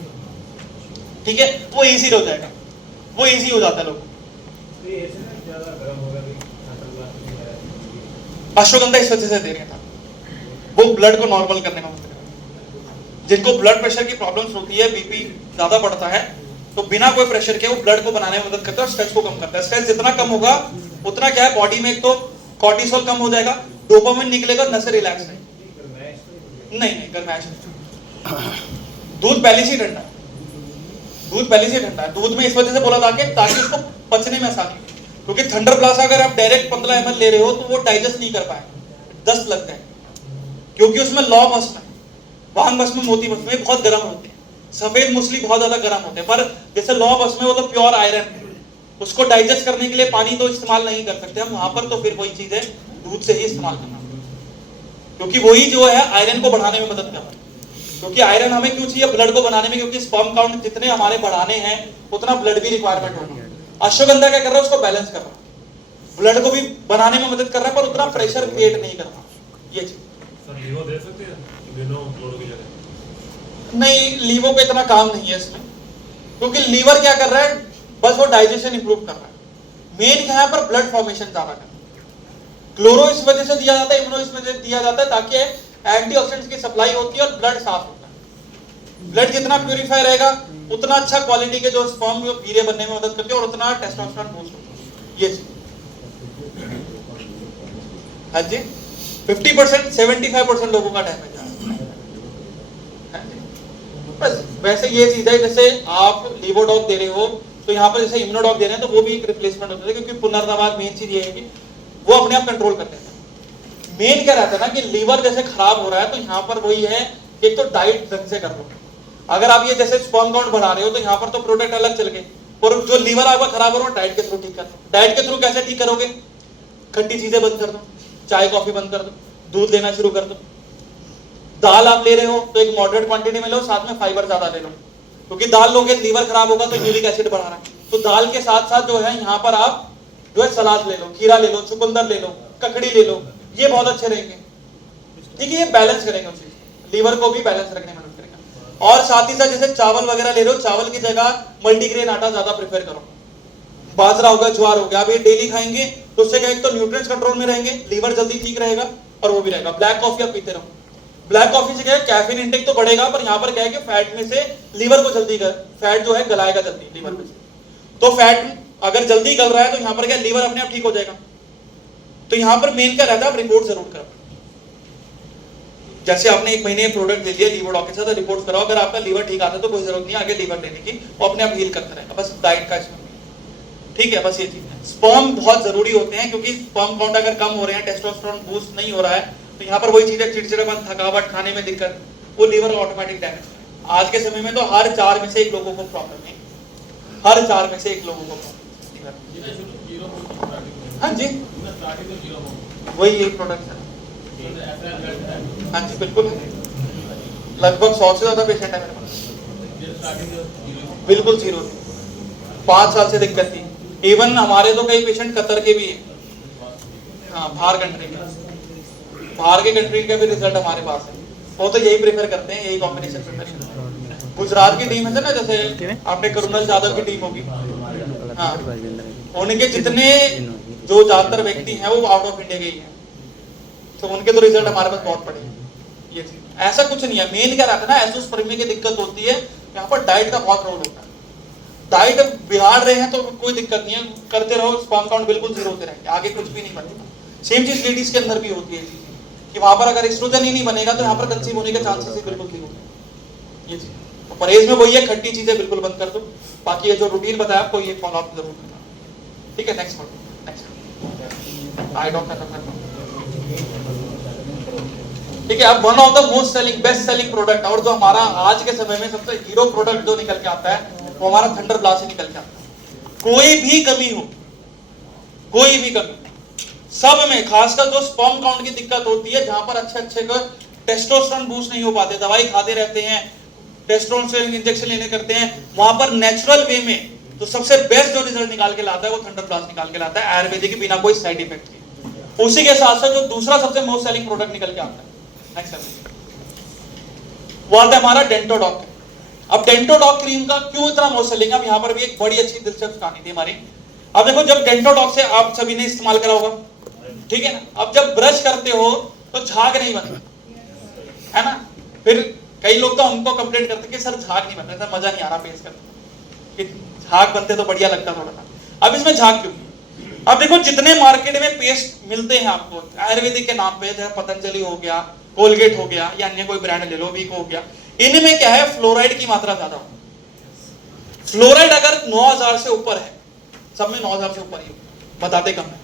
ठीक है। वो इजी हो जाएगा, वो इजी हो जाता है लोगों को। अश्वगंधा इस वजह से दे रहे था, वो ब्लड को नॉर्मल करने में मदद करेगा। जिनको ब्लड प्रेशर की प्रॉब्लम्स होती है, बीपी ज्यादा बढ़ता है, तो बिना कोई प्रेशर के वो ब्लड को बनाने में मदद करता है और स्ट्रेस को कम करता है। स्ट्रेस जितना कम होगा उतना क्या है, बॉडी में एक तो कॉर्टिसोल कम हो जाएगा, डोपामिन निकलेगा, नसें रिलैक्स नहीं नहीं गरमाइश नहीं। दूध पहले से ठंडा है, दूध पहले से ठंडा है। दूध में इस वजह से बोला था कि ताकि उसको पचने में आसानी, क्योंकि थंडर ब्लास्ट अगर आप डायरेक्ट 15 ml ले रहे हो तो वो डाइजेस्ट नहीं कर पाएंगे, दस्त लगते हैं, क्योंकि उसमें लौ भस्म है, वाहन भस्म, मोती भस्म बहुत गर्म होते हैं। सफेद मूसली बहुत ज्यादा गर्म होते हैं, पर जैसे लौ भस्म है वो तो प्योर आयरन है, उसको डाइजेस्ट करने के लिए पानी तो इस्तेमाल नहीं कर सकते हम वहां पर, तो फिर वही चीज है दूध से ही इस्तेमाल करना, क्योंकि वही जो है आयरन को बढ़ाने में मदद कर रहा है। क्योंकि आयरन हमें क्यों चाहिए ब्लड को बनाने में, क्योंकि स्पर्म काउंट जितने हमारे बढ़ाने हैं उतना ब्लड भी रिक्वायरमेंट होगा। अश्वगंधा क्या कर रहा है, उसको बैलेंस कर रहा है, ब्लड को भी बनाने में मदद कर रहा है, पर उतना प्रेशर क्रिएट नहीं कर रहा। ये चीज सर लीवो दे सकते हैं बिना क्लोरो की जगह? नहीं, लीवो पे इतना काम नहीं है इसमें, क्योंकि लीवर क्या कर रहा है, बस वो डाइजेशन इंप्रूव कर रहा है। मेन यहाँ पर ब्लड फॉर्मेशन ज्यादा कर रहा है। क्लोरो इस वजह से दिया जाता है, इम्यूनो इस वजह से दिया जाता है ताकि एंटीऑक्सीडेंट्स की सप्लाई होती है और ब्लड साफ होता है। ब्लड जितना प्यूरिफाई रहेगा उतना अच्छा क्वालिटी के जो स्पर्म वीर्य बनने में मदद करती है और उतना टेस्टोस्टेरोन बूस्ट होता है। ये चीज हाँ जी 50% 75% लोगों का डैमेज है। हाँ जी, बस वैसे ये चीज है, जैसे आप लीवोडॉक दे रहे हो तो यहाँ पर जैसे इम्यूनोडॉक दे रहे हैं तो वो भी एक रिप्लेसमेंट होता है, क्योंकि पुनर्नवाज मेन चीज ये है कि वो अपने आप कंट्रोल करते हैं। मेन क्या रहता है ना कि लीवर जैसे खराब हो रहा है तो यहाँ पर वही है, एक तो डाइट ढंग से कर लो। अगर आप ये जैसे स्पर्म काउंट बढ़ा रहे हो तो यहाँ पर तो प्रोडक्ट अलग चल गए, और जो लीवर आपका खराब हो रहा है डाइट के थ्रू ठीक कर दो। डाइट के थ्रू कैसे ठीक करोगे, खट्टी चीजें बंद कर दो, चाय कॉफी बंद कर दो, दूध लेना शुरू कर दो। दाल आप ले रहे हो तो एक मॉडरेट क्वांटिटी में लो, साथ में फाइबर ज्यादा ले लो, क्योंकि दाल लोगे लीवर खराब होगा तो यूरिक एसिड बढ़ा रहा है। तो दाल के साथ साथ जो है यहाँ पर आप जो है सलाद ले लो, खीरा ले लो, चुकंदर ले लो, ककड़ी ले लो, ये बहुत अच्छे रहेंगे। ठीक है, ये बैलेंस करेंगे उस चीज, लीवर को भी बैलेंस रखने में मदद करेगा। और साथ ही साथ जैसे चावल वगैरह ले लो, चावल की जगह मल्टीग्रेन आटा ज्यादा प्रेफर करो, बाजरा हो गया, ज्वार हो गया, आप ये डेली खाएंगे तो उससे क्या, एक तो न्यूट्रिएंट्स कंट्रोल में रहेंगे, लीवर जल्दी ठीक रहेगा और वो भी रहेगा। ब्लैक कॉफी आप पीते रहो, ब्लैक कॉफी से क्या है, कैफीन इंटेक तो बढ़ेगा, पर यहाँ पर क्या है कि फैट में से लीवर को जल्दी फैट जो है गलाएगा जल्दी लीवर में से। तो फैट अगर जल्दी गल रहा है तो यहाँ पर क्या, लीवर अपने आप ठीक हो जाएगा। तो यहाँ पर मेन क्या रहता है, आप रिपोर्ट जरूर करो। जैसे आपने 1 महीने प्रोडक्ट ले लिया लीवर के साथ, रिपोर्ट कराओ। अगर आपका लीवर ठीक आता है तो कोई जरूरत नहीं है आगे लीवर लेने की, वो अपने आप हील करता रहेगा। बस डाइट का इसमें ठीक है, बस ये चीज है। स्पर्म बहुत जरूरी होते हैं, क्योंकि स्पर्म काउंट अगर कम हो रहे हैं, टेस्टोस्टेरोन बूस्ट नहीं हो रहा है, तो यहाँ पर वही चीज है, चिड़चिड़ापन, थकावट, खाने में दिक्कत, वो लीवर ऑटोमेटिक डैमेज। आज के समय में तो हर 4 में से 1 लोगों को प्रॉब्लम है, हर 4 में से 1 लोगों को प्रॉब्लम। हाँ जी, वही एक प्रोडक्ट है। हाँ जी बिल्कुल है, लगभग 100 से ज्यादा पेशेंट है मेरे पास। बिल्कुल 0, 5 साल से दिक्कत थी। इवन हमारे तो कई पेशेंट कतर के भी हैं, हाँ बाहर कंट्री के, बाहर के कंट्री का भी रिजल्ट हमारे पास है। वो तो यही प्रेफर करते हैं, यही कॉम्बिनेशन प्रेफर करते हैं। गुजरात की टीम है ना, जैसे आपने करुणल यादव की टीम होगी, हाँ उनके जितने जो ज्यादातर व्यक्ति हैं वो आउट ऑफ इंडिया के ही हैं, तो उनके तो रिजल्ट हमारे पास बहुत पड़े हैं। ये चीज ऐसा कुछ नहीं है। मेन क्या रखना है, एसोस्पर्मिया की दिक्कत होती है, यहाँ पर डाइट का बहुत रोल होता है। डाइट बिगाड़ रहे हैं तो कोई दिक्कत नहीं है, करते रहो, स्पर्म काउंट बिल्कुल 0 होते रहेंगे, आगे कुछ भी नहीं बनेगा। सेम चीज लेडीज के अंदर भी होती है कि वहां पर अगर एस्ट्रोजन ही नहीं बनेगा तो यहाँ पर कंसीव होने के चांसेस ही बिल्कुल 0 होते हैं। ये चीज तो परहेज में वही है, खट्टी चीजें बिल्कुल बंद कर दो। बाकी ये जो रूटीन बताया आपको, ये फॉलो अप जरूर करना, ठीक है। नेक्स्ट आई डॉक्टर ठीक है। अब one of the most selling, best selling product, और जो हमारा आज के समय में सबसे हीरो प्रोडक्ट जो निकल के आता है, वो हमारा थंडर ब्लास्ट से निकल के आता है। कोई भी कमी हो, कोई भी कमी सब में, खासकर जो स्पर्म काउंट की दिक्कत होती है, जहां पर अच्छे को टेस्टोस्टेरोन बूस्ट नहीं हो पाते, दवाई खाते रहते हैं, टेस्टोस्टेरोन इंजेक्शन लेने करते हैं, वहां पर नेचुरल वे में तो सबसे बेस्ट जो रिजल्ट निकाल के लाता है वो थंडर ब्लास्ट निकाल के लाता है, आयुर्वेदिक के बिना कोई साइड इफेक्ट के। उसी के साथ साथ जो दूसरा सबसे मोस्ट सेलिंग प्रोडक्ट निकल के आता है, वो आता है हमारा डेंटोडॉक। अब डेंटोडॉक क्रीम का क्यों इतना मोस्ट सेलिंग है, अब यहाँ पर भी एक बड़ी अच्छी दिलचस्प कहानी थी हमारी। अब देखो, जब डेंटोडॉक से आप सभी ने इस्तेमाल करा होगा, ठीक है ना, अब जब ब्रश करते हो तो झाग नहीं बनता है ना। फिर कई लोग तो हमको कंप्लेंट करते कि सर झाग नहीं बनता, सर मजा नहीं आ रहा पेस्ट करते, कि झाग बनते तो बढ़िया लगता थोड़ा सा। अब इसमें झाग क्यों? अब देखो, जितने मार्केट में पेस्ट मिलते हैं आपको आयुर्वेदिक के नाम पे, जैसे पतंजलि हो गया, कोलगेट हो गया, या अन्य कोई ब्रांड ले लो, वीको हो गया, इनमें क्या है, फ्लोराइड की मात्रा ज्यादा हो। फ्लोराइड अगर 9000 से ऊपर है, सब में 9000 से ऊपर ही बताते कम है,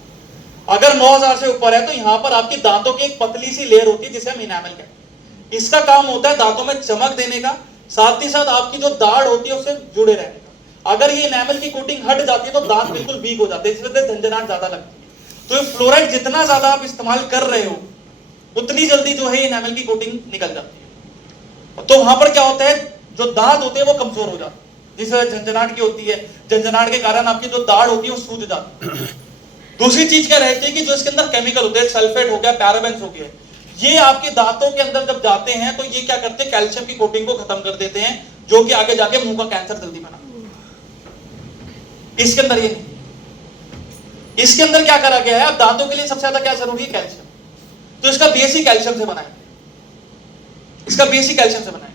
अगर 9000 से ऊपर है तो यहाँ पर आपके दांतों की एक पतली सी लेयर होती है जिसे हम इनामल कहते हैं। इसका काम होता है दांतों में चमक देने का, साथ ही साथ आपकी जो दाढ़ होती है उससे जुड़े रहने का। अगर ये इनामल की कोटिंग हट जाती है तो दांत बिल्कुल वीक हो जाते हैं, इसलिए झंझनाहट ज्यादा लगती है। तो फ्लोराइड जितना ज्यादा आप इस्तेमाल कर रहे हो, उतनी जल्दी जो है इनामल की कोटिंग निकल जाती है। तो वहां पर क्या होता है, जो दांत होते हैं वो कमजोर हो जाते हैं, जिस वजह झंझनाहट की होती है, झंझनाहट के कारण आपकी जो दाढ़ होती है वो सूज जाती है। दूसरी चीज क्या रहती है कि जो इसके अंदर केमिकल होते हैं, सल्फेट हो गया, पैराबेन्स हो गया, ये आपके दांतों के अंदर जब जाते हैं तो ये क्या करते हैं, कैल्शियम की कोटिंग को खत्म कर देते हैं, जो कि आगे जाके मुंह का कैंसर जल्दी बना। इसके अंदर ये नहीं, इसके अंदर क्या करा गया है, अब दांतों के लिए सबसे ज्यादा क्या जरूरी है, कैल्शियम। तो इसका बेस ही कैल्शियम से बना है, इसका बेस ही कैल्शियम से बना है,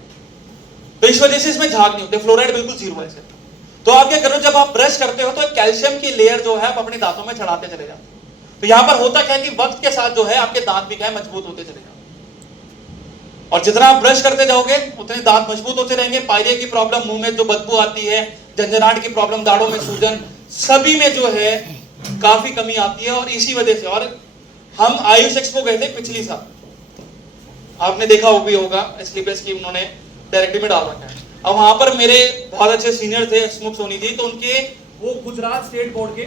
तो इस वजह से इसमें झाग नहीं होते, फ्लोराइड बिल्कुल 0 है इसके। तो आप क्या करो, जब आप ब्रश करते हो तो कैल्शियम की लेयर जो है आप अपने दांतों में चढ़ाते चले जाते हो। तो यहां पर होता क्या है कि वक्त के साथ जो है आपके दांत भी क्या है, मजबूत होते चले जाते, और जितना आप ब्रश करते जाओगे उतने दांत मजबूत होते रहेंगे। पायरिया की प्रॉब्लम, मुंह में जो बदबू आती है, झंझनाहट की प्रॉब्लम, दाढ़ों में सूजन, सभी में जो है काफी कमी आती है। और इसी वजह से, और हम आयुष एक्सपो गए थे पिछली साल, आपने देखा भी होगा, स्लीपर्स की उन्होंने डायरेक्टली में डाल रखा है। अब वहां पर मेरे बहुत अच्छे सीनियर थे, स्मुख सोनी जी, तो उनके वो गुजरात स्टेट बोर्ड के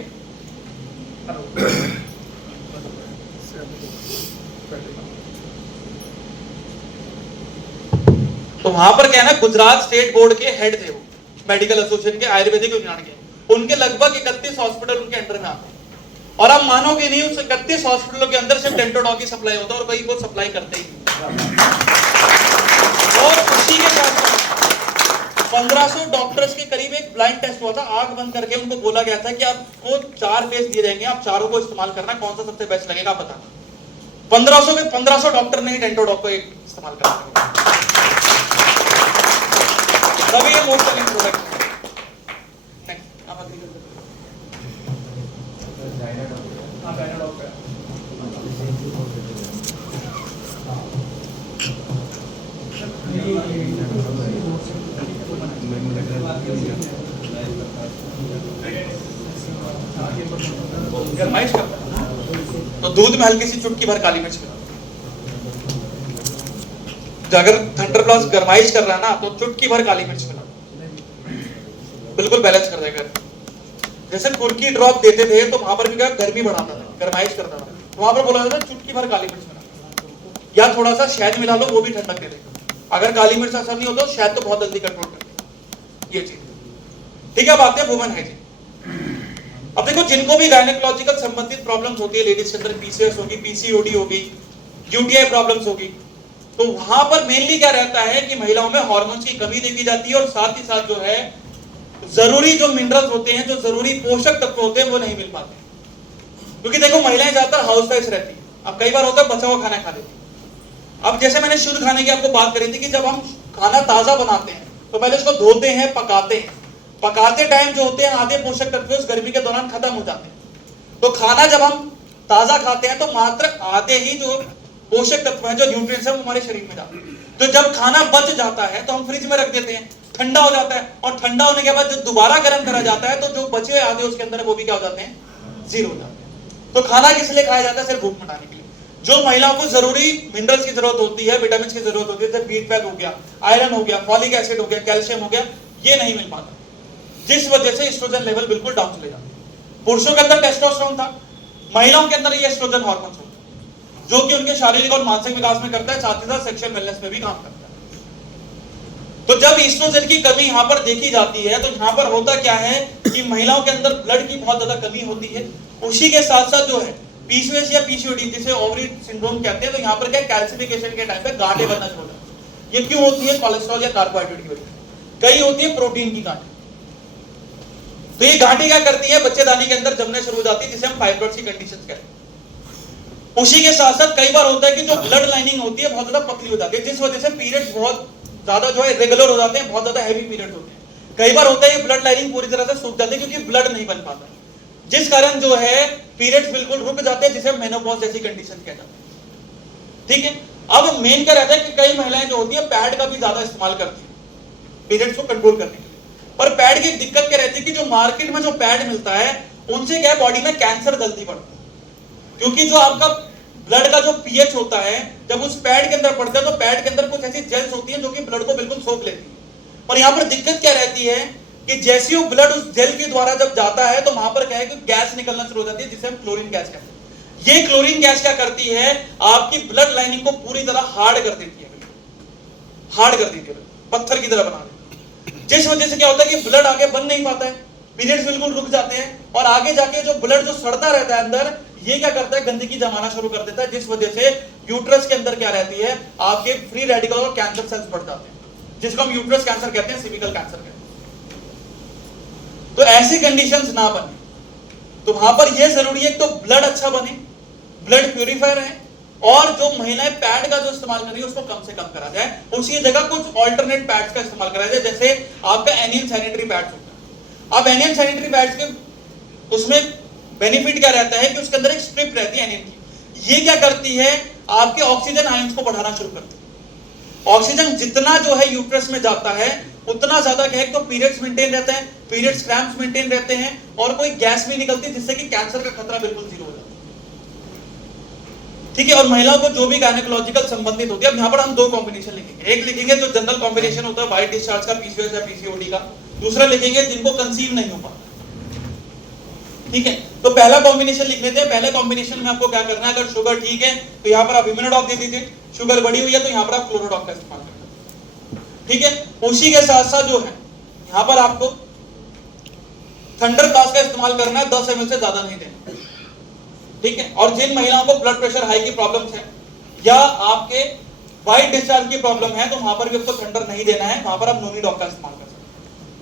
तो वहां पर क्या है ना, गुजरात स्टेट बोर्ड के हेड थे वो, मेडिकल एसोसिएशन के, आयुर्वेदिक विज्ञान के। उनके लगभग 31 हॉस्पिटल उनके अंडर में आते हैं, और आप मानोगे नहीं, उस 31 हॉस्पिटलों के अंदर सिर्फ डेंटोडॉक की सप्लाई होता है, और कहीं वो सप्लाई करते ही। और उसी के साथ 1500 डॉक्टर्स के करीब एक ब्लाइंड टेस्ट हुआ था, आंख बंद करके उनको बोला गया था कि आपको 4 फेस दिए जाएंगे, आप चारों को इस्तेमाल करना, कौन सा सबसे बेस्ट लगेगा आप बताना। 1500 के 1500 डॉक्टर ने ही डेंटोडॉक को इस्तेमाल करना, तभी ये मोस्ट सेलिंग प्रोडक्ट है। नेक्स्ट आप अग्री करते हां डायनाडॉक पे गरमाइश करता है तो दूध में हल्की सी चुटकी भर काली मिर्च मिला। अगर थंडर प्लस गरमाइश कर रहा है ना तो चुटकी भर काली मिर्च मिला, बिल्कुल बैलेंस कर देगा। जैसे कुर्की ड्रॉप देते थे तो वहां पर भी क्या गर्मी बढ़ाता था, गरमाइश करता था, तो वहां पर बोला जाता था चुटकी भर काली मिर्च मिला, या थोड़ा सा शहद मिला लो, वो भी ठंडक दे देगा। अगर काली मिर्च असर नहीं होता तो शहद तो बहुत जल्दी कंट्रोल करती है ये चीज। ठीक है, अब आते हैं वुमेन हाइजीन। अब देखो, जिनको भी गायनेकोलॉजिकल संबंधित प्रॉब्लम्स होती है, लेडीज के अंदर पीसीओएस होगी, पीसीओडी होगी, यूटीआई प्रॉब्लम्स होगी, तो वहां पर मेनली क्या रहता है कि महिलाओं में हार्मोन्स की कमी देखी जाती है और साथ ही साथ जो है जरूरी जो मिनरल्स होते हैं, जो जरूरी पोषक तत्व होते हैं वो नहीं मिल पाते। क्योंकि देखो, महिलाएं ज्यादातर हाउसवाइफ रहती है। अब कई बार होता है बचा हुआ खाना खा लेती है। अब जैसे मैंने शुद्ध खाने की आपको बात करी थी कि जब हम खाना ताजा बनाते हैं तो पहले उसको धोते हैं, पकाते हैं। पकाते टाइम जो होते हैं आधे पोषक तत्व उस गर्मी के दौरान खत्म हो जाते हैं। तो खाना जब हम ताजा खाते हैं तो मात्र आधे ही जो पोषक तत्व हैं, जो न्यूट्रिएंट्स हैं, वो हमारे शरीर में जाते हैं। तो जब खाना बच जाता है तो हम फ्रिज में रख देते हैं, ठंडा हो जाता है, और ठंडा होने के बाद जब दोबारा गर्म करा जाता है तो जो बचे हुए आधे उसके अंदर वो भी क्या हो जाते हैं, जीरो हो जाते हैं। तो खाना किस लिए खाया जाता है? सिर्फ भूख मिटाने के लिए। जो महिलाओं को जरूरी मिनरल्स की जरूरत होती है, विटामिन की जरूरत होती है, जैसे B12 हो गया, आयरन हो गया, फॉलिक एसिड हो गया, कैल्शियम हो गया, ये नहीं मिल पाता, जिस वजह से एस्ट्रोजन लेवल बिल्कुल डाउन चले जाते हैं। पुरुषों के अंदर टेस्टोस्टेरोन था, महिलाओं के अंदर ये एस्ट्रोजन हार्मोन होता है, जो कि उनके शारीरिक और मानसिक विकास में करता है, साथ ही साथ सेक्सुअल वेलनेस में भी काम करता है। तो जब एस्ट्रोजन की कमी यहाँ पर देखी जाती है तो यहाँ पर होता क्या है कि महिलाओं के अंदर ब्लड की बहुत ज्यादा कमी होती है। उसी के साथ साथ जो है पीसीओएस या पीसीओडी, जिसे ओवरी सिंड्रोम कहते हैं, तो यहाँ पर क्या कैल्सिफिकेशन के टाइम पे गांठें बनना शुरू हो जाती है। ये क्यों होती है? कोलेस्ट्रॉल या कार्बोहाइड्रेट की वजह से। कई होती है प्रोटीन की गांठें। तो ये गांठें क्या करती है? बच्चेदानी के अंदर जमने शुरू हो जाती है, जिसे हम फाइब्रॉइड्स की कंडीशन कहते हैं। उसी के साथ साथ कई बार होता है कि जो ब्लड लाइनिंग होती है बहुत ज्यादा पतली हो जाती है, जिस वजह से पीरियड्स बहुत ज्यादा जो है इरेगुलर हो जाते हैं, बहुत ज्यादा हैवी पीरियड्स होते हैं। कई बार होता है ये ब्लड लाइनिंग पूरी तरह से सूख जाती है क्योंकि ब्लड नहीं बन पाता, जिस कारण जो है पीरियड्स बिल्कुल रुक जाते हैं, जिसे मेनोपॉज जैसी कंडीशन कहते हैं। ठीक है, अब मेन क्या रहता है कि कई महिलाएं जो होती है पैड का भी ज्यादा इस्तेमाल करती है पीरियड्स को कंट्रोल करने के लिए। पर पैड की दिक्कत क्या रहती है कि जो मार्केट में जो पैड मिलता है उनसे क्या है, बॉडी में कैंसर जल्दी बढ़ता है, क्योंकि जो आपका ब्लड का जो पीएच होता है जब उस पैड के अंदर पड़ता है तो पैड के अंदर कुछ ऐसी जेल्स होती हैं जो कि ब्लड को बिल्कुल सोख लेती है। और यहाँ पर दिक्कत क्या रहती है कि जैसे वो ब्लड उस जेल के द्वारा जब जाता है तो वहां पर क्या है कि गैस निकलना शुरू हो जाती है, जिसे हम क्लोरीन गैस कहते हैं। ये क्लोरीन गैस क्या करती है? आपकी ब्लड लाइनिंग को पूरी तरह हार्ड कर देती है, हार्ड कर देती है, पत्थर की तरह बना देती है, जिस वजह से क्या होता है कि ब्लड आगे बन नहीं पाता है, पीरियड्स बिल्कुल रुक जाते हैं, और आगे जाके जो ब्लड जो सड़ता रहता है अंदर, ये क्या करता है? गंदगी जमाना शुरू कर देता है, जिस वजह से यूट्रस के अंदर क्या रहती है? आपके फ्री रेडिकल और कैंसर सेल्स बढ़ जाते हैं, जिसको हम यूट्रस कैंसर कहते हैं, सिविकल कैंसर कहते हैं। तो ऐसी कंडीशंस ना बने, तो वहां पर यह जरूरी है तो ब्लड अच्छा बने, ब्लड प्यूरिफायर है, और जो महिलाएं पैड का जो इस्तेमाल कर रही है उसको कम से कम करा जाए। उसी जगह कुछ ऑल्टरनेट पैड्स का इस्तेमाल करा जाए, जैसे आपका एनियन सैनिटरी पैड्स होता है। अब एनियन सैनिटरी पैड्स के उसमें बेनिफिट क्या रहता है कि उसके अंदर एक स्ट्रिप रहती है एनियन की। ये क्या करती है? आपके ऑक्सीजन आयंस को बढ़ाना शुरू करती है। ऑक्सीजन जितना जो है यूट्रस में जाता है उतना ज्यादा क्या है, तो पीरियड्स मेंटेन रहते हैं, पीरियड्स क्रैम्प्स मेंटेन रहते हैं, और कोई गैस भी निकलती है, जिससे कि कैंसर का खतरा बिल्कुल जीरो हो जाता है। ठीक है, और महिलाओं को जो भी गायनेकोलॉजिकल संबंधित होती है, अब यहाँ पर हम दो कॉम्बिनेशन लिखेंगे। एक लिखेंगे जो जनरल कॉम्बिनेशन होता है वाइट डिस्चार्ज का, पीसीओएस या पीसीओडी का। दूसरा लिखेंगे जिनको कंसीव नहीं हो पाता। ठीक है, तो पहला कॉम्बिनेशन लिख लेते हैं। पहले कॉम्बिनेशन में आपको क्या करना है? अगर शुगर ठीक है तो यहाँ पर आप इम्यूनोडॉक दे दीजिए, शुगर बढ़ी हुई है तो यहाँ पर आप क्लोरोडॉक का इस्तेमाल करना। ठीक है, उसी के साथ साथ जो है यहाँ पर आपको थंडर ग्लास का इस्तेमाल करना है, 10 ml से ज्यादा नहीं देना। ठीक है, और जिन महिलाओं को ब्लड प्रेशर हाई की प्रॉब्लम्स है या आपके वाइट डिस्चार्ज की प्रॉब्लम है तो वहां पर भी आपको थंडर नहीं देना है, वहां पर आप नोनी डॉक का इस्तेमाल कर सकते हैं।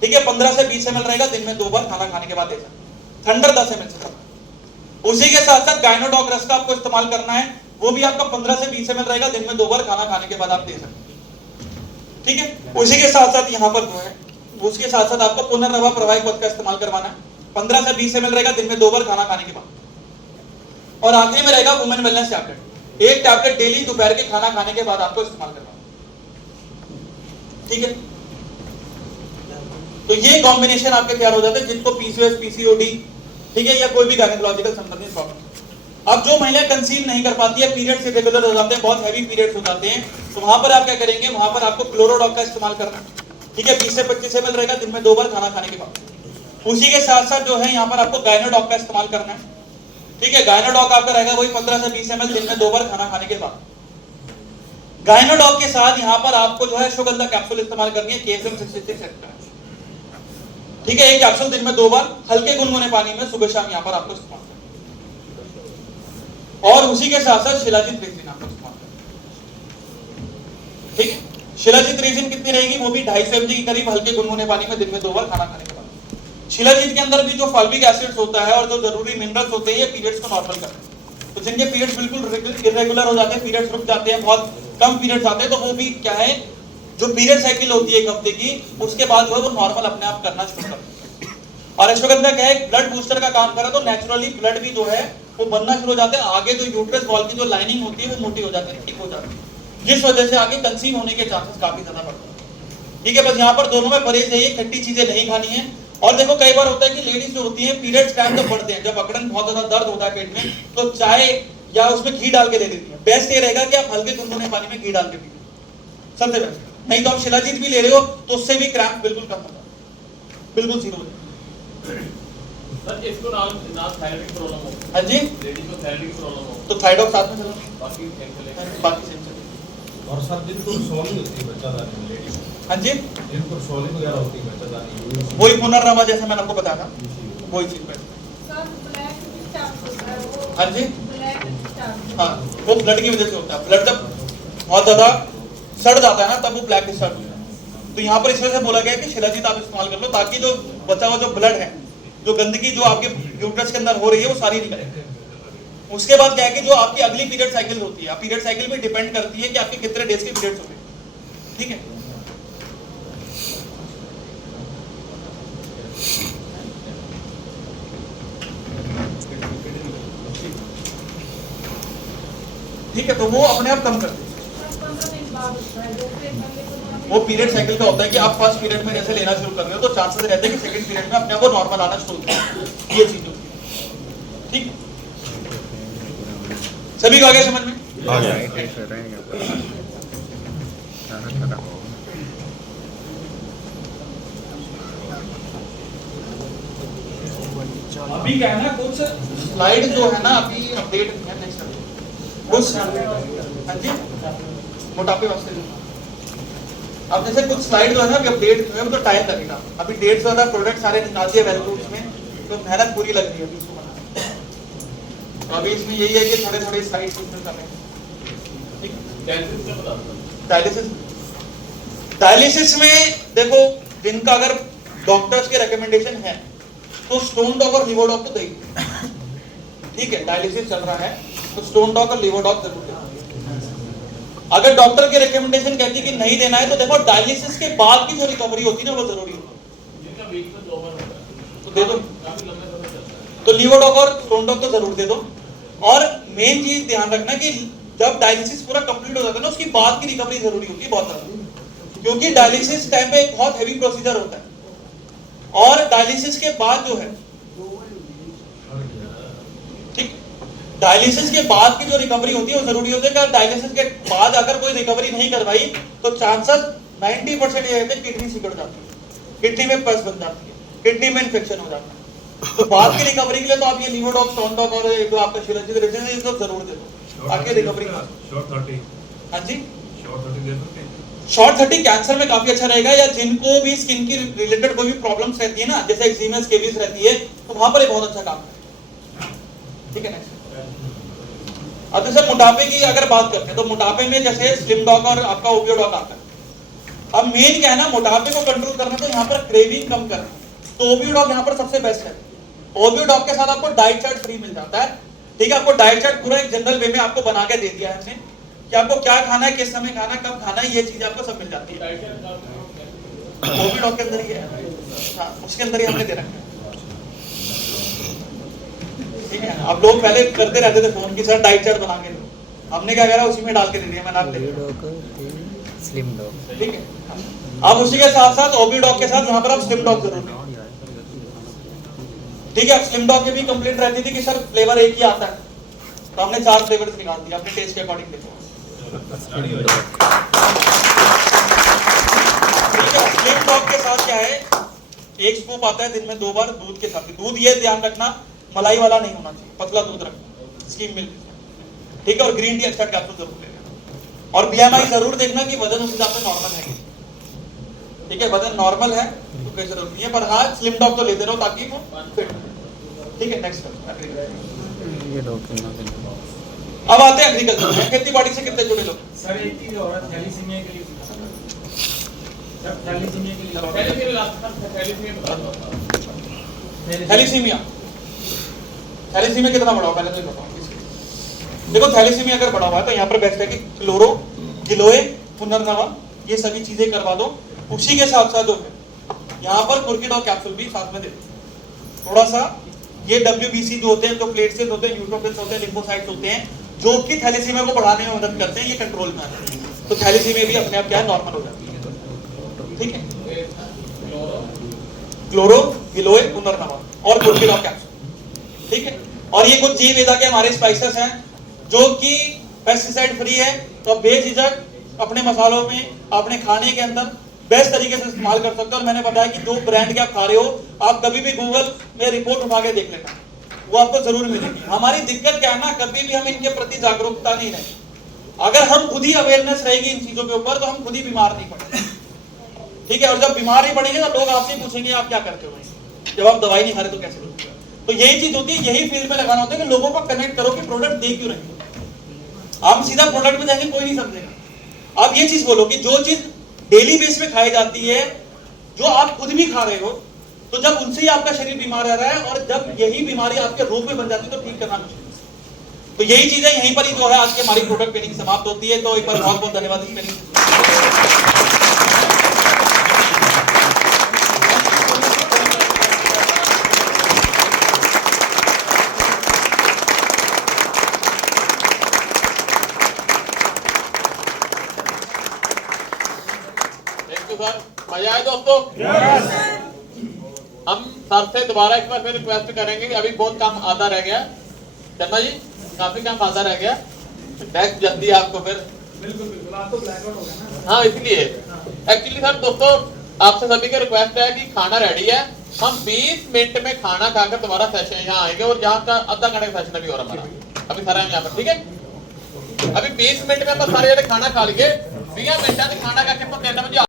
ठीक है, 15 से 20 ml रहेगा, दिन में 2 बार खाना खाने के बाद दे सकते। थंडर 10 ml से कम। उसी के साथ साथ गायनोडॉग रस का आपको इस्तेमाल करना है, वो भी आपका 15 से 20 ml रहेगा, दिन में 2 बार खाना खाने के बाद आप दे सकते। ठीक है, उसी के साथ साथ यहाँ पर जो है, उसके साथ साथ आपको पुनर्नवा प्रवाही पद का इस्तेमाल करवाना है, 15 से 20 ml रहेगा, दिन में 2 बार खाना खाने के बाद। और आखिरी में रहेगा वुमेन वेलनेस टैबलेट, एक टैबलेट डेली दोपहर के खाना खाने के बाद आपको इस्तेमाल करवाना। ठीक है, तो ये कॉम्बिनेशन आपके तैयार हो जाते हैं जिनको पीसीओएस, पीसीओडी, ठीक है, या कोई भी गायनेकोलॉजिकल संबंधित प्रॉब्लम। अब जो महिला कंसीव नहीं कर पाती है, पीरियड्स इरेगुलर हो जाते हैं, बहुत हैवी पीरियड्स हो जाते हैं, तो वहां पर आप क्या करेंगे, वहां पर आपको क्लोरोडॉग का इस्तेमाल करना है। ठीक है, 20 से 25 ml रहेगा, दिन में 2 बार खाना खाने के बाद। उसी के साथ साथ जो है यहाँ पर आपको गायनोडॉग का इस्तेमाल करना है। ठीक है, गायनोडॉग आपका रहेगा वही 15 से 20 ml, दिन में 2 बार खाना खाने के बाद। गायनोडॉग के साथ यहाँ पर आपको जो है अश्वगंधा कैप्सूल इस्तेमाल करनी है, KSM 66। ठीक है, एक कैप्सूल दिन में 2 बार हल्के गुनगुने पानी में सुबह शाम यहाँ पर आपको इस्तेमाल करना है। और उसी के साथ साथ शिलाजीत रेजिन आपको इस्तेमाल करना है। ठीक है, शिलाजीत रेजिन कितनी रहेगी, वो भी 250 mg के करीब हल्के गुनगुने पानी में दिन में 2 बार खाना खाने के बाद। शिलाजीत के अंदर भी जो फॉल्विक एसिड्स होता है और जो जरूरी मिनरल्स होते हैं, ये पीरियड्स को नॉर्मल करते हैं। तो जिनके पीरियड्स बिल्कुल इरेगुलर हो जाते हैं, पीरियड्स रुक जाते हैं, बहुत कम पीरियड्स आते हैं, तो वो भी क्या है, जो पीरियड साइकिल होती है 1 हफ्ते की, उसके बाद जो है वो नॉर्मल अपने आप करना शुरू करते हैं। और अश्वगंधा क्या है, ब्लड बूस्टर का काम करे, तो नेचुरली ब्लड भी जो है वो बनना शुरू हो जाता है, आगे जो यूट्रस वॉल की जो लाइनिंग होती है वो मोटी हो जाती है, ठीक हो जाती है, जिस वजह से आगे कंसीव होने के चांसेस काफी ज्यादा बढ़ते हैं। ठीक है, बस यहाँ पर दोनों में परहेज है, खट्टी चीजें नहीं खानी है। और देखो कई बार होता है कि लेडीज जो होती है पीरियड्स टाइम जब बढ़ते हैं, जब अकड़न बहुत ज्यादा दर्द होता है पेट में, तो चाय या उसमें घी डाल के दे देती है। बेस्ट ये रहेगा कि आप हल्के गुनगुने पानी में घी डाल के पीजिए, सबसे बेस्ट। नहीं तो आप शिलाजीत भी ले रहे हो तो उससे भी क्रैम्प बिल्कुल कम होता है, बिल्कुल जीरो हो जाए। सर इसको ना थायराइड प्रॉब्लम हो, हाँ जी, लेडीज को थायराइड प्रॉब्लम हो, तो थायराइड साथ में चलो, बाकी सेम चलेगा। बाकी सेम चलेगा। और सब दिन को सोलिंग होती है बच्चादानी में लेडीज, हाँ जी, दिन को सोलिंग वगैरह होती है बच्चादानी, वही पुनर्नवा जैसे मैंने आपको बताया था, वही चीज पे। सर ब्लैक डिस्चार्ज होता है वो। हाँ जी, ब्लैक डिस्चार्ज। हाँ, वो ब्लड की वजह से होता है। ब्लड जब बहुत ज्यादा सड़ जाता है ना, तब वो ब्लैक डिस्चार्ज होता है। तो यहाँ पर इस वजह से बोला गया है कि शिलाजीत आप इस्तेमाल कर लो, ताकि जो बचा हुआ जो ब्लड है, जो गंदगी जो आपके यूट्रस के अंदर हो रही है, वो सारी निकले। उसके बाद क्या है कि जो आपकी अगली पीरियड साइकिल होती है, पीरियड साइकिल भी डिपेंड करती है कि आपके कितने डेज के पीरियड्स हो रहे हैं। ठीक है, ठीक है, तो वो अपने आप कम कर देते हैं। 15 दिन बाद होता है, जैसे पहले तो वो पीरियड साइकिल का होता है कि आप फर्स्ट पीरियड में जैसे लेना शुरू कर रहे हो, तो चांसेस रहते हैं कि सेकंड पीरियड में अपने आप वो नॉर्मल आना शुरू होता है। ये चीज होती है। ठीक, सभी को आगे समझ में आ गया। अभी क्या है ना, कुछ स्लाइड जो है ना अभी अपडेट नहीं है, नेक्स्ट कुछ, हाँ जी, मोटापे वास्ते अब जैसे कुछ स्लाइड जो है ना अभी अपडेट हुए, तो टाइम लगेगा। अभी 150 ज्यादा प्रोडक्ट सारे निकाल दिए वेल ग्रुप्स में, तो मेहनत पूरी लग रही है अभी इसको बनाने। तो अभी इसमें यही है कि थोड़े थोड़े स्लाइड्स इसमें कर रहे हैं। ठीक, डायलिसिस में देखो, जिनका अगर डॉक्टर्स के रिकमेंडेशन है तो स्टोन डॉग और लिवोडॉग तो देंगे। ठीक है, डायलिसिस चल रहा है तो स्टोन डॉग और लिवोडॉग जरूर देना। अगर डॉक्टर की रिकमेंडेशन कहती है कि नहीं देना है, तो देखो डायलिसिस के बाद की जो रिकवरी होती है ना, वो जरूरी होती है, जिनका वीक में 2 बार होता है तो दे दो। काफी लंबे समय चलता है, तो लिवोडॉग और स्टोन डॉग तो जरूर दे दो। और मेन चीज ध्यान रखना कि जब डायलिसिस पूरा कंप्लीट हो जाता है ना, उसकी बाद की रिकवरी जरूरी होती है बहुत ज्यादा, क्योंकि डायलिसिस टाइम पे बहुत हैवी प्रोसीजर होता है। और डायलिसिस के बाद जो है, ठीक, डायलिसिस के बाद की जो रिकवरी होती है वो जरूरी होती है। कि डायलिसिस के बाद अगर कोई रिकवरी नहीं करवाई तो चांसेस 90% ये रहते हैं किडनी सिकुड़ जाती है, किडनी में पस बन जाती है, किडनी में इन्फेक्शन हो जाता है। तो बाद की रिकवरी के लिए तो आप ये लिवोडॉग, स्टोन डॉग और जो आपका शिलाजीत रेजिन है, ये सब जरूर दे दो ताकि रिकवरी। शॉर्ट 30, हाँ जी, शॉर्ट 30 दे सकते हैं। शॉर्ट 30 कैंसर में काफी अच्छा रहेगा, या जिनको भी स्किन की रिलेटेड कोई भी प्रॉब्लम्स रहती है ना, जैसे एक्जिमा, स्केबिस रहती है, तो वहां पर ये बहुत अच्छा काम है। ठीक है, नेक्स्ट। अब जैसे मोटापे की अगर बात करते हैं, तो मोटापे में जैसे स्लिम डॉग और आपका ओबियो डॉग आता है। अब मेन क्या है ना, मोटापे को कंट्रोल करना, तो यहाँ पर क्रेविंग कम करना, तो ओबियो डॉग यहाँ पर सबसे बेस्ट है। ओबियो डॉग के साथ आपको डाइट चार्ट फ्री मिल जाता है, ठीक है। आपको डाइट चार्ट पूरा एक जनरल वे में आपको बना के दे दिया है हमने कि आपको क्या खाना है, किस समय खाना है, कब खाना है, ये चीजें आपको सब मिल जाती है। ओबियो डॉग के अंदर ही है, हाँ, उसके अंदर ही हमने दे रखा है, ठीक है। अब लोग पहले करते रहते थे फोन की सर डाइट चार्ट बना के दो, हमने क्या करा उसी में डाल के दे दिया, मैंने आप ले लिया, स्लिम डॉग, ठीक है। अब उसी के साथ साथ ओबियो डॉग के साथ यहाँ पर आप स्लिम डॉग जरूर लें, ठीक है। स्लिम डॉग की भी कंप्लेंट रहती थी कि सर फ्लेवर एक ही आता है, तो हमने 4 फ्लेवर्स निकाल दिए अपने टेस्ट के अकॉर्डिंग देखो, ठीक है। स्लिम डॉग के साथ क्या है, एक स्कूप आता है दिन में 2 बार दूध के साथ। दूध ये ध्यान रखना मलाई वाला नहीं होना चाहिए, पतला दूध रखना, स्कीम मिल्क, ठीक है। और ग्रीन टी एक्स्ट्रा कैप्सूल जरूर लेना, और बीएमआई जरूर देखना कि वजन उस हिसाब से नॉर्मल है, ठीक है। वजन नॉर्मल है तो कोई जरूरत नहीं है, पर हाँ स्लिम डॉग तो लेते रहो ताकि वो फिट हो, ठीक है। नेक्स्ट ये डॉग अब आते हैं एग्रीकल्चर में, खेती बाड़ी से कितने जुड़े लोग? सर एक चीज और है, थैलीसीमिया के लिए थैलीसीमिया कितना बड़ा हो पहले तो बताओ। देखो थैलीसीमिया अगर बड़ा हुआ है तो यहाँ पर बेस्ट है कि क्लोरो, गिलोय, पुनर्नवा ये सभी चीजें करवा दो। उसी के साथ साथ यहाँ पर कुर्किडॉग कैप्सूल भी साथ में दे दो थोड़ा सा। ये WBC जो होते हैं, जो प्लेटलेट्स होते हैं, न्यूट्रोफिल्स होते हैं, लिम्फोसाइट्स होते हैं, जो कि थैलीसीमिया को बढ़ाने में मदद करते हैं, ये कंट्रोल में आते हैं, तो थैलीसीमिया भी अपने आप क्या है नॉर्मल हो जाती है, ठीक है। क्लोरो, गिलोय, पुनर्नवा और कुर्किडॉग कैप्सूल, ठीक है। और ये कुछ जी वेदा के हमारे स्पाइसेस हैं जो कि पेस्टिसाइड फ्री है, तो आप बेझिझक अपने मसालों में, अपने खाने के अंदर बेस्ट तरीके से इस्तेमाल कर सकते हो। और मैंने बताया कि जो ब्रांड के आप खा रहे हो, आप कभी भी गूगल में रिपोर्ट उठा के देख लेना, वो आपको जरूर मिलेगी। हमारी दिक्कत क्या है ना, कभी भी हम इनके प्रति जागरूकता नहीं रहे। अगर हम खुद ही अवेयरनेस रहेगी इन चीजों के ऊपर तो हम खुद ही बीमार नहीं पड़ेंगे, ठीक है। और जब बीमार नहीं पड़ेंगे तो लोग आपसे पूछेंगे आप क्या करते हो, जब आप दवाई नहीं खा रहे तो कैसे लोग। तो यही चीज होती है, यही फील्ड में लगाना होता है कि लोगों को कनेक्ट करो कि प्रोडक्ट दे क्यों रहे हो। आप सीधा प्रोडक्ट में जाएंगे कोई नहीं समझेगा। आप ये चीज बोलो कि जो चीज डेली बेस में खाई जाती है, जो आप खुद भी खा रहे हो, तो जब उनसे ही आपका शरीर बीमार रह रहा है और जब यही बीमारी आपके रोग में बन जाती है तो ठीक करना मुश्किल। तो यही चीजें यहीं पर ही जो है आज की हमारी प्रोडक्ट ट्रेनिंग समाप्त होती है। तो एक बार बहुत बहुत धन्यवाद इस ट्रेनिंग। सर मजा आया दोस्तों? हम सर से दोबारा एक बार फिर रिक्वेस्ट करेंगे कि अभी बहुत काम आधा रह गया, शर्मा जी काफी काम आधा रह गया, नेक्स्ट जल्दी आपको फिर बिल्कुल आप तो ब्लैकआउट हो गया ना। हाँ इसलिए एक्चुअली सर दोस्तों आपसे सभी की रिक्वेस्ट है कि खाना रेडी है, हम 20 मिनट में खाना खाकर तुम्हारा सेशन यहाँ आएंगे और यहाँ का आधा घंटे का सेशन अभी और हमारा अभी सारा यहाँ पर, ठीक है। अभी 20 मिनट में हम सारे जने खाना खा लिए, 20 मिनट खाना खा के 3 बजे